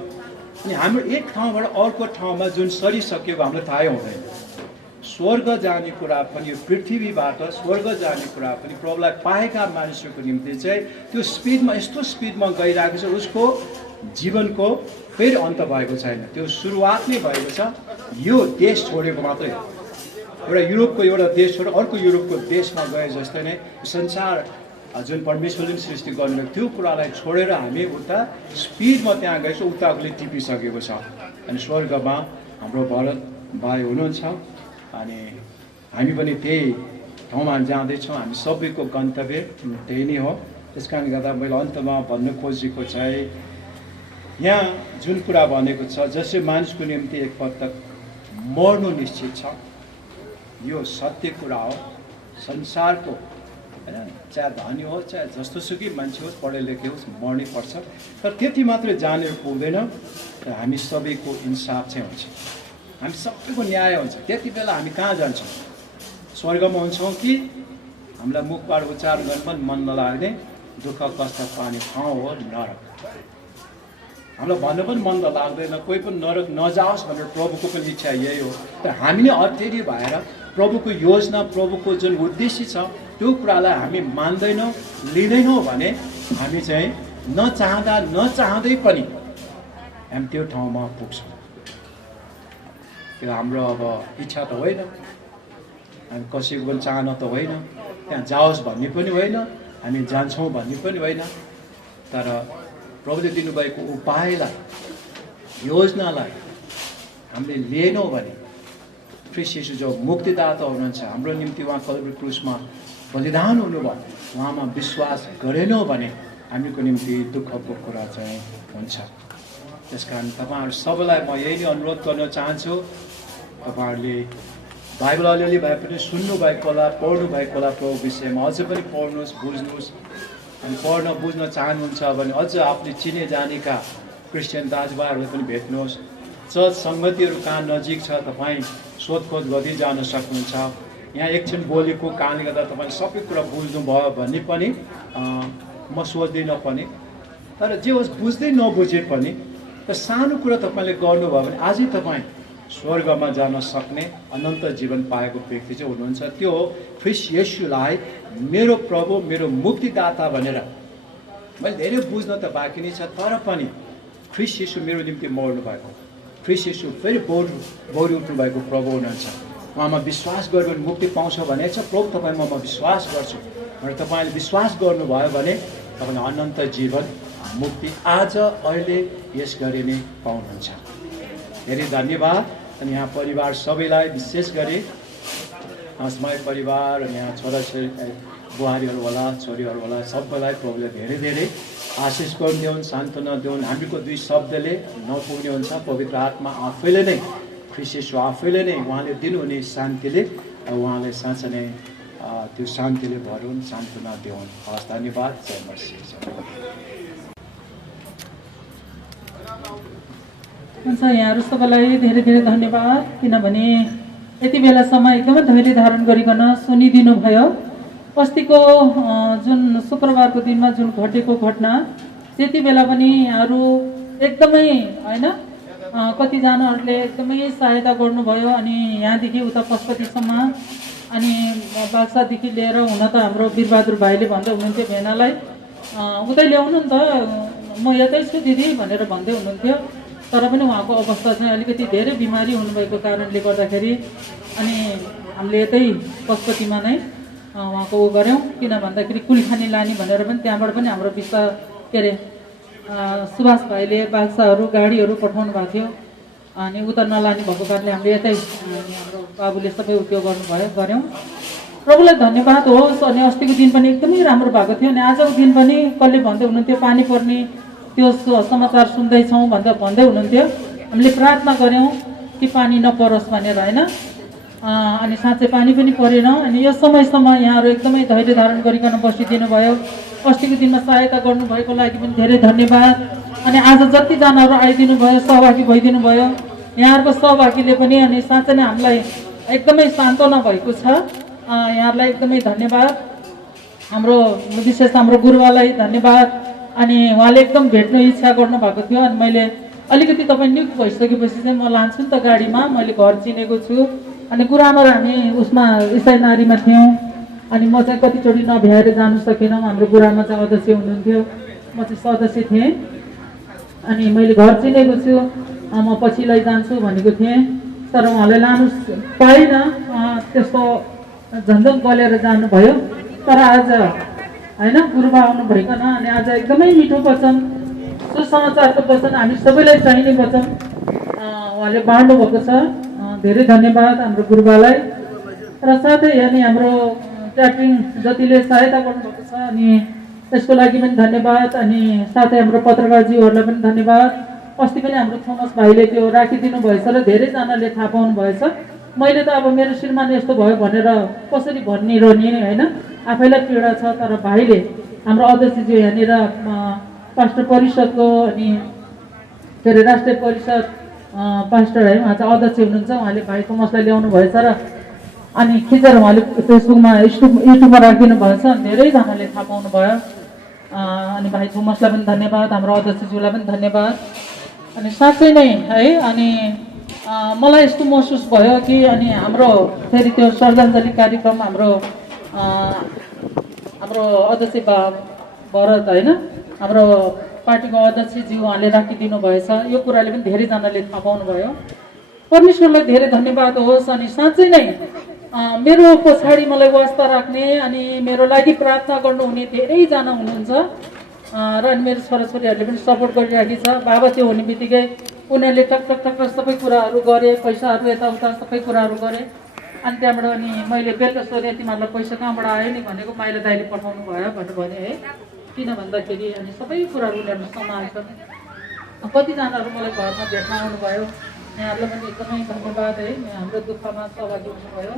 अनि हाम्रो एक ठाउँबाट अर्को ठाउँमा जुन सरिसकेको हामीलाई थाहै हुँदैन स्वर्ग जाने कुरा पनि यो पृथ्वीबाट स्वर्ग जाने कुरा पनि प्रभुलाई पाएका मानिसहरूको निम्ति चाहिँ त्यो स्पिडमा यस्तो स्पिडमा गइरहेको छ उसको जीवनको फेरि अन्त भएको छैन त्यो सुरुवात नै भएको छ यो देश छोडेको मात्रै एउटा युरोपको एउटा देश छोडेर अर्को युरोपको देशमा गए जस्तै नै संसार जुन परमेश्वरले सृष्टि गर्नुभएको त्यो कुरालाई छोडेर हामी उता स्पिडमा त्यहाँ गएछौँ उताकोले टिपिसकेको छ अनि स्वर्गमा हाम्रो भरत भाइ हुनुहुन्छ अनि हामी पनि त्यही ठाउँमा जाँदैछौँ हामी सबैको गन्तव्य त्यही नै हो त्यस कारणले गर्दा मैले अन्तमा भन्न खोजेको चाहिँ यहाँ जुन कुरा भनेको छ जसै मानिसको निम्ति एकपटक मर्नु निश्चित छ यो सत्य कुरा हो संसारको होइन चाहे धनी होस् चाहे जस्तोसुकै मान्छे होस् पढे लेखे होस् मर्नै पर्छ तर त्यति मात्रै जानेर पुग्दैन र हामी सबैको इन्साफ चाहिँ हुन्छ हामी सबैको न्याय हुन्छ त्यति बेला हामी कहाँ जान्छौँ स्वर्गमा हुन्छौँ कि हामीलाई मुखबाट उच्चारण गर्न पनि मन नलाग्ने दुःख कष्ट पानी ठाउँ हो नरक हामीलाई भन्न पनि मन त लाग्दैन कोही पनि नरक नजाओस् भनेर प्रभुको पनि इच्छा यही हो तर हामीले अर्थेरी भएर प्रभुको योजना प्रभुको जुन उद्देश्य छ त्यो कुरालाई हामी मान्दैनौँ लिँदैनौँ भने हामी चाहिँ नचाहँदै पनि हामी त्यो ठाउँमा पुग्छौँ त्यो हाम्रो अब इच्छा त होइन हामी कसैको पनि चाहना त होइन त्यहाँ जाओस् भन्ने पनि होइन हामी जान्छौँ भन्ने पनि होइन तर प्रभुले दिनुभएको उपायलाई योजनालाई हामीले लिएनौँ भने ख्रीष्ट येशू जो मुक्तिदाता हुनुहुन्छ हाम्रो निम्ति उहाँ कल्भरी क्रुसमा बलिदान हुनुभयो उहाँमा विश्वास गरेनौँ भने हामीको निम्ति दुःखको कुरा चाहिँ हुन्छ त्यसकारण तपाईँहरू सबैलाई म यही नै अनुरोध गर्न चाहन्छु तपाईँहरूले बाइबल अलिअलि भए पनि सुन्नु भएको होला पढ्नु भएको होला प्रभु विषयमा अझै पनि पढ्नुहोस् बुझ्नुहोस् अनि पढ्न बुझ्न चाहनुहुन्छ भने अझ आफूले चिने जानेका क्रिस्चियन दाजुभाइहरूलाई पनि भेट्नुहोस् चर्च सङ्गतिहरू कहाँ नजिक छ तपाईँ सोधखोज गर्दै जान सक्नुहुन्छ यहाँ एकछिन बोलेको कारणले गर्दा तपाईँले सबै कुरा बुझ्नुभयो भने पनि म सोच्दिनँ पनि तर जे होस् बुझ्दै नबुझे पनि त सानो कुरा तपाईँले गर्नुभयो भने आजै तपाईँ स्वर्गमा जान सक्ने अनन्त जीवन पाएको व्यक्ति चाहिँ हुनुहुन्छ त्यो हो ख्रीष्ट येशूलाई मेरो प्रभु मेरो मुक्तिदाता भनेर मैले धेरै बुझ्न त बाँकी नै छ तर पनि ख्रीष्ट येशू मेरो निम्ति मर्नु भएको ख्रीष्ट येशू फेरि बौरी उठ्नु भएको प्रभु हुनुहुन्छ उहाँमा विश्वास गर्यो भने मुक्ति पाउँछ भनेको छ प्रभु तपाईँमा म विश्वास गर्छु भनेर तपाईँले विश्वास गर्नुभयो भने तपाईँले अनन्त जीवन मुक्ति आज अहिले यस गरी नै पाउनुहुन्छ धेरै धन्यवाद अनि यहाँ परिवार सबैलाई विशेष गरी समय परिवार अनि यहाँ छोराछोरी बुहारीहरू होला छोरीहरू होला सबैलाई प्रभुले धेरै धेरै आशिष गरिदिउन् सान्त्वना दिउन् हामीको दुई शब्दले नपुग्ने हुन्छ पवित्र आत्मा आफैले नै ख्रीष्ट येशू आफैले नै उहाँले दिनुहुने शान्तिले उहाँले साँच्चै नै त्यो शान्तिले भरुन् सान्त्वना दिउन् हस् धन्यवाद जय मसीह हुन्छ यहाँहरू सबैलाई धेरै धेरै धन्यवाद किनभने यति बेलासम्म एकदमै धैर्य धारण गरिकन सुनिदिनु भयो अस्तिको जुन शुक्रबारको दिनमा जुन घटेको घटना त्यति बेला पनि यहाँहरू एकदमै होइन कतिजनाहरूले एकदमै सहायता गर्नुभयो अनि यहाँदेखि उता पशुपतिसम्म अनि बाक्सादेखि लिएर हुन त हाम्रो वीरबहादुर भाइले भन्दै हुनुहुन्थ्यो भेनालाई उतै ल्याउनु नि त म यतै छु दिदी भनेर भन्दै हुनुहुन्थ्यो तर पनि उहाँको अवस्था चाहिँ अलिकति धेरै बिमारी हुनुभएको कारणले गर्दाखेरि अनि हामीले यतै पशुपतिमा नै उहाँको ऊ गऱ्यौँ किन भन्दाखेरि कुलखानी लाने भनेर पनि त्यहाँबाट पनि हाम्रो विश्वास के अरे सुभाष भाइले बाक्साहरू गाडीहरू पठाउनु भएको थियो अनि उता नलाने भएको कारणले हामीले यतै हाम्रो बाबुले सबै त्यो गर्नुभयो गऱ्यौँ प्रभुलाई धन्यवाद होस् अनि अस्तिको दिन पनि एकदमै राम्रो भएको थियो अनि आजको दिन पनि कसले भन्दै हुनुहुन्थ्यो पानी पर्ने त्यो समाचार सुन्दैछौँ भन्दै हुनुहुन्थ्यो हामीले प्रार्थना गऱ्यौँ कि पानी नपरोस् भनेर होइन अनि साँच्चै पानी पनि परेन अनि यो समयसम्म यहाँहरू एकदमै धैर्य धारण गरिकन बसिदिनु भयो अस्तिको दिनमा सहायता गर्नुभएको लागि पनि धेरै धन्यवाद अनि आज जतिजनाहरू आइदिनु भयो सहभागी भइदिनु भयो यहाँहरूको सहभागीले पनि अनि साँच्चै नै हामीलाई एकदमै सान्त्वना भएको छ। यहाँहरूलाई एकदमै धन्यवाद। हाम्रो विशेष हाम्रो गुरुबालाई धन्यवाद। अनि उहाँले एकदम भेट्नु इच्छा गर्नुभएको थियो अनि मैले अलिकति तपाईँ नियुक्त भइसकेपछि चाहिँ म लान्छु नि त गाडीमा, मैले घर चिनेको छु। अनि गुरुआमा र हामी उसमा इसाई नारीमा थियौँ अनि म चाहिँ कतिचोटि नभ्याएर जानु सकेनौँ। हाम्रो गुरुआमा चाहिँ अध्यक्ष हुनुहुन्थ्यो, म चाहिँ सदस्य थिएँ। अनि मैले घर चिनेको छु, म पछि लैजान्छु भनेको थिएँ तर उहाँले लानु पाइनँ। त्यस्तो झन्झन गलेर जानुभयो। तर आज होइन गुरुबा आउनु भइकन अनि आज एकदमै मिठो वचन, सुसमाचारको वचन, हामी सबैलाई चाहिने वचन उहाँले बाँड्नु भएको छ। धेरै धन्यवाद हाम्रो गुरुबालाई। र साथै अनि हाम्रो क्याटरिङ जतिले सहायता गर्नुभएको छ अनि त्यसको लागि पनि धन्यवाद। अनि साथै हाम्रो पत्रकारज्यूहरूलाई पनि धन्यवाद। अस्ति पनि हाम्रो थोमस भाइले त्यो राखिदिनु भएछ र धेरैजनाले थाहा पाउनु भएछ। मैले त अब मेरो श्रीमान यस्तो भयो भनेर कसरी भनिरहने होइन, आफैलाई पीडा छ। तर भाइले हाम्रो अध्यक्षज्यू यहाँनिर पास्टर परिषदको अनि के अरे राष्ट्रिय परिषद पास्टर है, उहाँ चाहिँ अध्यक्ष हुनुहुन्छ। उहाँले भाइ थोमसलाई ल्याउनु भएछ र अनि खिचेर उहाँले फेसबुकमा युट्युबमा राखिदिनु भएछ। धेरैजनाले थाहा पाउनु भयो। अनि भाइ थोमसलाई पनि धन्यवाद, हाम्रो अध्यक्षज्यूलाई पनि धन्यवाद। अनि साँच्चै नै है अनि मलाई यस्तो महसुस भयो कि अनि हाम्रो फेरि त्यो श्रद्धाञ्जली कार्यक्रम हाम्रो अध्यक्ष भरत होइन, हाम्रो पार्टीको अध्यक्षज्यू उहाँले राखिदिनु भएछ। यो कुराले पनि धेरैजनाले थाहा पाउनुभयो। परमेश्वरलाई धेरै धन्यवाद होस्। अनि साँच्चै नै मेरो पछाडि मलाई वास्ता राख्ने अनि मेरो लागि प्रार्थना गर्नुहुने धेरैजना हुनुहुन्छ र अनि मेरो छोराछोरीहरूले पनि सपोर्ट गरिराखेको छ। बाबा त्यो हुने बित्तिकै उनीहरूले टक टक टक सबै कुराहरू गरे, पैसाहरू यताउता सबै कुराहरू गरे। अनि त्यहाँबाट अनि मैले बेलुका सोधेँ तिमीहरूलाई पैसा कहाँबाट आयो नि भनेको माइला दाइले पठाउनु भयो भनेर भने है। किन भन्दाखेरि अनि सबै कुराहरू उनीहरूले सम्हाल्छन्। कतिजनाहरू मलाई घरमा भेट्न आउनुभयो, यहाँहरूलाई पनि एकदमै धन्यवाद है। हाम्रो दुःखमा सहभागी हुनुभयो,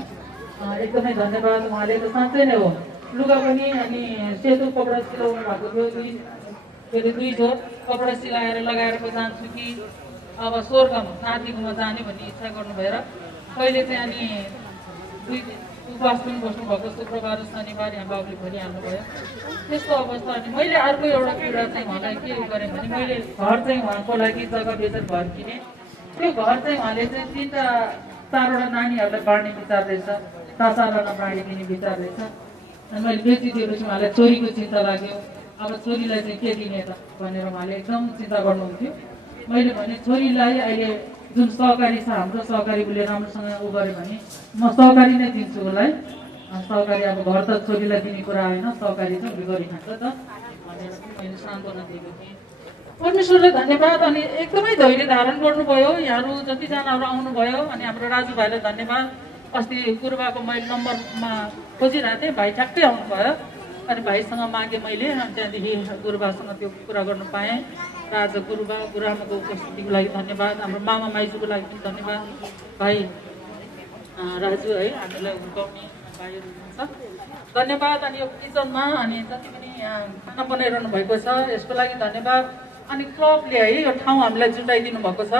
एकदमै धन्यवाद। उहाँले त साँच्चै नै हो लुगा पनि अनि सेतो कपडा सिलाउनु भएको थियो, दुई जोर कपडा सिलाएर लगाएर पो जान्छु कि अब स्वर्गम साथीकोमा जाने भन्ने इच्छा गर्नुभएर कहिले चाहिँ अनि 2 दिन उपवास पनि बस्नुभएको, शुक्रबार शनिबार यहाँ बाबुले भनिहाल्नु भयो। त्यस्तो अवस्था अनि मैले अर्को एउटा कुरा चाहिँ उहाँलाई के गरेँ भने मैले घर चाहिँ उहाँको लागि जग्गा बेचेर घर किनेँ। त्यो घर चाहिँ उहाँले चाहिँ 3-4वटा नानीहरूलाई बाँड्ने विचार रहेछ, सासालाई बाँडिदिने विचार रहेछ। अनि मैले बेचिदिएपछि उहाँलाई चोरीको चिन्ता लाग्यो। अब छोरीलाई चाहिँ के दिने त भनेर उहाँले एकदम चिन्ता गर्नुहुन्थ्यो। मैले भने छोरीलाई अहिले जुन सहकारी छ हाम्रो सहकारी उसले राम्रोसँग उ गऱ्यो भने म सहकारी नै दिन्छु उसलाई। सहकारी अब घर त छोरीलाई दिने कुरा होइन, सहकारी चाहिँ उसले गरिखान्छ त भनेर मैले सान्त्वना दिएको थिएँ। परमेश्वरलाई धन्यवाद। अनि एकदमै धैर्य धारण गर्नुभयो यहाँहरू जतिजनाहरू आउनुभयो। अनि हाम्रो राजु भाइलाई धन्यवाद। अस्ति गुरुबाको मैले नम्बरमा खोजिरहेको थिएँ, भाइ ठ्याक्कै आउनुभयो। अनि भाइसँग मागेँ मैले, अनि त्यहाँदेखि गुरुबासँग त्यो कुरा गर्नु पाएँ। र आज गुरुआमाको उपस्थितिको लागि धन्यवाद। हाम्रो मामा माइजूको लागि पनि धन्यवाद। भाइ राजु है हामीलाई हुर्काउने भाइहरू हुनुहुन्छ, धन्यवाद। अनि यो किचनमा अनि जति पनि यहाँ खाना बनाइरहनु भएको छ यसको लागि धन्यवाद। अनि क्लबले है यो ठाउँ हामीलाई जुटाइदिनु भएको छ।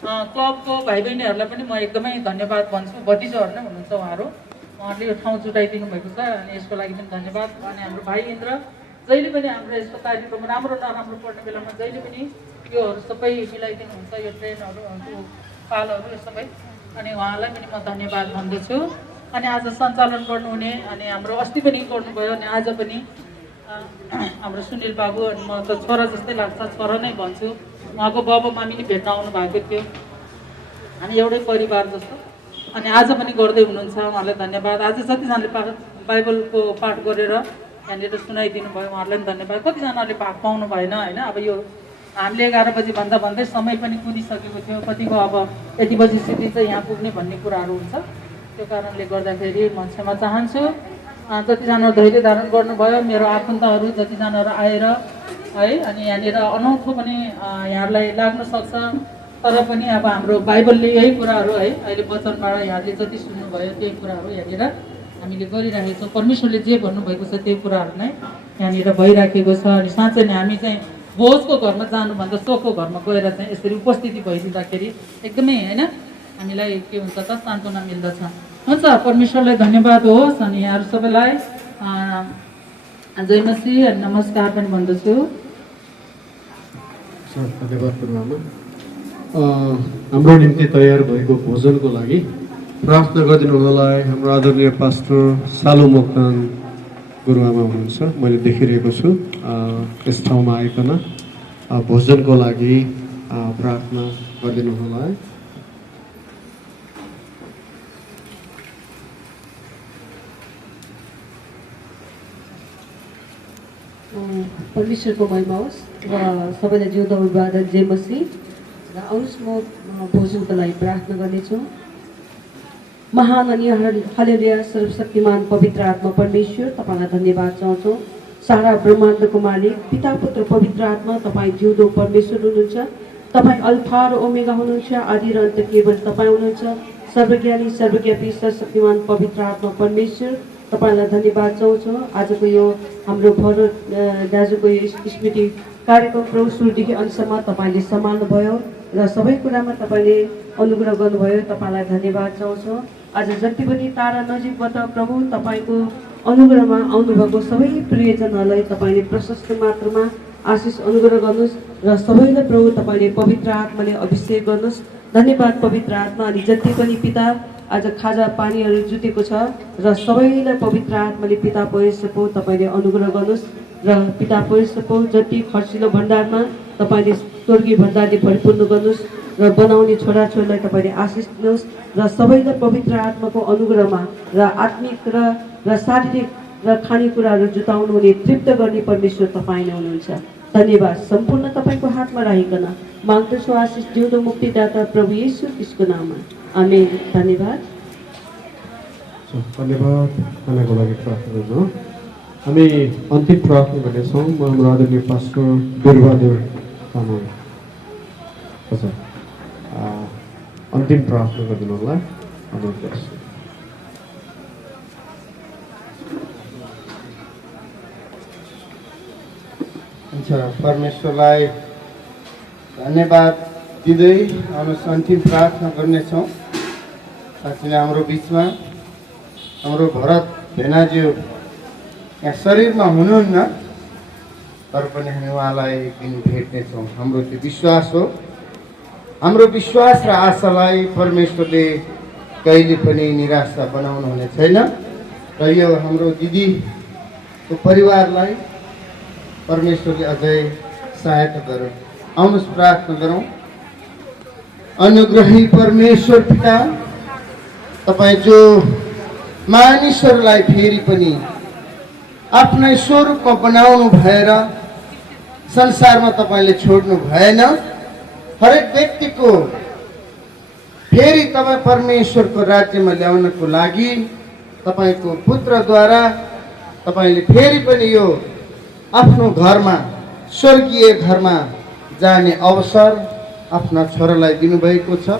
क्लबको भाइ बहिनीहरूलाई पनि म एकदमै धन्यवाद भन्छु। भतिजाहरू नै हुनुहुन्छ उहाँहरूले यो ठाउँ जुटाइदिनु भएको छ अनि यसको लागि पनि धन्यवाद। अनि हाम्रो भाइ इन्द्र जहिले पनि हाम्रो यस्तो कार्यक्रम राम्रो नराम्रो पर्ने बेलामा जहिले पनि योहरू सबै मिलाइदिनुहुन्छ, यो ट्रेनहरू पालहरू यो सबै। अनि उहाँलाई पनि म धन्यवाद भन्दछु। अनि आज सञ्चालन गर्नुहुने अनि हाम्रो अस्ति पनि गर्नुभयो अनि आज पनि हाम्रो सुनिल बाबु। अनि म त छोरा जस्तै लाग्छ, छोरा नै भन्छु। उहाँको बाबा मामी नि भेट्न आउनु भएको थियो, हामी एउटै परिवार जस्तो। अनि आज पनि गर्दै हुनुहुन्छ, उहाँलाई धन्यवाद। आज जतिजनाले बाइबलको पाठ गरेर यहाँनिर सुनाइदिनु भयो उहाँहरूलाई पनि धन्यवाद। कतिजनाले भाग पाउनु भएन होइन। अब यो हामीले 11 बजी भन्दा भन्दै समय पनि कुदिसकेको थियो। कतिको अब यति बजीसम्म चाहिँ यहाँ पुग्ने भन्ने कुराहरू हुन्छ। त्यो कारणले गर्दाखेरि म क्षमा चाहन्छु। जतिजना धैर्य धारण गर्नुभयो, मेरो आफन्तहरू जतिजनाहरू आएर है अनि यहाँनिर अनौठो पनि यहाँहरूलाई लाग्न सक्छ। तर पनि अब हाम्रो बाइबलले यही कुराहरू है अहिले वचनबाट यहाँले जति सुन्नुभयो त्यही कुराहरू यहाँनिर हामीले गरिराखेको छौँ। परमेश्वरले जे भन्नुभएको छ त्यही कुराहरू नै यहाँनिर भइराखेको छ। अनि साँच्चै नै हामी चाहिँ भोजको घरमा जानुभन्दा सोको घरमा गएर चाहिँ यसरी उपस्थिति भइदिँदाखेरि एकदमै होइन हामीलाई के हुन्छ त सान्त्वना मिल्दछ। हुन्छ, परमेश्वरलाई धन्यवाद होस्। अनि यहाँहरू सबैलाई जय मसीह अनि नमस्कार पनि भन्दछु। धन्यवाद गुरुआमा। हाम्रो निम्ति तयार भएको भोजनको लागि प्रार्थना गरिदिनु हुनलाई हाम्रो आदरणीय पास्टर सालु मोक्तान गुरुआमा हुनुहुन्छ। मैले देखिरहेको छु यस ठाउँमा आइकन भोजनको लागि प्रार्थना गरिदिनु होला। परमेश्वरको महिमा होस् र सबैलाई जिउँदो बादल जय मसीह। र आउनुहोस् म भोजनको लागि प्रार्थना गर्नेछु। महान अनि हालेलुया सर्वशक्तिमान पवित्र आत्मा परमेश्वर, तपाईँलाई धन्यवाद चाहन्छौँ। सारा ब्रह्माण्डको मालिक पिता पुत्र पवित्र आत्मा, तपाईँ जिउँदो परमेश्वर हुनुहुन्छ। तपाईँ अल्फा र ओमेगा हुनुहुन्छ, आदि र अन्त केवल तपाईँ हुनुहुन्छ। सर्वज्ञानी सर्वव्यापी सर्वशक्तिमान पवित्र आत्मा परमेश्वर, तपाईँलाई धन्यवाद चाहन्छौँ। आजको यो हाम्रो भरत दाजुको यो स्मृति कार्यक्रम प्रभु सुरुदेखि अन्तसम्म तपाईँले सम्हाल्नुभयो र सबै कुरामा तपाईँले अनुग्रह गर्नुभयो। तपाईँलाई धन्यवाद चाहन्छौँ। आज जति पनि तारा नजिकबाट प्रभु तपाईँको अनुग्रहमा आउनुभएको सबै प्रियजनहरूलाई तपाईँले प्रशस्त मात्रामा आशिष अनुग्रह गर्नुहोस् र सबैलाई प्रभु तपाईँले पवित्र आत्माले अभिषेक गर्नुहोस्। धन्यवाद पवित्र आत्मा। अनि जति पनि पिता आज खाजा पानीहरू जुटेको छ र सबैलाई पवित्र आत्माले पिता पवित्रको तपाईँले अनुग्रह गर्नुहोस् र पिता पवित्रको जति खर्चिलो भण्डारमा तपाईँले स्वर्गीय भण्डारले भरिपूर्ण गर्नुहोस् र बनाउने छोराछोरीलाई तपाईँले आशिष दिनुहोस् र सबैलाई पवित्र आत्माको अनुग्रहमा र आत्मिक र शारीरिक र खानेकुराहरू जुटाउनु हुने तृप्त गर्ने परमेश्वर तपाईँ नै हुनुहुन्छ। धन्यवाद। सम्पूर्ण तपाईँको हातमा राखिकन माग्दछु आशिष जिउँदो मुक्तिदाता प्रभु येशू ख्रीष्टको नाममा, आमेन। धन्यवाद। धन्यवाद। खानाको लागि प्रार्थना गर्छौँ। हामी अन्तिम प्रार्थना गर्नेछौँ। म हाम्रो आदरणीय पास्टर बिरबहादुर तामाङ हजुर अन्तिम प्रार्थना गरिदिनु होला। अनुरोध गर्छु। हुन्छ, परमेश्वरलाई धन्यवाद दिँदै आउनुहोस् अन्तिम प्रार्थना गर्नेछौँ। साँच्चै नै हाम्रो बिचमा हाम्रो भरत भेनाज्यू यहाँ शरीरमा हुनुहुन्न, तर पनि हामी उहाँलाई एक दिन भेट्नेछौँ। हाम्रो त्यो विश्वास हो। हाम्रो विश्वास र आशालाई परमेश्वरले कहिले पनि निराशा बनाउनु हुने छैन। र यो हाम्रो दिदीको परिवारलाई परमेश्वरले अझै सहायता गरौँ। आउनुहोस् प्रार्थना गरौँ। अनुग्रही परमेश्वर पिता, तपाईँ जो मानिसहरूलाई फेरि पनि आफ्नै स्वरूपमा बनाउनु भएर संसारमा तपाईँले छोड्नु भएन। हरेक व्यक्तिको फेरि तपाईँ परमेश्वरको राज्यमा ल्याउनको लागि तपाईँको पुत्रद्वारा तपाईँले फेरि पनि यो आफ्नो घरमा स्वर्गीय घरमा जाने अवसर आफ्ना छोरालाई दिनुभएको छ।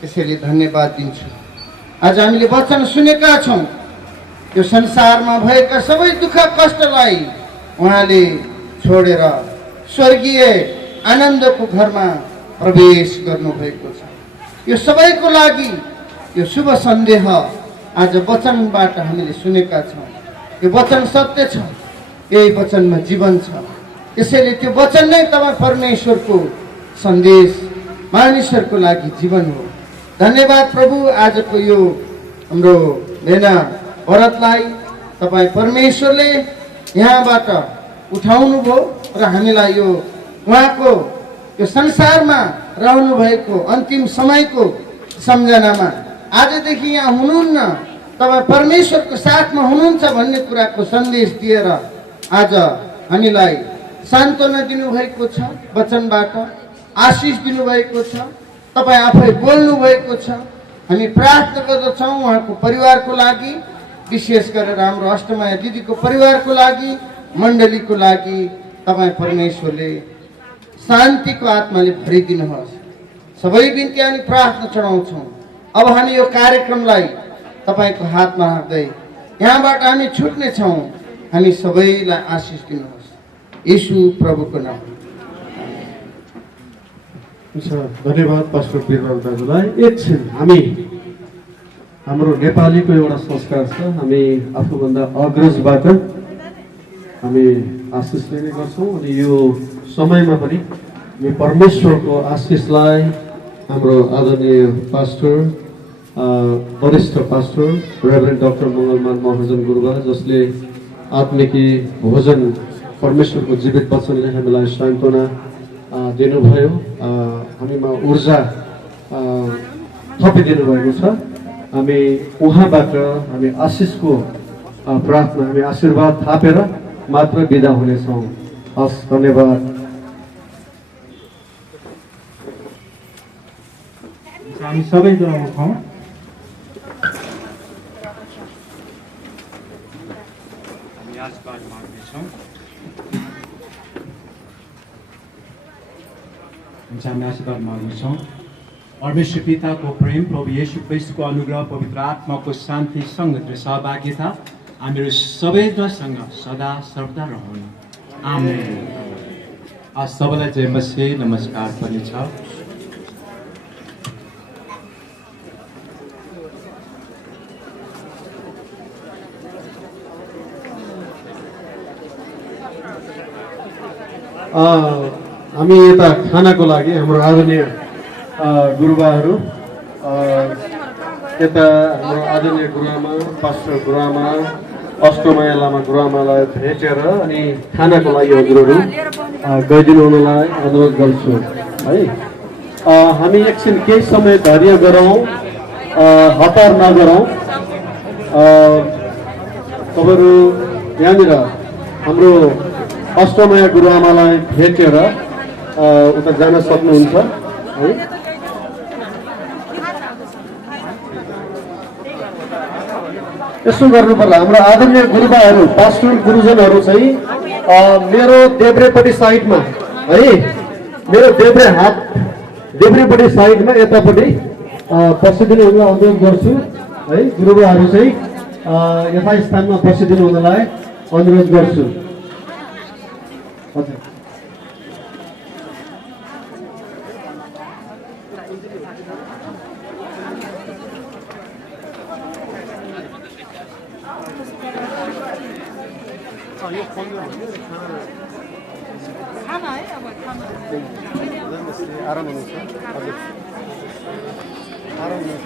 त्यसैले धन्यवाद दिन्छु। आज हामीले वचन सुनेका छौँ, यो संसारमा भएका सबै दुःख कष्टलाई उहाँले छोडेर स्वर्गीय आनन्दको घरमा प्रवेश गर्नुभएको छ। यो सबैको लागि यो शुभ सन्देश आज वचनबाट हामीले सुनेका छौँ। यो वचन सत्य छ, यही वचनमा जीवन छ। त्यसैले त्यो वचन नै तपाईँ परमेश्वरको सन्देश मानिसहरूको लागि जीवन हो। धन्यवाद प्रभु। आजको यो हाम्रो भेना भरतलाई तपाईँ परमेश्वरले यहाँबाट उठाउनु भयो र हामीलाई यो उहाँको यो संसारमा रहनु भएको अन्तिम समयको सम्झनामा आजदेखि यहाँ हुनुहुन्न, तपाईँ परमेश्वरको साथमा हुनुहुन्छ भन्ने कुराको सन्देश दिएर आज हामीलाई सान्त्वना दिनुभएको छ। वचनबाट आशिष दिनुभएको छ। तपाईँ आफै बोल्नु भएको छ। हामी प्रार्थना गर्दछौँ उहाँको परिवारको लागि, विशेष गरेर हाम्रो अष्टमाया दिदीको परिवारको लागि, मण्डलीको लागि तपाईँ परमेश्वरले शान्तिको आत्माले भरिदिनुहोस्। सबै बिन्ती हामी प्रार्थना चढाउँछौँ। अब हामी यो कार्यक्रमलाई तपाईँको हातमा राख्दै यहाँबाट हामी छुट्नेछौँ। हामी सबैलाई आशिष दिनुहोस्। येशू प्रभुको नाम। धन्यवाद पास्टर बिरबल दाजुलाई। एकछिन हाम्रो नेपालीको एउटा संस्कार छ, हामी आफूभन्दा अग्रजबाट हामी आशिष लिने गर्छौँ अनि यो समयमा पनि हामी परमेश्वरको आशिषलाई हाम्रो आदरणीय पास्टर वरिष्ठ पास्टर रेभरेन्ड डाक्टर मङ्गलमान महर्जन गुरुबा जसले आत्मिकी भोजन परमेश्वरको जीवित वचनले हामीलाई सान्त्वना दिनुभयो, हामीमा ऊर्जा थपिदिनु भएको छ। हामी उहाँबाट हामी आशिषको प्रार्थना, हामी आशीर्वाद थापेर मात्र बिदा हुनेछौँ। हस्, धन्यवाद। हामी सबैजना उठौँ। हामी आशीर्वाद माग्नेछौँ। हामी आशीर्वाद माग्नेछौँ। परमेश्वर पिताको प्रेम, प्रभु येशू ख्रीष्टको अनुग्रह, पवित्र आत्माको शान्ति, सङ्गत र सहभागिता हामीहरू सबैजनासँग सदा सर्वदा रहनु। आमेन। आज सबैलाई जय मसीह, नमस्कार पनि छ। हामी यता खानाको लागि हाम्रो आदरणीय गुरुबाहरू, यता हाम्रो आदरणीय गुरुआमा पास्टर गुरुआमा अष्टमाया लामा गुरुआमालाई भेटेर अनि खानाको लागि हजुरहरू गइदिनु हुनलाई अनुरोध गर्छु है। हामी एकछिन केही समय धैर्य गरौँ, हतार नगरौँ। तपाईँहरू यहाँनिर हाम्रो अष्टमाया गुरुआमालाई भेटेर उता जान सक्नुहुन्छ है। यसो गर्नु पर्ला। हाम्रो आदरणीय गुरुबाहरू, पास्टर गुरुजनहरू चाहिँ मेरो देब्रेपट्टि साइडमा है, मेरो देब्रेपट्टि साइडमा यतापट्टि बसिदिनु हुन अनुरोध गर्छु है। गुरुबाहरू चाहिँ यथास्थानमा बसिदिनु हुनलाई अनुरोध गर्छु। हजुर, आराम हुनुहुन्छ? हजुर, आराम हुनुहुन्छ?